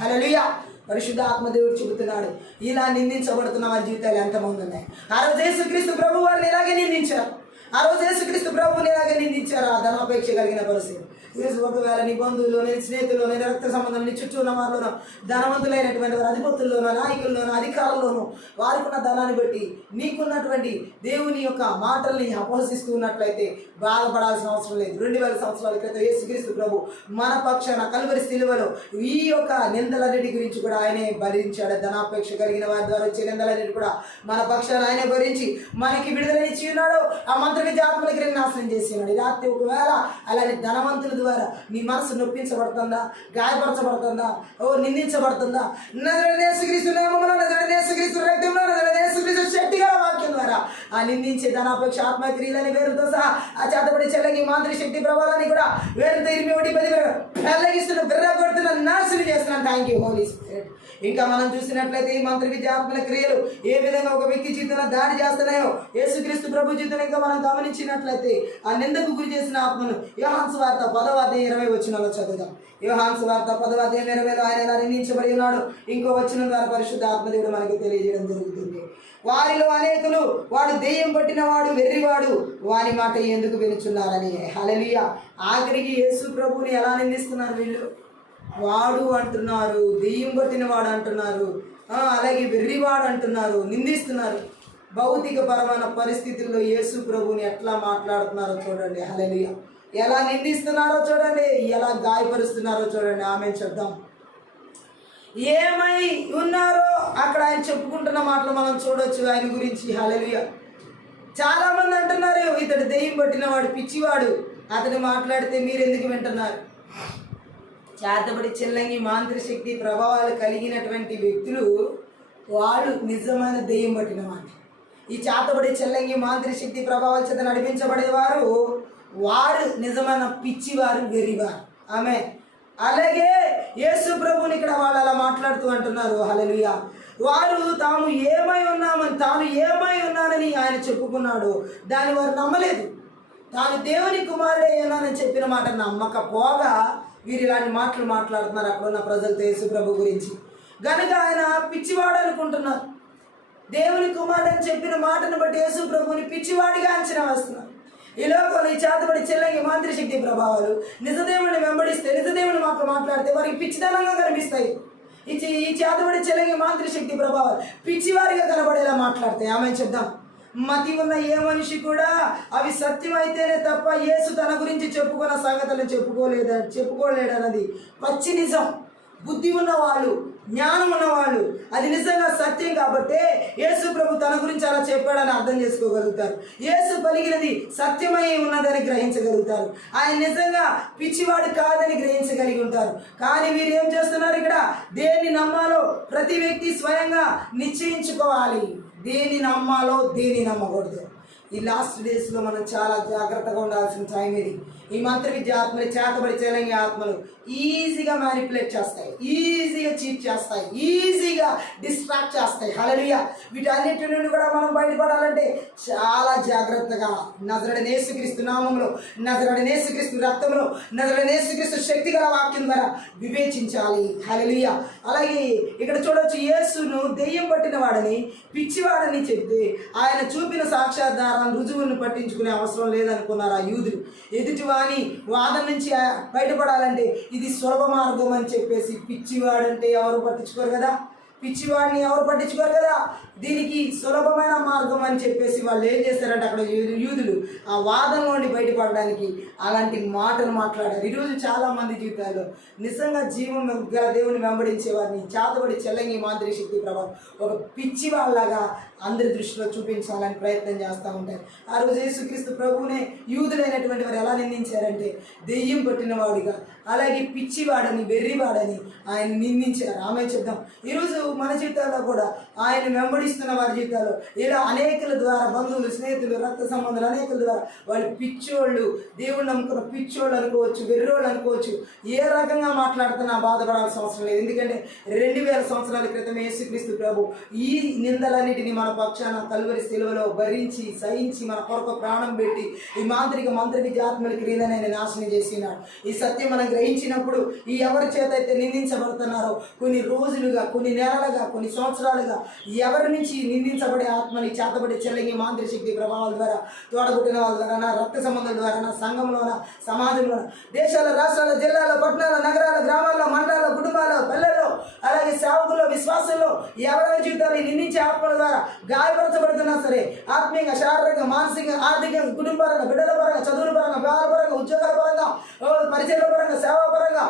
హల్లెలూయా. పరిశుద్ధ ఆత్మదేవుడు చెబుతున్నాడు, ఇలా నిందించబడుతున్న వారి జీవితాలు ఎంతమంది ఉన్నాయి. ఆ రోజు యేసుక్రీస్తు ప్రభు వారిని ఇలాగే నిందించారు. ఆ రోజు యేసుక్రీస్తు ప్రభువుని ఇలాగే నిందించారు ఆ ధనాపేక్ష కలిగిన పరిస్థితి. ఈరోజు ఒకవేళ నీ బంధువులు, నీ స్నేహితులు, నీ రక్త సంబంధం, నీ చుట్టూ ఉన్న వారిలోనూ ధనవంతులైనటువంటి వారి అధిపతుల్లోనూ, నాయకుల్లోనూ, అధికారుల్లోనూ వారికి ఉన్న ధనాన్ని బట్టి నీకున్నటువంటి దేవుని యొక్క మాటల్ని అపహసిస్తూ ఉన్నట్లయితే బాధపడాల్సిన అవసరం లేదు. 2000 సంవత్సరాల క్రితం యేసుక్రీస్తు ప్రభు మన పక్షాన కల్వరి సిలువలో ఈ యొక్క నిందలన్నిటి గురించి కూడా ఆయనే భరించాడు. ధనాపేక్ష కలిగిన వారి ద్వారా వచ్చే నిందలన్నిటి కూడా మన పక్షాన ఆయనే భరించి మనకి విడుదలనిచ్చి ఉన్నాడు. ఆ మంత్ర విద్య ఆత్మలకి నాశనం చేసి ఉన్నాడు. రాత్రి ఒకవేళ అలాంటి ధనవంతుల ద్వారా నీ మనసు నొప్పించబడుతుందా, గాయపరచబడుతుందా, నిందించబడుతుందా, నజరేయుడైన యేసుక్రీస్తు నామములో, నజరేయుడైన యేసుక్రీస్తు రక్తంలో, నజరేయుడైన యేసుక్రీస్తు శక్తిగా వాక్యం ద్వారా ఆ నిందించే ధనాపేక్ష ఆత్మక్రియలని వేరుతో సహా ఆ చేతబడి చెల్లగి మాంత్రిక శక్తి ప్రభావాలని కూడా వేరుతో 21 పెళ్ళగిస్తున్న బిర్రగొడుతున్న నాశనం చేస్తున్నాను. Thank you Holi Spirit. ఇంకా మనం చూసినట్లయితే ఈ మంత్ర విద్య ఆత్మల క్రియలు ఏ విధంగా ఒక వ్యక్తి జీవితంలో దాడి చేస్తున్నాయో యేసుక్రీస్తు ప్రభు జీవితంలో ఇంకా మనం గమనించినట్లయితే ఆ నిందకు గురి చేసిన ఆత్మను యోహాను సువార్త 10:20 చదువుదాం. యోహాను సువార్త 10:20 ఆయన ఎలా నిందించబడి ఉన్నాడు ఇంకో వచనం ద్వారా పరిశుద్ధ ఆత్మదేవుడు మనకు తెలియజేయడం జరుగుతుంది. వారిలో అనేకులు వాడు దెయ్యం పట్టినవాడు, వెర్రివాడు, వాని మాట ఎందుకు వినుచున్నారని. హల్లెలూయా. ఆఖరికి యేసు ప్రభువుని ఎలా నిందిస్తున్నారు వీళ్ళు? వాడు అంటున్నారు, దెయ్యం పట్టినవాడు అంటున్నారు, అలాగే వెర్రివాడు అంటున్నారు, నిందిస్తున్నారు. భౌతిక పరమైన పరిస్థితుల్లో యేసు ప్రభువుని ఎట్లా మాట్లాడుతున్నారో చూడండి. హల్లెలూయా. ఎలా నిందిస్తున్నారో చూడండి, ఎలా గాయపరుస్తున్నారో చూడండి. ఆమె చెప్దాం. ఏమై ఉన్నారో అక్కడ ఆయన చెప్పుకుంటున్న మాటలు మనం చూడొచ్చు ఆయన గురించి. హల్లెలూయా. చాలా మంది అంటున్నారు ఇతడు దెయ్యం పట్టినవాడు, పిచ్చివాడు, అతను మాట్లాడితే మీరు ఎందుకు వింటున్నారు? చేతబడి చెల్లంగి మాంత్రిక శక్తి ప్రభావాలు కలిగినటువంటి వ్యక్తులు వాళ్ళు నిజమైన దెయ్యం పట్టినవాడు. ఈ చేతబడి చెల్లంగి మాంత్రిక శక్తి ప్రభావాల చేత నడిపించబడేవారు వారు నిజమైన పిచ్చివారు, వెర్రివారు. ఆమె అలాగే యేసు ప్రభుని ఇక్కడ వాళ్ళు అలా మాట్లాడుతూ అంటున్నారు. హల్లెలూయా. వారు తాను ఏమై ఉన్నానని ఆయన చెప్పుకున్నాడు. దాన్ని వారు నమ్మలేదు. తాను దేవుని కుమారుడే ఉన్నానని చెప్పిన మాట నమ్మకపోగా వీరు ఇలాంటి మాటలు మాట్లాడుతున్నారు అక్కడ ఉన్న ప్రజలతో యేసు ప్రభు గురించి. గనుక ఆయన పిచ్చివాడు అనుకుంటున్నారు. దేవుని కుమారుడని చెప్పిన మాటను బట్టి యేసు ప్రభుని పిచ్చివాడిగా అంచనా వేస్తున్నారు. ఈ లోకంలో ఈ చేతబడి చెల్లంగి మాంత్రిక శక్తి ప్రభావాలు నిజదేవుని వెంబడిస్తే, నిజదేవుని మాట్లాడితే వారికి పిచ్చితనంగా కనిపిస్తాయి. ఈ చేతబడి చెల్లంగి మాంత్రిక శక్తి ప్రభావాలు పిచ్చివారిగా కనబడేలా మాట్లాడతాయి. ఆమె చెప్దాం. మతి ఉన్న ఏ మనిషి కూడా అవి సత్యమైతేనే తప్ప యేసు తన గురించి చెప్పుకున్న సంగతులను చెప్పుకోలేడన్నది పచ్చి నిజం. బుద్ధి ఉన్నవాళ్ళు, జ్ఞానం ఉన్నవాళ్ళు అది నిజంగా సత్యం కాబట్టి యేసు ప్రభు తన గురించి అలా చెప్పాడని అర్థం చేసుకోగలుగుతారు. యేసు పలికినది సత్యమై ఉన్నదని గ్రహించగలుగుతారు. ఆయన నిజంగా పిచ్చివాడు కాదని గ్రహించగలిగి ఉంటారు. కానీ వీరు ఏం చేస్తున్నారు? ఇక్కడ దేన్ని నమ్మాలో ప్రతి వ్యక్తి స్వయంగా నిశ్చయించుకోవాలి. దేని నమ్మాలో దేని నమ్మకూడదు. ఈ లాస్ట్ డేస్లో మనం చాలా జాగ్రత్తగా ఉండాల్సిన టైం ఇది. ఈ మంత్ర విద్య ఆత్మలు, చేతబడి చెల్లంగి ఆత్మలు ఈజీగా మ్యానిపులేట్ చేస్తాయి, ఈజీగా చీట్ చేస్తాయి, ఈజీగా డిస్ట్రాక్ట్ చేస్తాయి. హల్లెలూయా. వీటన్నిటి నుండి కూడా మనం బయటపడాలంటే చాలా జాగ్రత్తగా నజరేయుడైన యేసుక్రీస్తు నామములో, నజరేయుడైన యేసుక్రీస్తు రక్తంలో, నజరేయుడైన యేసుక్రీస్తు శక్తి గల వాక్యం ద్వారా వివేచించాలి. హల్లెలూయా. అలాగే ఇక్కడ చూడవచ్చు, యేసును దెయ్యం పట్టిన వాడని, పిచ్చివాడని చెప్తే ఆయన చూపిన సాక్ష్యాధారాలను, రుజువులను పట్టించుకునే అవసరం లేదనుకున్నారు ఆ యూదులు. ఎదుటివాని వాదన నుంచి బయటపడాలంటే ఇది సులభ మార్గం అని చెప్పేసి పిచ్చివాడంటే ఎవరు పట్టించుకోరు కదా, పిచ్చివాడిని ఎవరు పట్టించుకోరు కదా. దీనికి సులభమైన మార్గం అని చెప్పేసి వాళ్ళు ఏం చేశారంటే అక్కడ యూదులు ఆ వాదనలోని బయటపడడానికి అలాంటి మాటలు మాట్లాడారు. ఈరోజు చాలా మంది జీవితాల్లో నిజంగా జీవం గల దేవుని వెంబడించే వారిని చేతబడి చెల్లంగి మాదిరి శక్తి ప్రభావం ఒక పిచ్చి వాళ్ళగా అందరి దృష్టిలో చూపించాలని ప్రయత్నం చేస్తూ ఉంటారు. ఆ రోజు యేసుక్రీస్తు ప్రభువునే యూదులైనటువంటి వారు ఎలా నిందించారంటే దెయ్యం పట్టిన వాడిగా, అలాగే పిచ్చివాడని వెర్రివాడని ఆయన నిందించారు. ఆమె చెప్దాం ఈరోజు మన జీవితాల్లో కూడా ఆయన వెంబడిస్తున్న వారి జీవితాల్లో ఇలా అనేకుల ద్వారా బంధువులు, స్నేహితులు, రక్త సంబంధాలు అనేకుల ద్వారా వాళ్ళు పిచ్చోళ్ళు, దేవుడు నమ్ముకున్న పిచ్చోళ్ళు అనుకోవచ్చు, వెర్రోళ్ళు అనుకోవచ్చు, ఏ రకంగా మాట్లాడుతున్నా బాధపడాల్సిన అవసరం లేదు. ఎందుకంటే 2000 సంవత్సరాల క్రితం యేసుక్రీస్తు ప్రభు ఈ నిందలన్నిటిని మన పక్షాన కల్వరి శిలువలో భరించి సహించి మన కొరకు ప్రాణం పెట్టి ఈ మంత్ర విద్యాత్మల క్రియలను ఆయన నాశనం చేసినాడు. ఈ సత్యం మనం గ్రహించినప్పుడు ఈ ఎవరి చేత అయితే నిందించబడుతున్నారో కొన్ని రోజులుగా, కొన్ని నెలలుగా, కొన్ని సంవత్సరాలుగా ఎవరి నుంచి నిందించబడే ఆత్మని చేతబడి చెల్లింగి మాంత్రిక శక్తి ప్రభావాల ద్వారా, తోడబుట్టిన వాళ్ళ ద్వారా, నా రక్త సంబంధాల ద్వారా, నా సంఘంలోన, సమాజంలోన, దేశాల, రాష్ట్రాల, జిల్లాల, పట్టణాల, నగరాల, గ్రామాల్లో, మండలాల, కుటుంబాల, పల్లెల్లో, అలాగే సేవకుల్లో, విశ్వాసంలో ఎవరి జీవితాన్ని నిందించే ఆత్మల ద్వారా గాయపరచబడుతున్నా సరే ఆత్మీయంగా, శారీరకంగా, మానసికంగా, ఆర్థికంగా, కుటుంబపరంగా, బిడ్డల పరంగా, చదువుల పరంగా, వ్యవహార పరంగా, ఉద్యోగాల పరంగా, పరిచయాల పరంగా, సేవా పరంగా,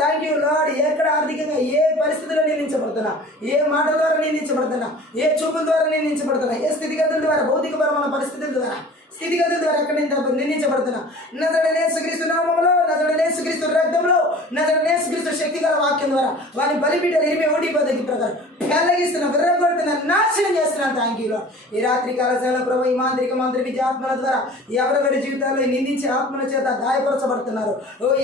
థ్యాంక్ యూ లార్డ్, ఎక్కడ ఆర్థికంగా ఏ పరిస్థితుల్లో నిందించబడుతున్నా, ఏ మాటల ద్వారా నిందించబడుతున్నా, ఏ చూపుల ద్వారా నిందించబడుతున్నా, ఏ స్థితిగతుల ద్వారా, భౌతికపరమైన పరిస్థితుల ద్వారా, స్థితిగతుల ద్వారా ఎక్కడ నిందించబడుతున్నా, నజరేయుడైన యేసుక్రీస్తు నామములో, నజరేయుడైన యేసుక్రీస్తు రక్తంలో, నజరేయుడైన యేసుక్రీస్తు శక్తిగల వాక్యం ద్వారా వారి బలిపీఠాలు 21 ప్రకారం పెళ్ళగిస్తున్నా, విర్రగొడుతున్నా, నాశనం చేస్తున్నాను. Thank you lord. ఈ రాత్రి కాలశాల ప్రభు ఈ మంత్రి విద్యాత్మల ద్వారా ఎవరెవరి జీవితాల్లో నిందించే ఆత్మల చేత గాయపరచబడుతున్నారు,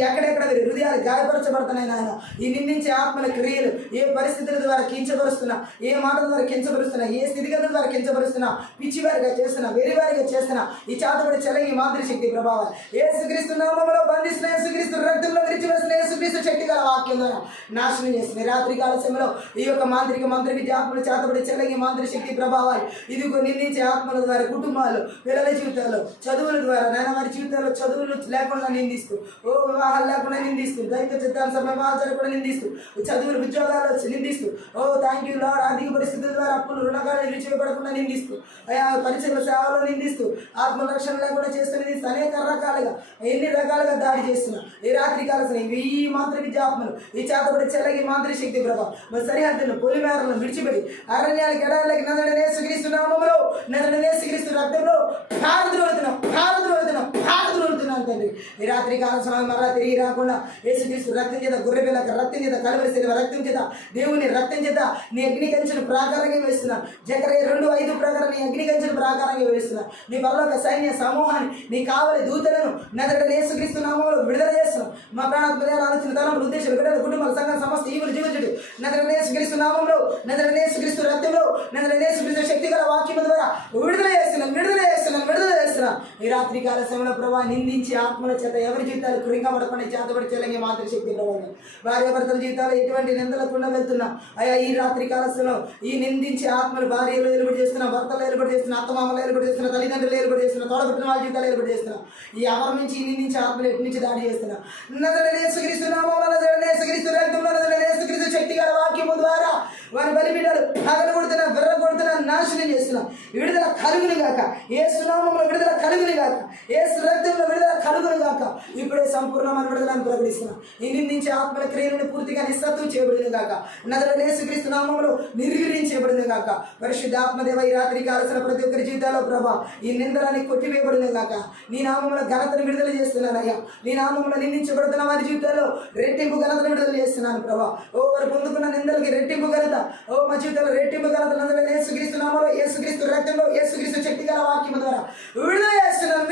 ఎక్కడెక్కడ వీరి హృదయాలు గాయపరచబడుతున్నాయి నాయన. ఈ నిందించే ఆత్మల క్రియలు ఏ పరిస్థితుల ద్వారా కించపరుస్తున్నా, ఏ మాటల ద్వారా కించపరుస్తున్నా, ఏ స్థితిగతుల ద్వారా కించపరుస్తున్నా, పిచ్చివారిగా చేస్తున్నా, వెరివారిగా చేస్తున్నా, ఈ చేతబడి చెలగి మాదిరి శక్తి ప్రభావం యేసుక్రీస్తు నామములో బంధిస్తున్న, యేసుక్రీస్తు రక్తంలో విరిచివేసిన, యేసుక్రీస్తు శక్తి గల వాక్యం ద్వారా నాశనం చేస్తుంది. రాత్రి కాల సమయంలో ఈ యొక్క మంత్రి విద్యాత్మలు చేతబడి చెలగి మాదిరి శక్తి ప్రభావాలు ఇదిగో నిందించే ఆత్మల ద్వారా కుటుంబాలు, పిల్లల జీవితాల్లో, చదువుల ద్వారా నాయన వారి జీవితాల్లో చదువులు లేకుండా నిందిస్తూ, వివాహాలు లేకుండా నిందిస్తూ, దైవ చిత్తానుసార వివాహాలు జరగకుండా నిందిస్తూ, చదువులు ఉద్యోగాలు నిందిస్తూ, థ్యాంక్ యూ లార్డ్, ఆర్థిక పరిస్థితుల ద్వారా అప్పులు రుణకాలు విడిచివేయబడకుండా నిందిస్తూ, పరిచయ సేవలో నిందిస్తూ, ఆత్మరక్షణ లేకుండా చేస్తూ నిందిస్తూ, అనేక రకాలుగా ఎన్ని రకాలుగా దాడి చేస్తున్నా ఈ రాత్రి కాలసిన ఈ మంత్రి విద్యాత్మలు ఈ చేతబడి చెల్లగి మాంత్రి శక్తి ప్రభావం మరి సరిహద్దులను, పొలిమేరలను విడిచిపెట్టి అరణ్యాలకు, ఎడారులకి నజరేయుడైన యేసుక్రీస్తు నామములో, నజరేయుడైన యేసుక్రీస్తు రక్తంలో ప్రార్థన తండ్రి. ఈ రాత్రి కాల సమయం మరలా తిరిగి రాకుండా యేసుక్రీస్తు రక్తం చేత, గొర్రె పిల్లక రక్తం చేత, కలువరి శిలువ రక్తం చేత, దేవుని రక్తం చేత నీ అగ్ని కంచెను ప్రాకారంగా వేస్తున్నా. జకర్యా 2:5 ప్రకారం నీ అగ్ని కంచెను ప్రాకారంగా వేస్తున్నా. నీ పరలోక సైన్య సమూహాన్ని, నీ కావలి దూతలను నజరేయుడైన యేసుక్రీస్తు నామములో విడుదల చేస్తున్నాం. మా ప్రాణాత్మక ఆలోచన, తలములు, ఉద్దేశాలు, బిడ్డల, కుటుంబాల, సంఘం, సమస్త ఈవులు జీవించుడు నజరేయుడైన యేసుక్రీస్తు నామములో, నజరేయుడైన యేసుక్రీస్తు రక్తంలో, నజరేయుడైన యేసుక్రీస్తు శక్తి గల వాక్యం ద్వారా విడుదల చేస్తున్నాం. ఈ రాత్రి కాల సమయంలో ప్రభావ నిందించి ఆత్మల చేత ఎవరి జీవితాలు కృంగబడకుండా చేతబడి చెల్లంగి మాత్రం శక్తి ప్రభావం భార్య భర్తల జీవితాలు ఎటువంటి నిందలకుండా వెళ్తున్నా అయ్యా ఈ రాత్రి కాల సమయంలో ఈ నిందించే ఆత్మలు భార్యలు ఏర్పాటు చేస్తున్నా, భర్తలు ఏర్పాటు చేస్తున్నా, అత్తమామలు ఏర్పాటు చేస్తున్నా, తల్లిదండ్రులు ఏర్పాటు చేస్తున్నా, తోడబుట్టిన వాళ్ళ జీవితాలు ఏర్పాటు చేస్తున్నా. ఈ ఎవరి నుంచి ఈ నిందించే ఆత్మలు ఎటు నుంచి దాడి చేస్తున్నా నజరేయుడైన యేసుక్రీస్తు నామములో, నజరేయుడైన యేసుక్రీస్తు రక్తంలో, నజరేయుడైన యేసుక్రీస్తు శక్తి గల వాక్యము ద్వారా వారి బలిపీఠాలు పగలగొడుతున్నా, విర్రగొడుతున్నా, నాశనం చేస్తున్నా. విడుదల కలుగుని గాక, యేసు నామములో విడుదల కలుగుని గాక, యేసు రక్తంలో విడుదల కలుగుని గాక. ఇప్పుడే సంపూర్ణమైన విడుదలను ప్రకటిస్తున్నా. ఈ నిందించే ఆత్మల క్రియలను పూర్తిగా నిస్సత్వం చేయబడింది గాక, నజరేయుడైన యేసుక్రీస్తు నామములో నిర్వీర్యించబడింది గాక. పరిశుద్ధాత్మదేవ ఈ రాత్రి కాలసిన ప్రతి ఒక్కరి జీవితాల్లో ప్రభా ఈ నిందలని కొట్టివేయబడింది గాక. నీ నామముల ఘనతను విడుదల చేస్తున్నానయ్యా. నీ నామములో నిందించబడుతున్న వారి జీవితాల్లో రెట్టింపు ఘనతను విడుదల చేస్తున్నాను ప్రభా. వారు పొందుకున్న నిందలకి రెట్టింపు ఘనత, మా జీవితంలో రెట్టింపు ఘనత నజరేయుడైన యేసుక్రీస్తు నామములో, యేసుక్రీస్తు రక్తంలో, యేసుక్రీస్తు శక్తి గల వాక్యము ద్వారా విడుదల చేస్తున్నాం.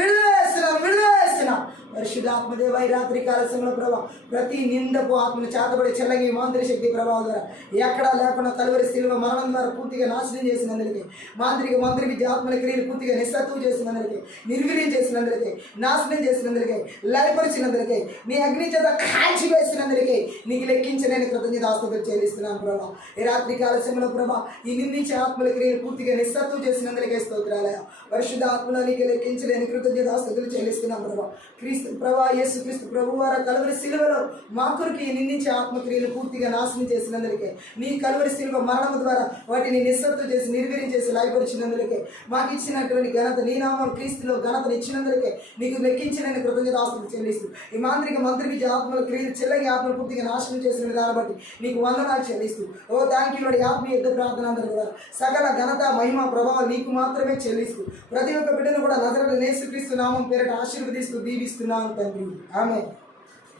పరిశుద్ధాత్మదేవ ఈ రాత్రి కాల సమయంలో ప్రభావ ప్రతి నిందపు ఆత్మను చేతబడి చెల్లగి మాంత్రిక శక్తి ప్రభావం ద్వారా ఎక్కడా లేకుండా కలువరి శిలువ మరణం ద్వారా పూర్తిగా నాశనం చేసినందుకే, మంత్రి విద్య ఆత్మల క్రియలు పూర్తిగా నిస్సత్వం చేసినందుకే, నిర్వీర్యం చేసినందుకే, నాశనం చేసినందుకే, లయపరిచినందుకే, నీ అగ్ని చేత కాల్చి వేసినందుకే నీకు లెక్కించలేని కృతజ్ఞతాస్తుతులు చెల్లిస్తున్నాను ప్రభా. ఈ రాత్రి కాల సమయంలో ప్రభా ఈ నిందించే ఆత్మల క్రియలు పూర్తిగా నిస్సత్వం చేసినందుకే స్తోత్రాలయ. పరిశుద్ధ ఆత్మలో నీకు లెక్కించలేని కృతజ్ఞతాస్తుతులు చెల్లిస్తున్నాను ప్రభా. క్రీస్తు ప్రభా, యేసుక్రీస్తు ప్రభు ప్రభువారా కలువరి సిలువలో మా కొరకు నిందించే ఆత్మక్రియలు పూర్తిగా నాశనం చేసినందుకే, నీ కలువరి సిలువ మరణం ద్వారా వాటిని నిస్సత్తు చేసి నిర్వీర్యం చేసి లాయపరిచినందుకే, మాకు ఇచ్చినటువంటి ఘనత నీ నామం క్రీస్తులో ఘనతను ఇచ్చినందుకే నీకు లెక్కించిన కృతజ్ఞతాస్తులు చెల్లిస్తూ ఈ మాంత్రిక మంత్రి విద్య ఆత్మల క్రియలు చెల్లగి ఆత్మలు పూర్తిగా నాశనం చేసిన విధానం బట్టి నీకు వందనాలు చెల్లిస్తూ ఓ థ్యాంక్ యూ ఆత్మీయ యుద్ధ ప్రార్థన అందరూ కూడా సకల ఘనత మహిమ ప్రభావం నీకు మాత్రమే చెల్లిస్తూ ప్రతి ఒక్క బిడ్డను కూడా నజరేయుడైన యేసుక్రీస్తు నామం పేరిట ఆశీర్వదిస్తూ దీవిస్తున్నాను తండ్రి. ఆమేన్.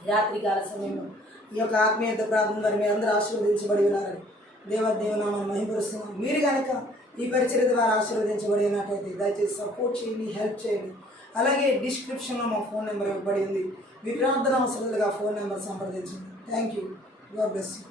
రాత్రికాల సమయంలో ఈ యొక్క ఆత్మీయ యుద్ధ ప్రార్థన ద్వారా మీరు అందరూ ఆశీర్వదించబడి ఉన్నారని దేవనామాన్ని మహిమపరుస్తున్నాం. మీరు కనుక ఈ పరిచర్య ద్వారా ఆశీర్వదించబడి ఉన్నట్టయితే దయచేసి సపోర్ట్ చేయండి, హెల్ప్ చేయండి. అలాగే డిస్క్రిప్షన్లో మా ఫోన్ నెంబర్ ఇవ్వబడి ఉంది. మీ ప్రార్థన అవసరాలుగా ఫోన్ నెంబర్ సంప్రదించండి. Thank you. God bless you.